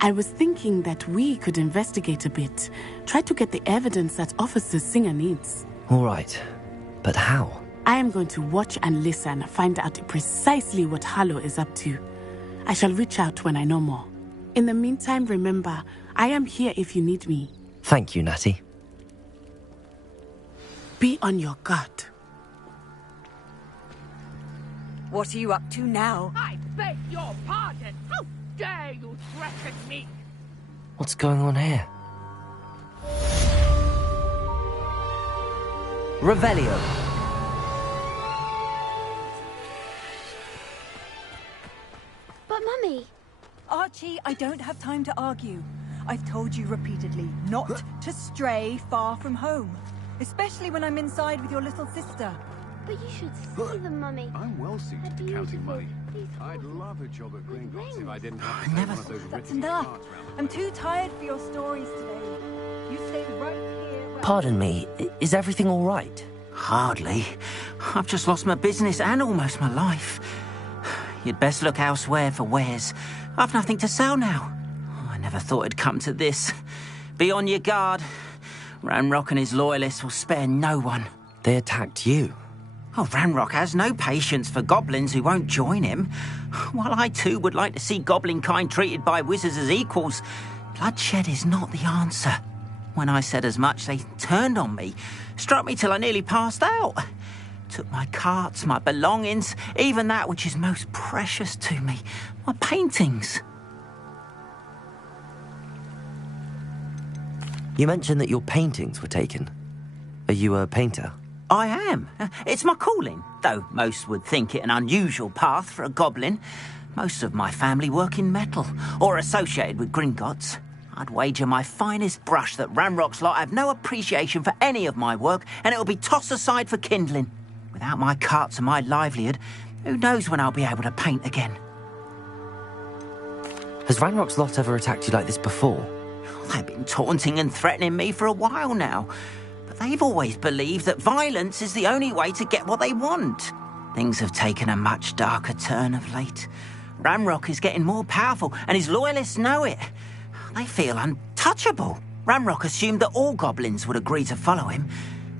I was thinking that we could investigate a bit, try to get the evidence that Officer Singer needs. All right, but how? I am going to watch and listen, find out precisely what Harlow is up to. I shall reach out when I know more. In the meantime, remember, I am here if you need me. Thank you, Natty. Be on your guard. What are you up to now? I beg your pardon. How dare you threaten me? What's going on here? Revelio. But Mummy... Archie, I don't have time to argue. I've told you repeatedly not to stray far from home. Especially when I'm inside with your little sister. But you should see them, Mummy. I'm well suited to counting money. I'd love a job at Gringotts if I didn't have to take one of those That's rickety enough. carts round. I'm too tired for your stories today. You stay right here. Pardon me, is everything all right? Hardly. I've just lost my business and almost my life. You'd best look elsewhere for wares. I've nothing to sell now. I never thought it'd come to this. Be on your guard. Ranrock and his loyalists will spare no one. They attacked you? Oh, Ranrock has no patience for goblins who won't join him. While I too would like to see goblin kind treated by wizards as equals, bloodshed is not the answer. When I said as much, they turned on me, struck me till I nearly passed out. Took my carts, my belongings, even that which is most precious to me, my paintings. You mentioned that your paintings were taken. Are you a painter? I am. It's my calling, though most would think it an unusual path for a goblin. Most of my family work in metal, or associated with Gringotts. I'd wager my finest brush that Ranrock's lot have no appreciation for any of my work, and it'll be tossed aside for kindling. Without my carts and my livelihood, who knows when I'll be able to paint again. Has Ranrock's lot ever attacked you like this before? They've been taunting and threatening me for a while now. But they've always believed that violence is the only way to get what they want. Things have taken a much darker turn of late. Ranrock is getting more powerful, and his loyalists know it. They feel untouchable. Ranrock assumed that all goblins would agree to follow him,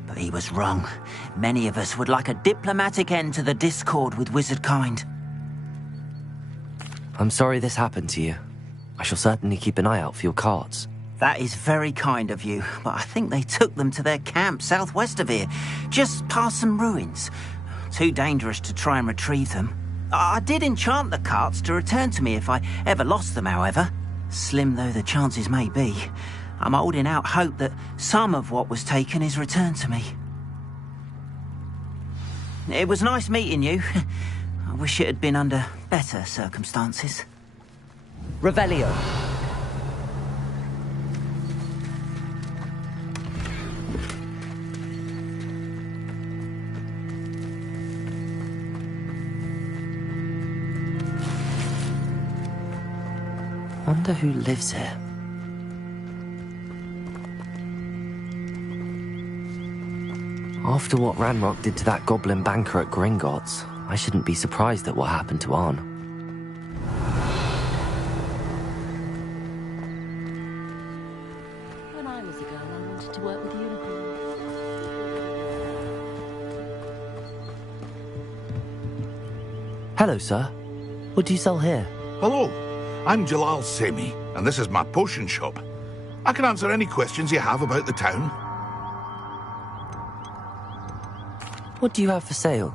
but he was wrong. Many of us would like a diplomatic end to the discord with wizard kind. I'm sorry this happened to you. I shall certainly keep an eye out for your carts. That is very kind of you, but I think they took them to their camp southwest of here, just past some ruins. Too dangerous to try and retrieve them. I did enchant the carts to return to me if I ever lost them, however. Slim though the chances may be, I'm holding out hope that some of what was taken is returned to me. It was nice meeting you. I wish it had been under better circumstances. Revelio. Wonder who lives here. After what Ranrock did to that goblin banker at Gringotts, I shouldn't be surprised at what happened to Arn. When I was a girl, I wanted to work with unicorns. Hello, sir. What do you sell here? Hello, I'm Jalal Semi, and this is my potion shop. I can answer any questions you have about the town. What do you have for sale?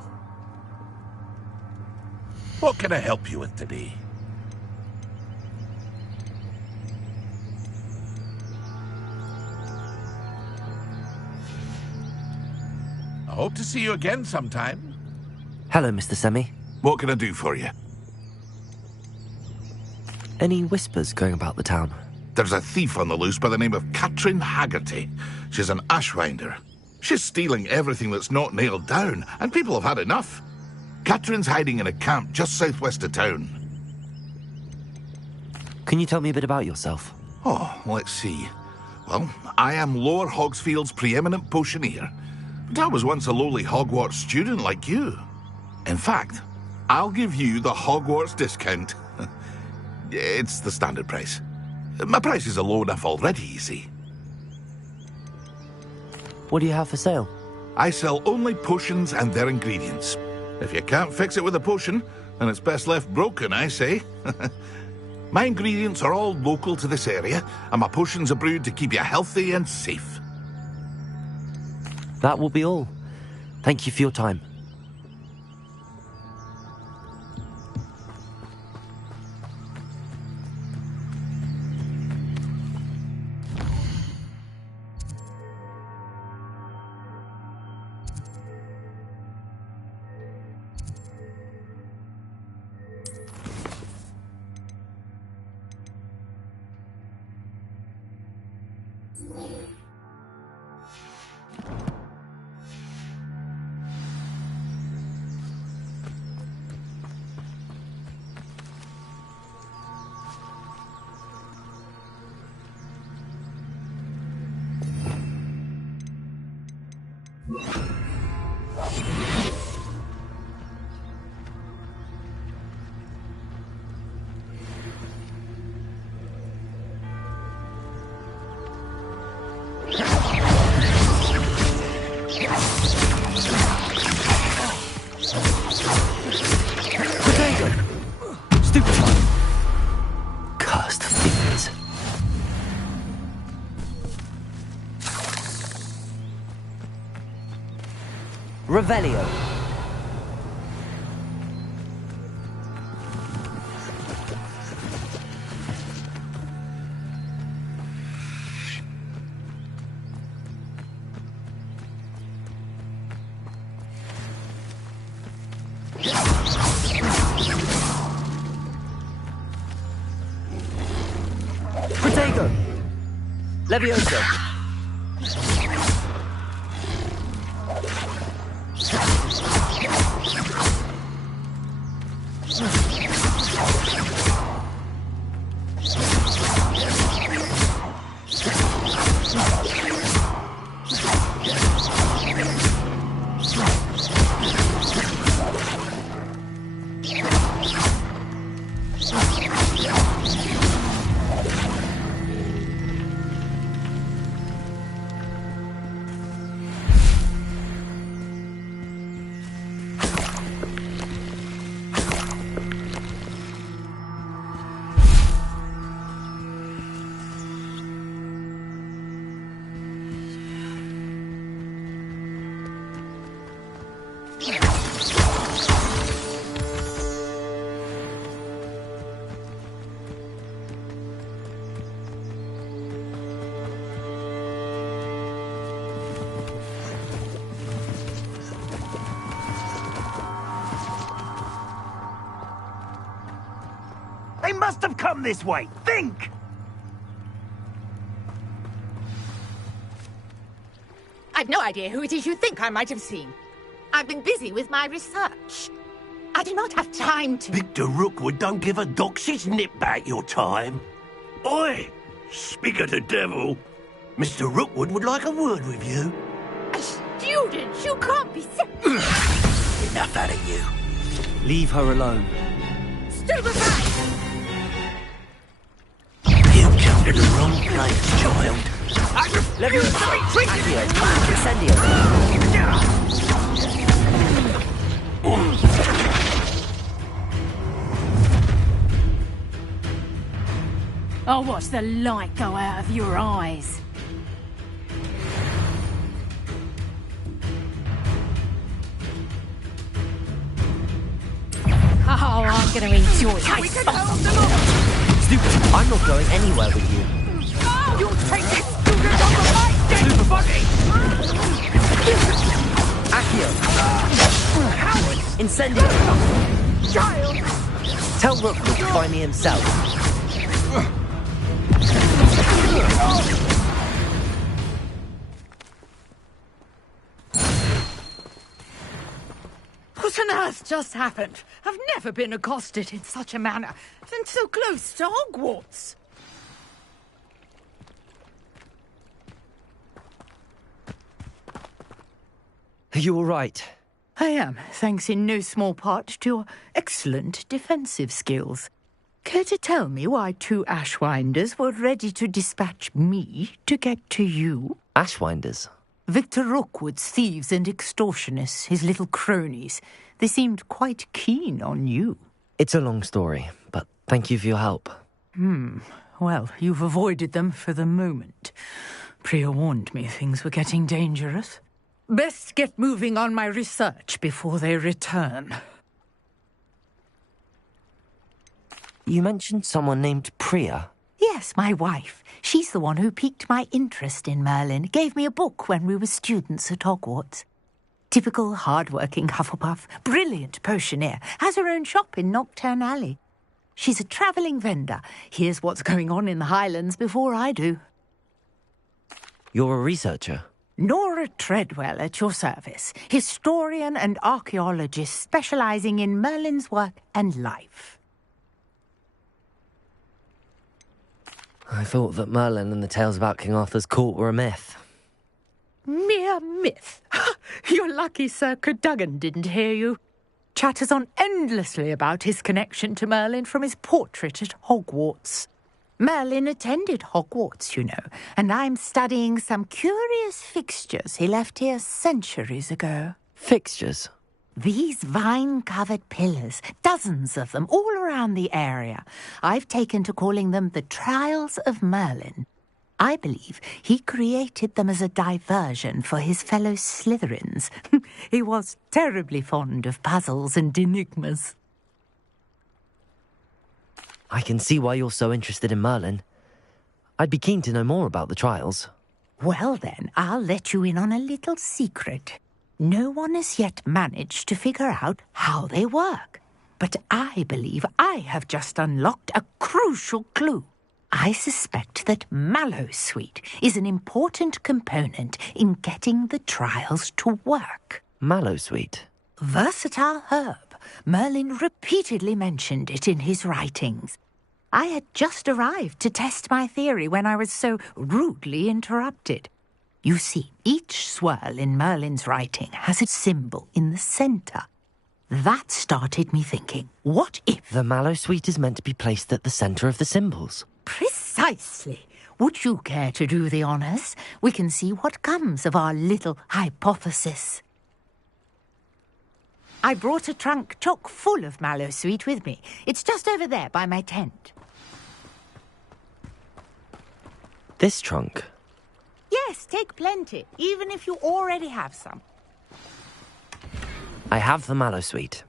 What can I help you with today? I hope to see you again sometime. Hello, Mr. Semi. What can I do for you? Any whispers going about the town? There's a thief on the loose by the name of Katrin Haggerty. She's an ashwinder. She's stealing everything that's not nailed down, and people have had enough. Katrin's hiding in a camp just southwest of town. Can you tell me a bit about yourself? Oh, let's see. Well, I am Lower Hogsfield's preeminent potioneer, but I was once a lowly Hogwarts student like you. In fact, I'll give you the Hogwarts discount. It's the standard price. My prices are low enough already, you see. What do you have for sale? I sell only potions and their ingredients. If you can't fix it with a potion, then it's best left broken, I say. My ingredients are all local to this area, and my potions are brewed to keep you healthy and safe. That will be all. Thank you for your time. Revelio. Protego. Levioso. They must have come this way. Think! I've no idea who it is you think I might have seen. I've been busy with my research. I do not have time to... Victor Rookwood don't give a doxy's nip back your time. Oi! Speak of the devil. Mr. Rookwood would like a word with you. A student? You can't be... Enough out of you. Leave her alone. Stupefy! You jumped in the wrong place, child. I refuse to be treated... Incendio. I'll watch the light go out of your eyes. Oh, I'm gonna enjoy this. Stupid, I'm not going anywhere with you. You take this student on the light, dead body! Accio. Incendio. Tell Rookwood to find me himself. What on earth just happened? I've never been accosted in such a manner, and so close to Hogwarts. Are you all right? I am, thanks in no small part to your excellent defensive skills. Care to tell me why 2 Ashwinders were ready to dispatch me to get to you? Ashwinders? Victor Rookwood's thieves and extortionists, his little cronies. They seemed quite keen on you. It's a long story, but thank you for your help. Well, you've avoided them for the moment. Priya warned me things were getting dangerous. Best get moving on my research before they return. You mentioned someone named Priya. Yes, my wife. She's the one who piqued my interest in Merlin. Gave me a book when we were students at Hogwarts. Typical hard-working Hufflepuff, brilliant potioneer, has her own shop in Knockturn Alley. She's a travelling vendor. Hears what's going on in the Highlands before I do. You're a researcher? Nora Treadwell at your service, historian and archaeologist specialising in Merlin's work and life. I thought that Merlin and the tales about King Arthur's court were a myth. Mere myth. You're lucky Sir Cadogan didn't hear you. Chatters on endlessly about his connection to Merlin from his portrait at Hogwarts. Merlin attended Hogwarts, you know, and I'm studying some curious fixtures he left here centuries ago. Fixtures? These vine-covered pillars, dozens of them, all around the area. I've taken to calling them the Trials of Merlin. I believe he created them as a diversion for his fellow Slytherins. He was terribly fond of puzzles and enigmas. I can see why you're so interested in Merlin. I'd be keen to know more about the trials. Well then, I'll let you in on a little secret. No one has yet managed to figure out how they work. But I believe I have just unlocked a crucial clue. I suspect that Mallowsweet is an important component in getting the trials to work. Mallowsweet? Versatile herb. Merlin repeatedly mentioned it in his writings. I had just arrived to test my theory when I was so rudely interrupted. You see, each swirl in Merlin's writing has a symbol in the centre. That started me thinking, what if... The Mallowsweet is meant to be placed at the centre of the symbols. Precisely. Would you care to do the honours? We can see what comes of our little hypothesis. I brought a trunk chock full of Mallowsweet with me. It's just over there by my tent. This trunk? Yes, take plenty, even if you already have some. I have the Mallowsweet.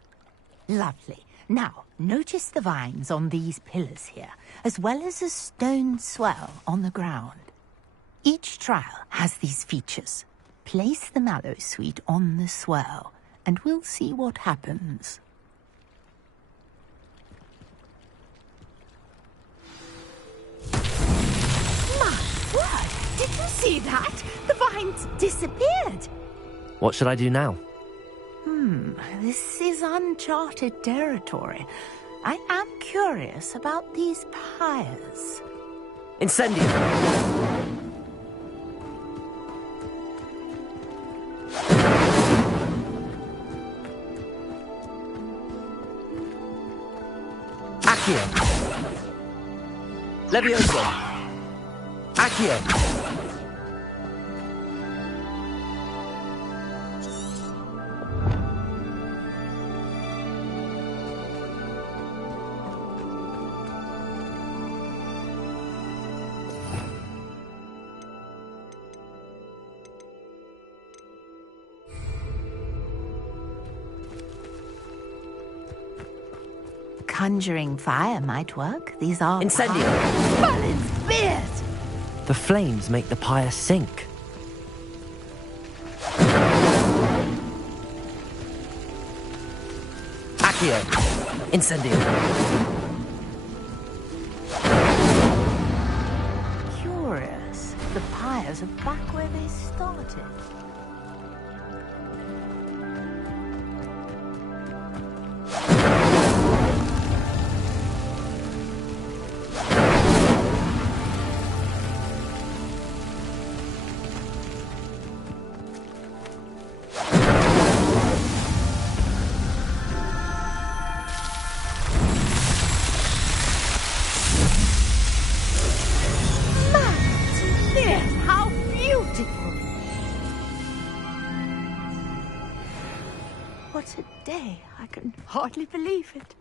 Lovely. Now, notice the vines on these pillars here, as well as a stone swell on the ground. Each trial has these features. Place the Mallowsweet on the swell, and we'll see what happens. My word! Did you see that? The vines disappeared! What should I do now? This is uncharted territory. I am curious about these pyres. Incendio! Accio! Levioso! Accio! Conjuring fire might work. These are... Incendio! Merlin's beard! The flames make the pyre sink. Accio! Incendio! stars are back where they started. What a day. I can hardly believe it.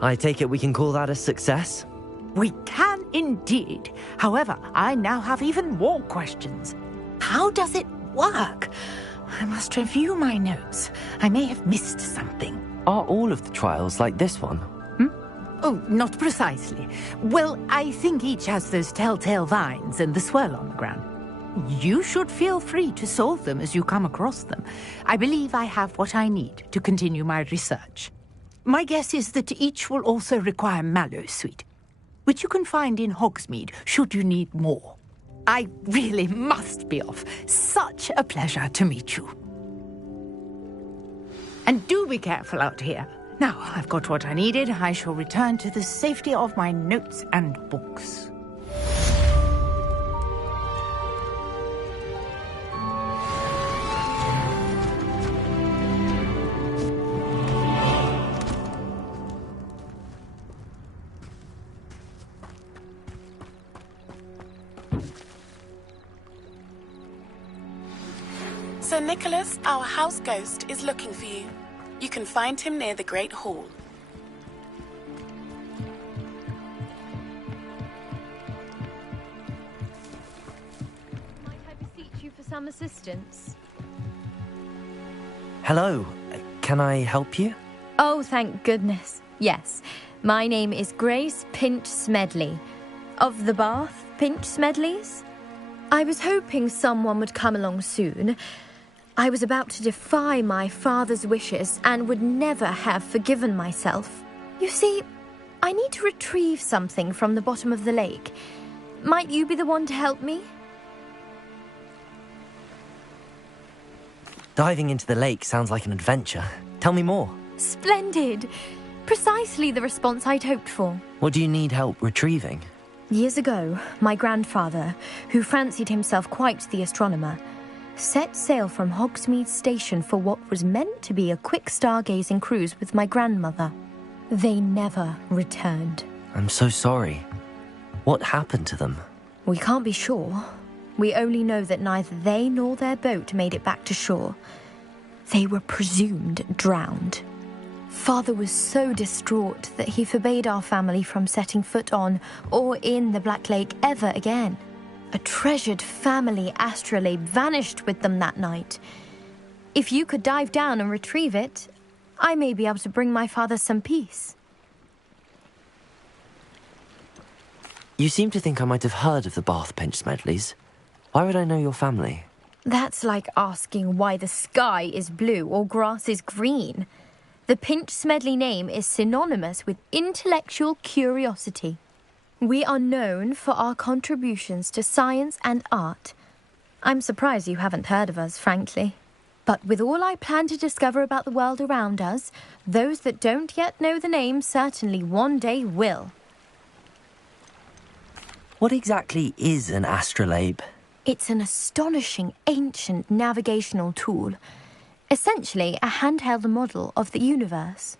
I take it we can call that a success? We can indeed. However, I now have even more questions. How does it work? I must review my notes. I may have missed something. Are all of the trials like this one? Oh, not precisely. Well, I think each has those telltale vines and the swirl on the ground. You should feel free to solve them as you come across them. I believe I have what I need to continue my research. My guess is that each will also require mallow sweet, which you can find in Hogsmeade should you need more. I really must be off. Such a pleasure to meet you. And do be careful out here. Now I've got what I needed, I shall return to the safety of my notes and books. Sir Nicholas, our house ghost, is looking for you. You can find him near the Great Hall. Might I beseech you for some assistance? Hello. Can I help you? Oh, thank goodness. Yes. My name is Grace Pinch Smedley. Of the Bath Pinch Smedleys? I was hoping someone would come along soon. I was about to defy my father's wishes and would never have forgiven myself. You see, I need to retrieve something from the bottom of the lake. Might you be the one to help me? Diving into the lake sounds like an adventure. Tell me more. Splendid! Precisely the response I'd hoped for. What do you need help retrieving? Years ago, my grandfather, who fancied himself quite the astronomer, set sail from Hogsmeade Station for what was meant to be a quick stargazing cruise with my grandmother. They never returned. I'm so sorry. What happened to them? We can't be sure. We only know that neither they nor their boat made it back to shore. They were presumed drowned. Father was so distraught that he forbade our family from setting foot on or in the Black Lake ever again. A treasured family astrolabe vanished with them that night. If you could dive down and retrieve it, I may be able to bring my father some peace. You seem to think I might have heard of the Bath Pinch Smedleys. Why would I know your family? That's like asking why the sky is blue or grass is green. The Pinch Smedley name is synonymous with intellectual curiosity. We are known for our contributions to science and art. I'm surprised you haven't heard of us, frankly. But with all I plan to discover about the world around us, those that don't yet know the name certainly one day will. What exactly is an astrolabe? It's an astonishing ancient navigational tool. Essentially a handheld model of the universe.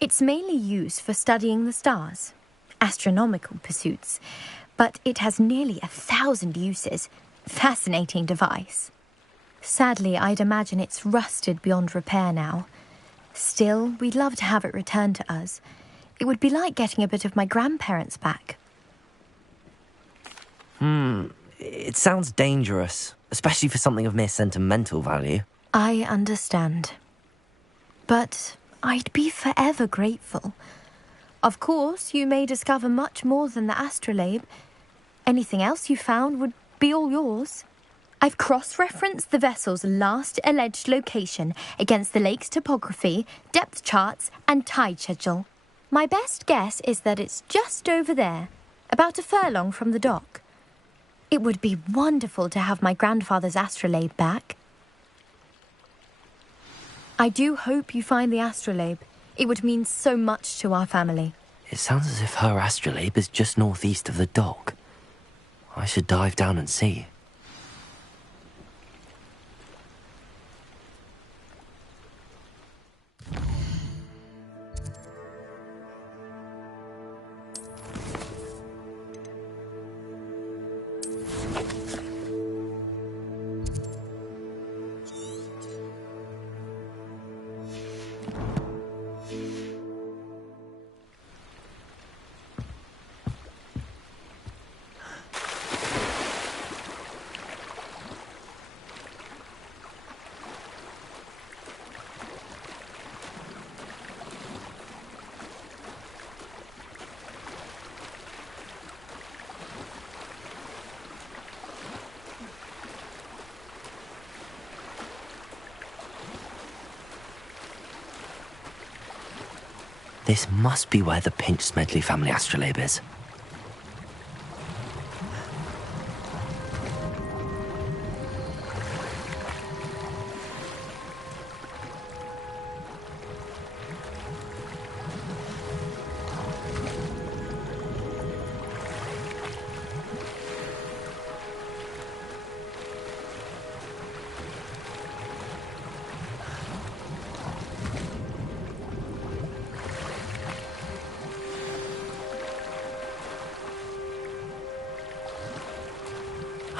It's mainly used for studying the stars. Astronomical pursuits, but it has nearly 1,000 uses. Fascinating device. Sadly, I'd imagine it's rusted beyond repair now. Still, we'd love to have it returned to us. It would be like getting a bit of my grandparents back. It sounds dangerous, especially for something of mere sentimental value. I understand. But I'd be forever grateful. Of course, you may discover much more than the astrolabe. Anything else you found would be all yours. I've cross-referenced the vessel's last alleged location against the lake's topography, depth charts, and tide schedule. My best guess is that it's just over there, about a furlong from the dock. It would be wonderful to have my grandfather's astrolabe back. I do hope you find the astrolabe. It would mean so much to our family. It sounds as if her astrolabe is just northeast of the dock. I should dive down and see. This must be where the Pinch Smedley family astrolabe is.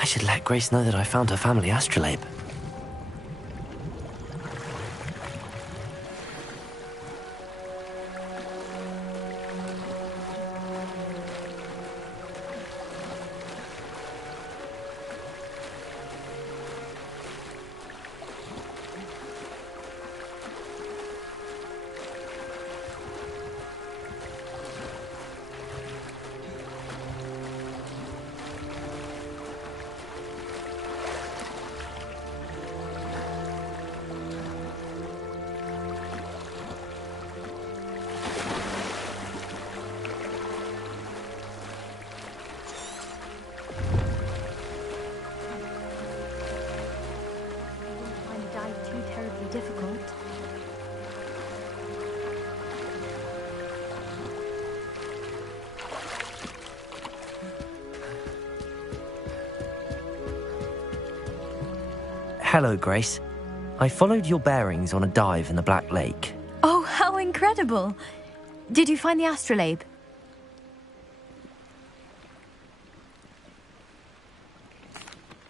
I should let Grace know that I found her family astrolabe. Difficult. Hello, Grace. I followed your bearings on a dive in the Black Lake. Oh, how incredible! Did you find the astrolabe?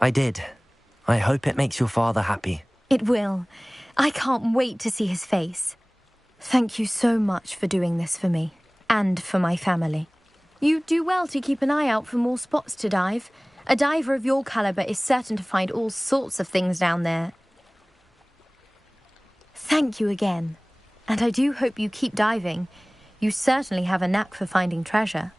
I did. I hope it makes your father happy. It will. I can't wait to see his face. Thank you so much for doing this for me, and for my family. You do well to keep an eye out for more spots to dive. A diver of your caliber is certain to find all sorts of things down there. Thank you again, and I do hope you keep diving. You certainly have a knack for finding treasure.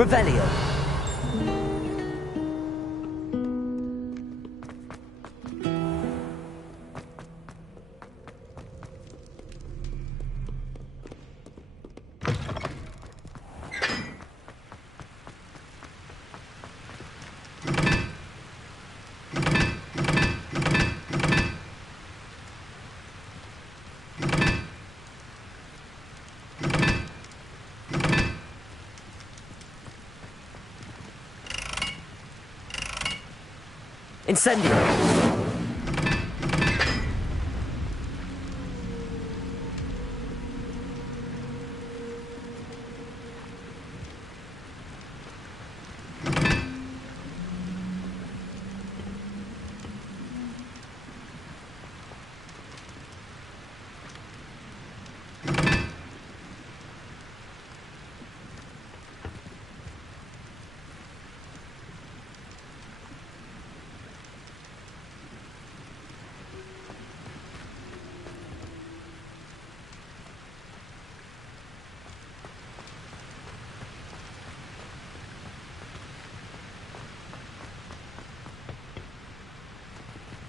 Revelio. Incendio.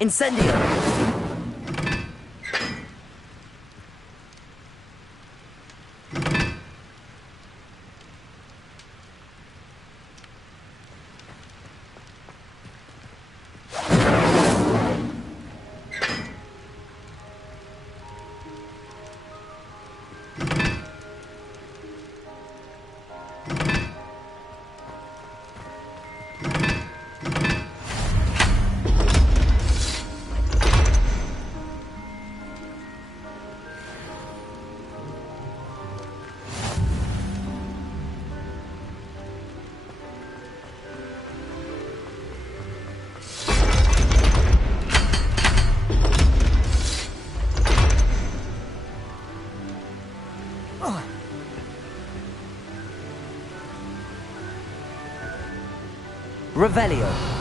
Incendio. Revelio.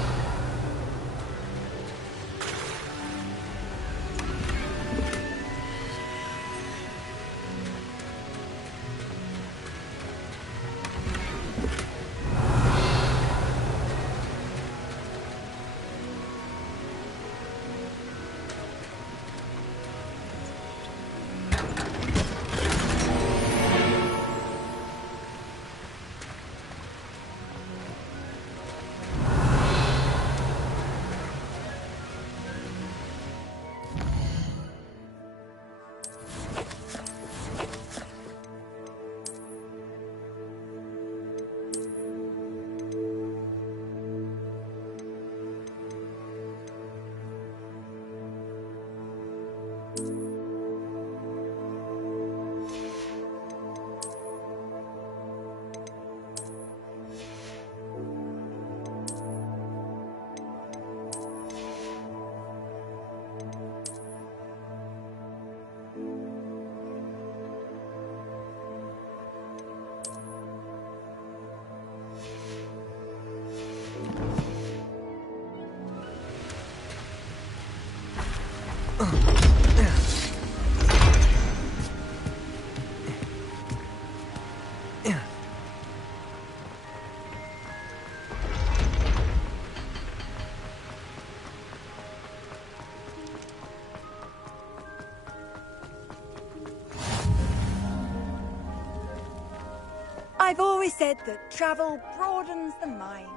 I've always said that travel broadens the mind.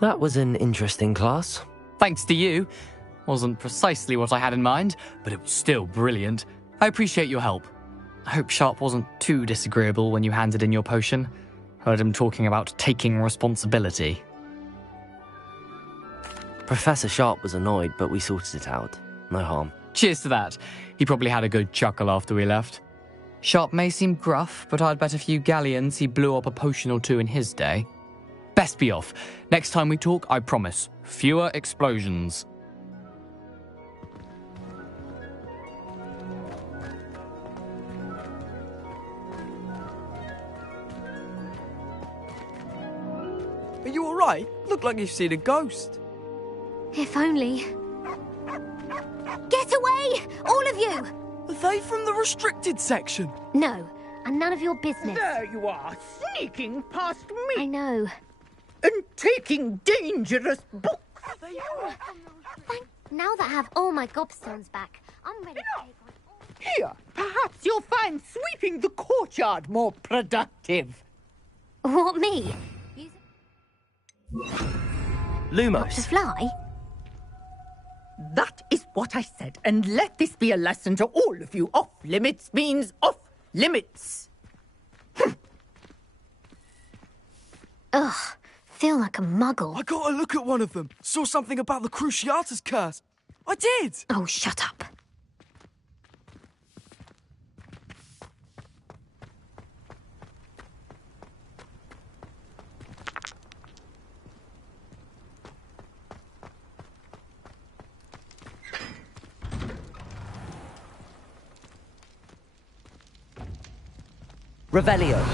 That was an interesting class. Thanks to you. Wasn't precisely what I had in mind, but it was still brilliant. I appreciate your help. I hope Sharp wasn't too disagreeable when you handed in your potion. Heard him talking about taking responsibility. Professor Sharp was annoyed, but we sorted it out. No harm. Cheers to that. He probably had a good chuckle after we left. Sharp may seem gruff, but I'd bet a few galleons he blew up a potion or two in his day. Best be off. Next time we talk, I promise, fewer explosions. Are you alright? Look like you've seen a ghost. If only. Get away! All of you! Are they from the restricted section? No, and none of your business. There you are, sneaking past me. I know. And taking dangerous books. Now that I have all my gobstones back, I'm ready to take on all... Here, perhaps you'll find sweeping the courtyard more productive. What, me? Lumos. To fly? That is what I said, and let this be a lesson to all of you. Off limits means off limits. Ugh, feel like a muggle. I got a look at one of them. Saw something about the Cruciatus curse. I did! Oh, shut up. Revelio.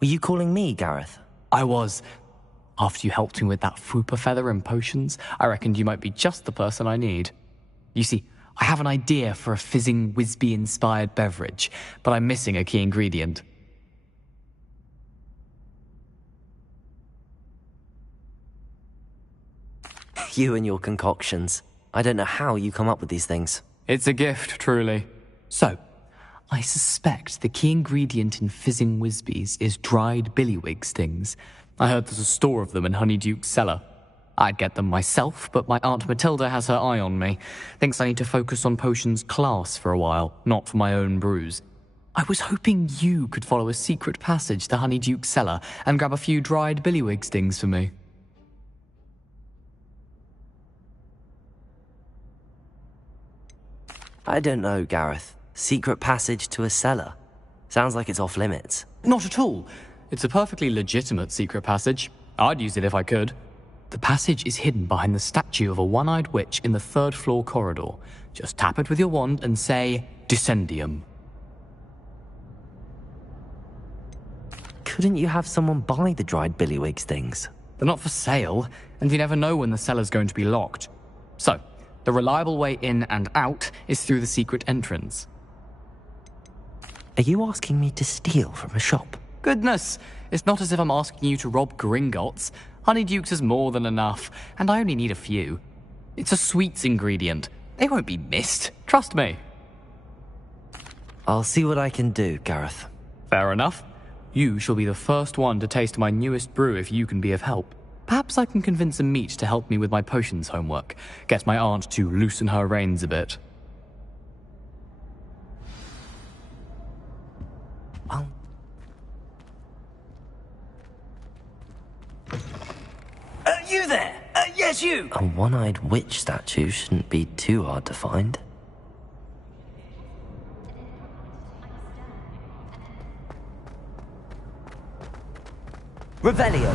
Were you calling me, Gareth? I was. After you helped me with that Fupa feather and potions, I reckoned you might be just the person I need. You see, I have an idea for a fizzing Wisby-inspired beverage, but I'm missing a key ingredient. You and your concoctions. I don't know how you come up with these things. It's a gift, truly. So, I suspect the key ingredient in fizzing Wisbies is dried billywig stings. I heard there's a store of them in Honeyduke's cellar. I'd get them myself, but my Aunt Matilda has her eye on me. Thinks I need to focus on potions class for a while, not for my own brews. I was hoping you could follow a secret passage to Honeyduke's cellar and grab a few dried billywig stings for me. I don't know, Gareth. Secret passage to a cellar. Sounds like it's off limits. Not at all. It's a perfectly legitimate secret passage. I'd use it if I could. The passage is hidden behind the statue of a one-eyed witch in the third-floor corridor. Just tap it with your wand and say, Descendium. Couldn't you have someone buy the dried billywig stings? They're not for sale, and you never know when the cellar's going to be locked. So, the reliable way in and out is through the secret entrance. Are you asking me to steal from a shop? Goodness, it's not as if I'm asking you to rob Gringotts. Honeyduke's is more than enough, and I only need a few. It's a sweets ingredient. They won't be missed, trust me. I'll see what I can do, Gareth. Fair enough. You shall be the first one to taste my newest brew if you can be of help. Perhaps I can convince a meat to help me with my potions homework. Get my aunt to loosen her reins a bit. You there! Yes, you! A one-eyed witch statue shouldn't be too hard to find. Revelio.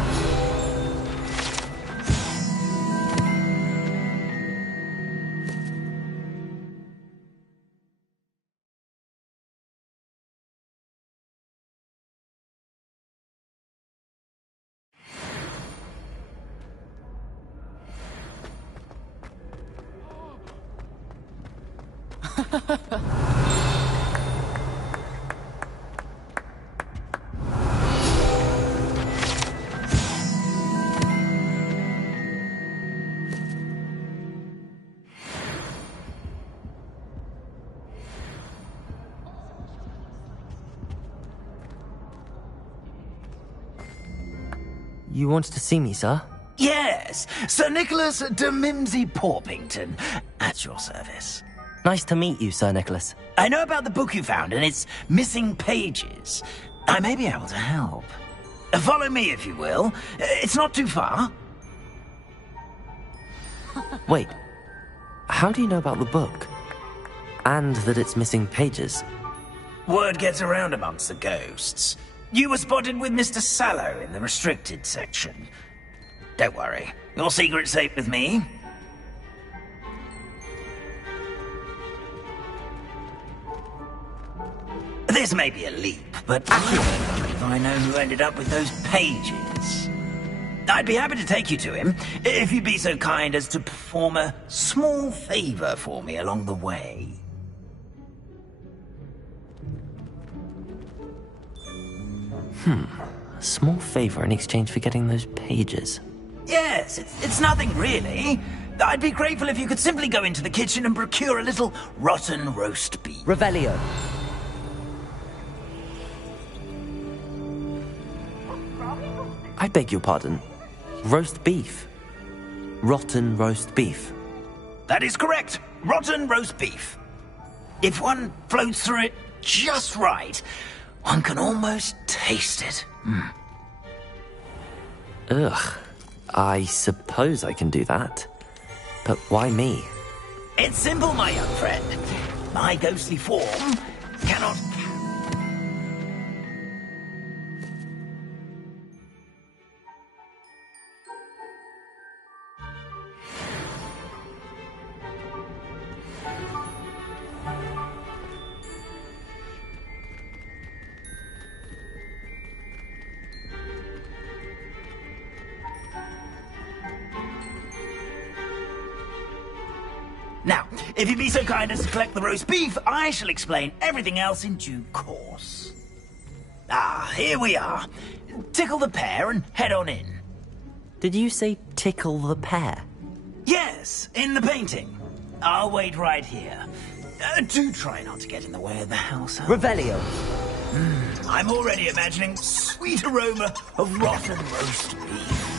You wanted to see me, sir? Yes, Sir Nicholas de Mimsy Porpington, at your service. Nice to meet you, Sir Nicholas. I know about the book you found and its missing pages. I may be able to help. Follow me, if you will. It's not too far. Wait, how do you know about the book? And that it's missing pages? Word gets around amongst the ghosts. You were spotted with Mr. Sallow in the restricted section. Don't worry, your secret's safe with me. This may be a leap, but I wonder if I know who ended up with those pages. I'd be happy to take you to him, if you'd be so kind as to perform a small favor for me along the way. A small favor in exchange for getting those pages. Yes, it's nothing really. I'd be grateful if you could simply go into the kitchen and procure a little rotten roast beef. Revelio. I beg your pardon. Roast beef. Rotten roast beef. That is correct. Rotten roast beef. If one floats through it just right, one can almost taste it. Ugh. I suppose I can do that. But why me? It's simple, my young friend. My ghostly form cannot... Now, if you'd be so kind as to collect the roast beef, I shall explain everything else in due course. Ah, here we are. Tickle the pear and head on in. Did you say tickle the pear? Yes, in the painting. I'll wait right here. Do try not to get in the way of the house. Revelio. I'm already imagining sweet aroma of rotten roast beef.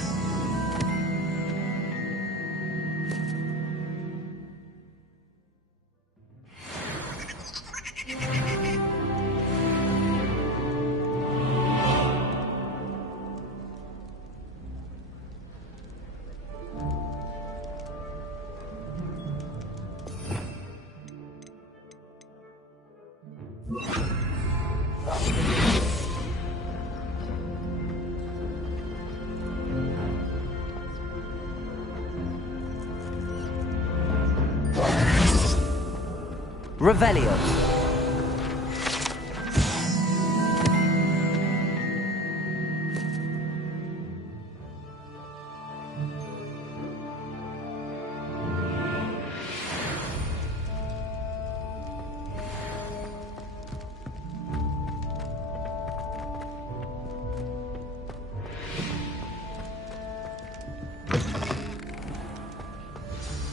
Revelio.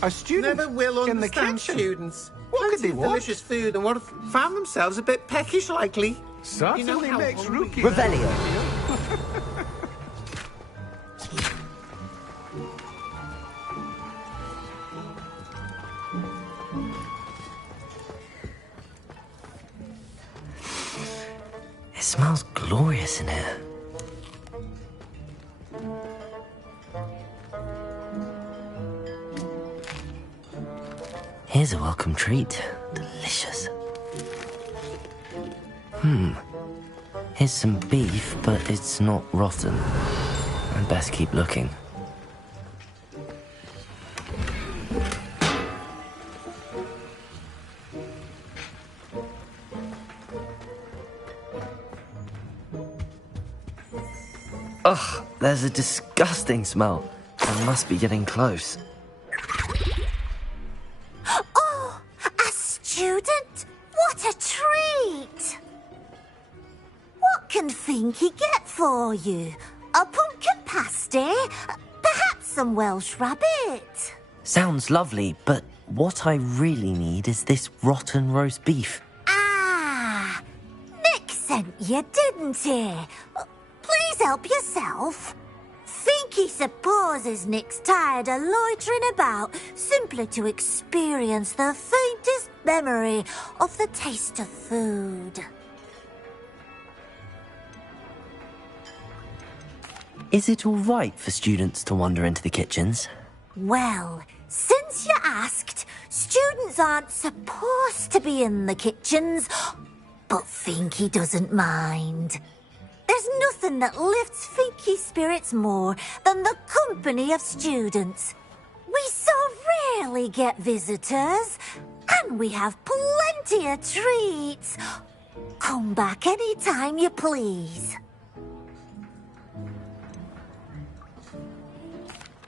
A student never will in the understand kitchen. students. What could they want? Delicious food and what found themselves a bit peckish likely. Certainly how makes hungry rookie. Revelio. It smells glorious in here. Here's a welcome treat. Delicious. Here's some beef, but it's not rotten. I'd best keep looking. Ugh, there's a disgusting smell. I must be getting close. Oh, a student? What a treat! What can Finky get for you? A pumpkin pasty? Perhaps some Welsh rabbit? Sounds lovely, but what I really need is this rotten roast beef. Ah, Nick sent you, didn't he? Please help yourself. Finky supposes Nick's tired of loitering about simply to experience the faintest memory of the taste of food. Is it all right for students to wander into the kitchens? Well, since you asked, students aren't supposed to be in the kitchens, but Finky doesn't mind. There's nothing that lifts Finky's spirits more than the company of students. We so rarely get visitors, and we have plenty of treats. Come back any time you please.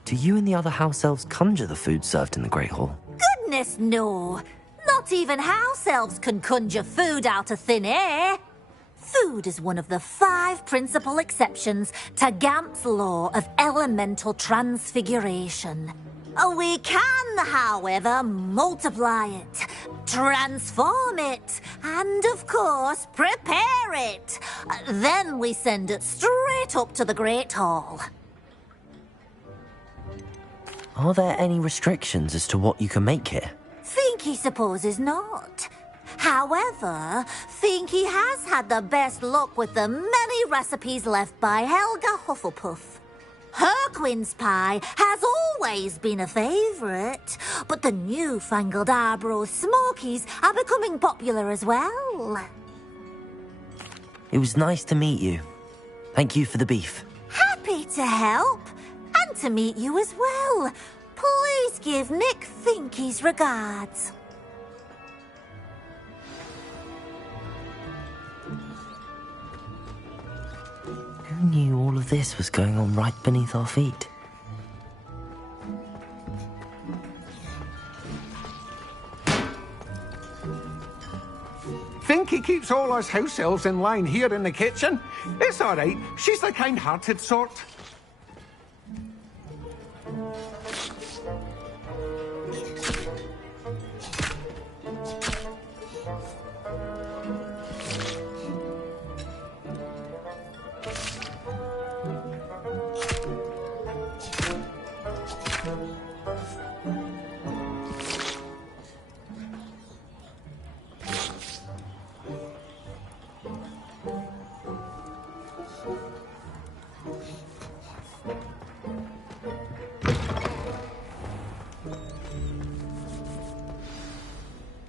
Do you and the other house elves conjure the food served in the Great Hall? Goodness no! Not even house elves can conjure food out of thin air. Food is one of the 5 principal exceptions to Gamp's law of elemental transfiguration. We can, however, multiply it, transform it, and, of course, prepare it. Then we send it straight up to the Great Hall. Are there any restrictions as to what you can make here? Finky supposes not. However, Finky has had the best luck with the many recipes left by Helga Hufflepuff. Her quince pie has always been a favourite, but the newfangled Arbroath Smokies are becoming popular as well. It was nice to meet you. Thank you for the beef. Happy to help, and to meet you as well. Please give Nick Finky's regards. Who knew all of this was going on right beneath our feet? Finky keeps all us house elves in line here in the kitchen. It's all right. She's the kind-hearted sort.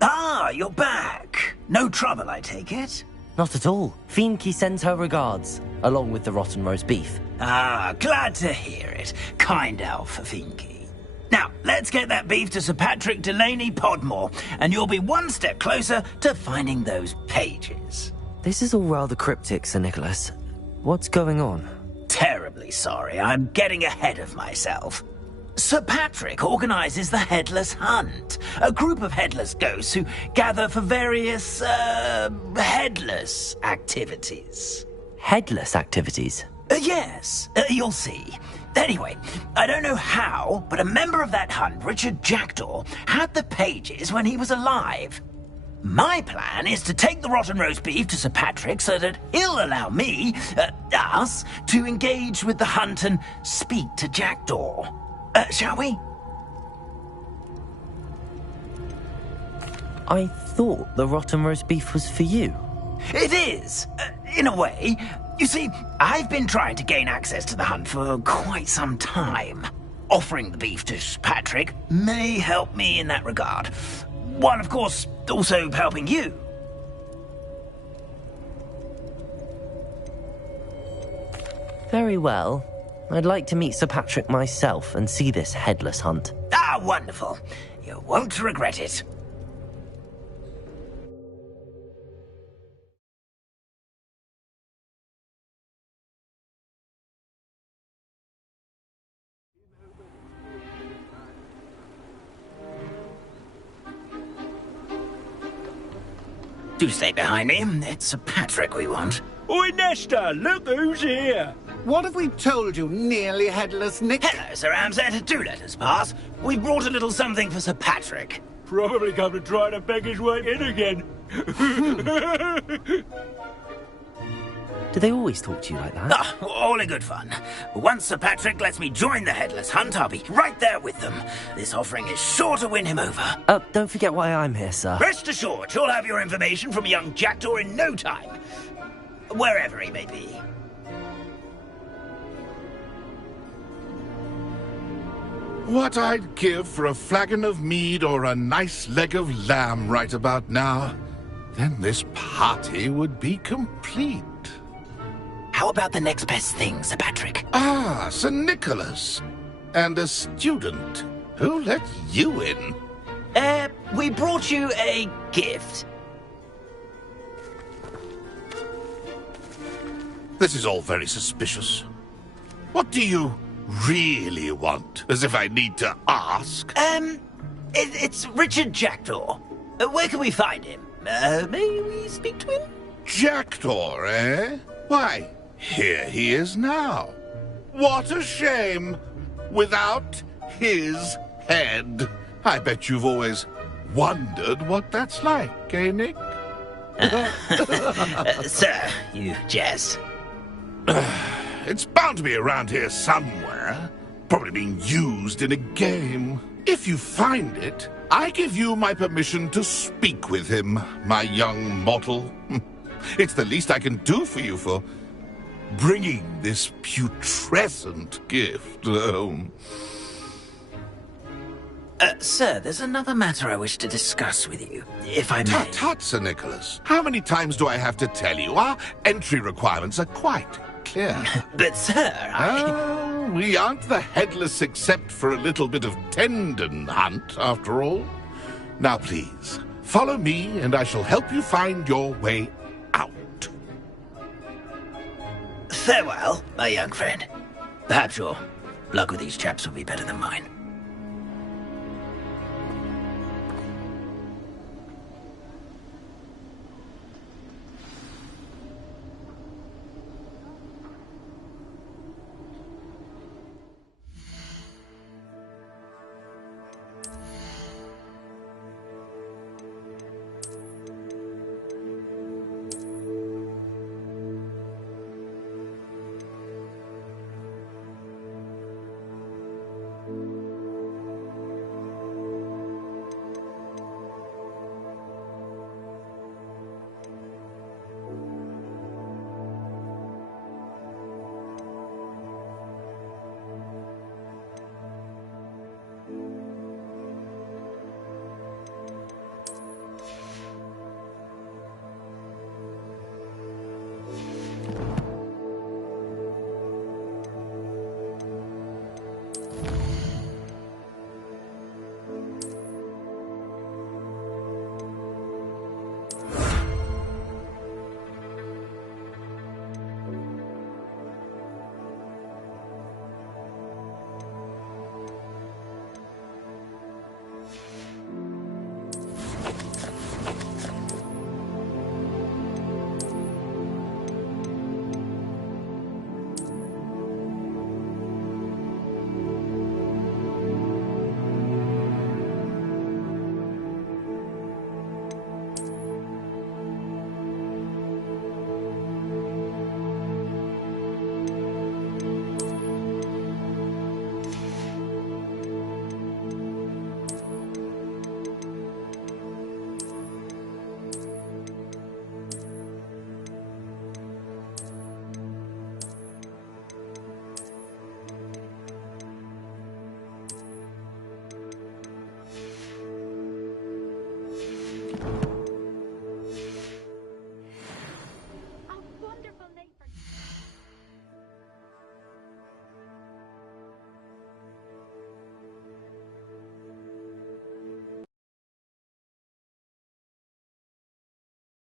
Ah, you're back. No trouble, I take it? Not at all. Finky sends her regards, along with the rotten roast beef. Ah, glad to hear it. Kind elf, Finky. Now, let's get that beef to Sir Patrick Delaney Podmore, and you'll be one step closer to finding those pages. This is all rather cryptic, Sir Nicholas. What's going on? Terribly sorry, I'm getting ahead of myself. Sir Patrick organises the Headless Hunt, a group of headless ghosts who gather for various, headless activities. Headless activities? Yes, you'll see. Anyway, I don't know how, but a member of that hunt, Richard Jackdaw, had the pages when he was alive. My plan is to take the rotten roast beef to Sir Patrick so that he'll allow me, us, to engage with the hunt and speak to Jackdaw. Shall we? I thought the rotten roast beef was for you. It is, in a way. You see, I've been trying to gain access to the hunt for quite some time. Offering the beef to Patrick may help me in that regard. One, of course, also helping you. Very well. I'd like to meet Sir Patrick myself and see this headless hunt. Ah, wonderful. You won't regret it. Do stay behind me. It's Sir Patrick we want. Oi, Nesta, look who's here. What have we told you, nearly headless Nick? Hello, Sir Ramsett. Do let us pass. We brought a little something for Sir Patrick. Probably come to try to beg his way in again. Do they always talk to you like that? Ah, all in good fun. Once Sir Patrick lets me join the Headless Hunt, I'll be right there with them. This offering is sure to win him over. Don't forget why I'm here, sir. Rest assured, you'll have your information from a young jackdaw in no time. Wherever he may be. What I'd give for a flagon of mead or a nice leg of lamb right about now. Then this party would be complete. How about the next best thing, Sir Patrick? Ah, Sir Nicholas. And a student. Who let you in? We brought you a gift. This is all very suspicious. What do you really want? As if I need to ask. It's Richard Jackdaw. Where can we find him? May we speak to him? Jackdaw, eh? Why, here he is now. What a shame. Without his head. I bet you've always wondered what that's like, eh, Nick? Sir, you jest. It's bound to be around here somewhere. Probably being used in a game. If you find it, I give you my permission to speak with him, my young mortal. It's the least I can do for you for bringing this putrescent gift home. Sir, there's another matter I wish to discuss with you, if I may. Tut, Sir Nicholas. How many times do I have to tell you? Our entry requirements are quite clear. But, sir, we aren't the Headless except for a little bit of tendon hunt, after all. Now, please, follow me, and I shall help you find your way out. Farewell, my young friend. Perhaps your luck with these chaps will be better than mine.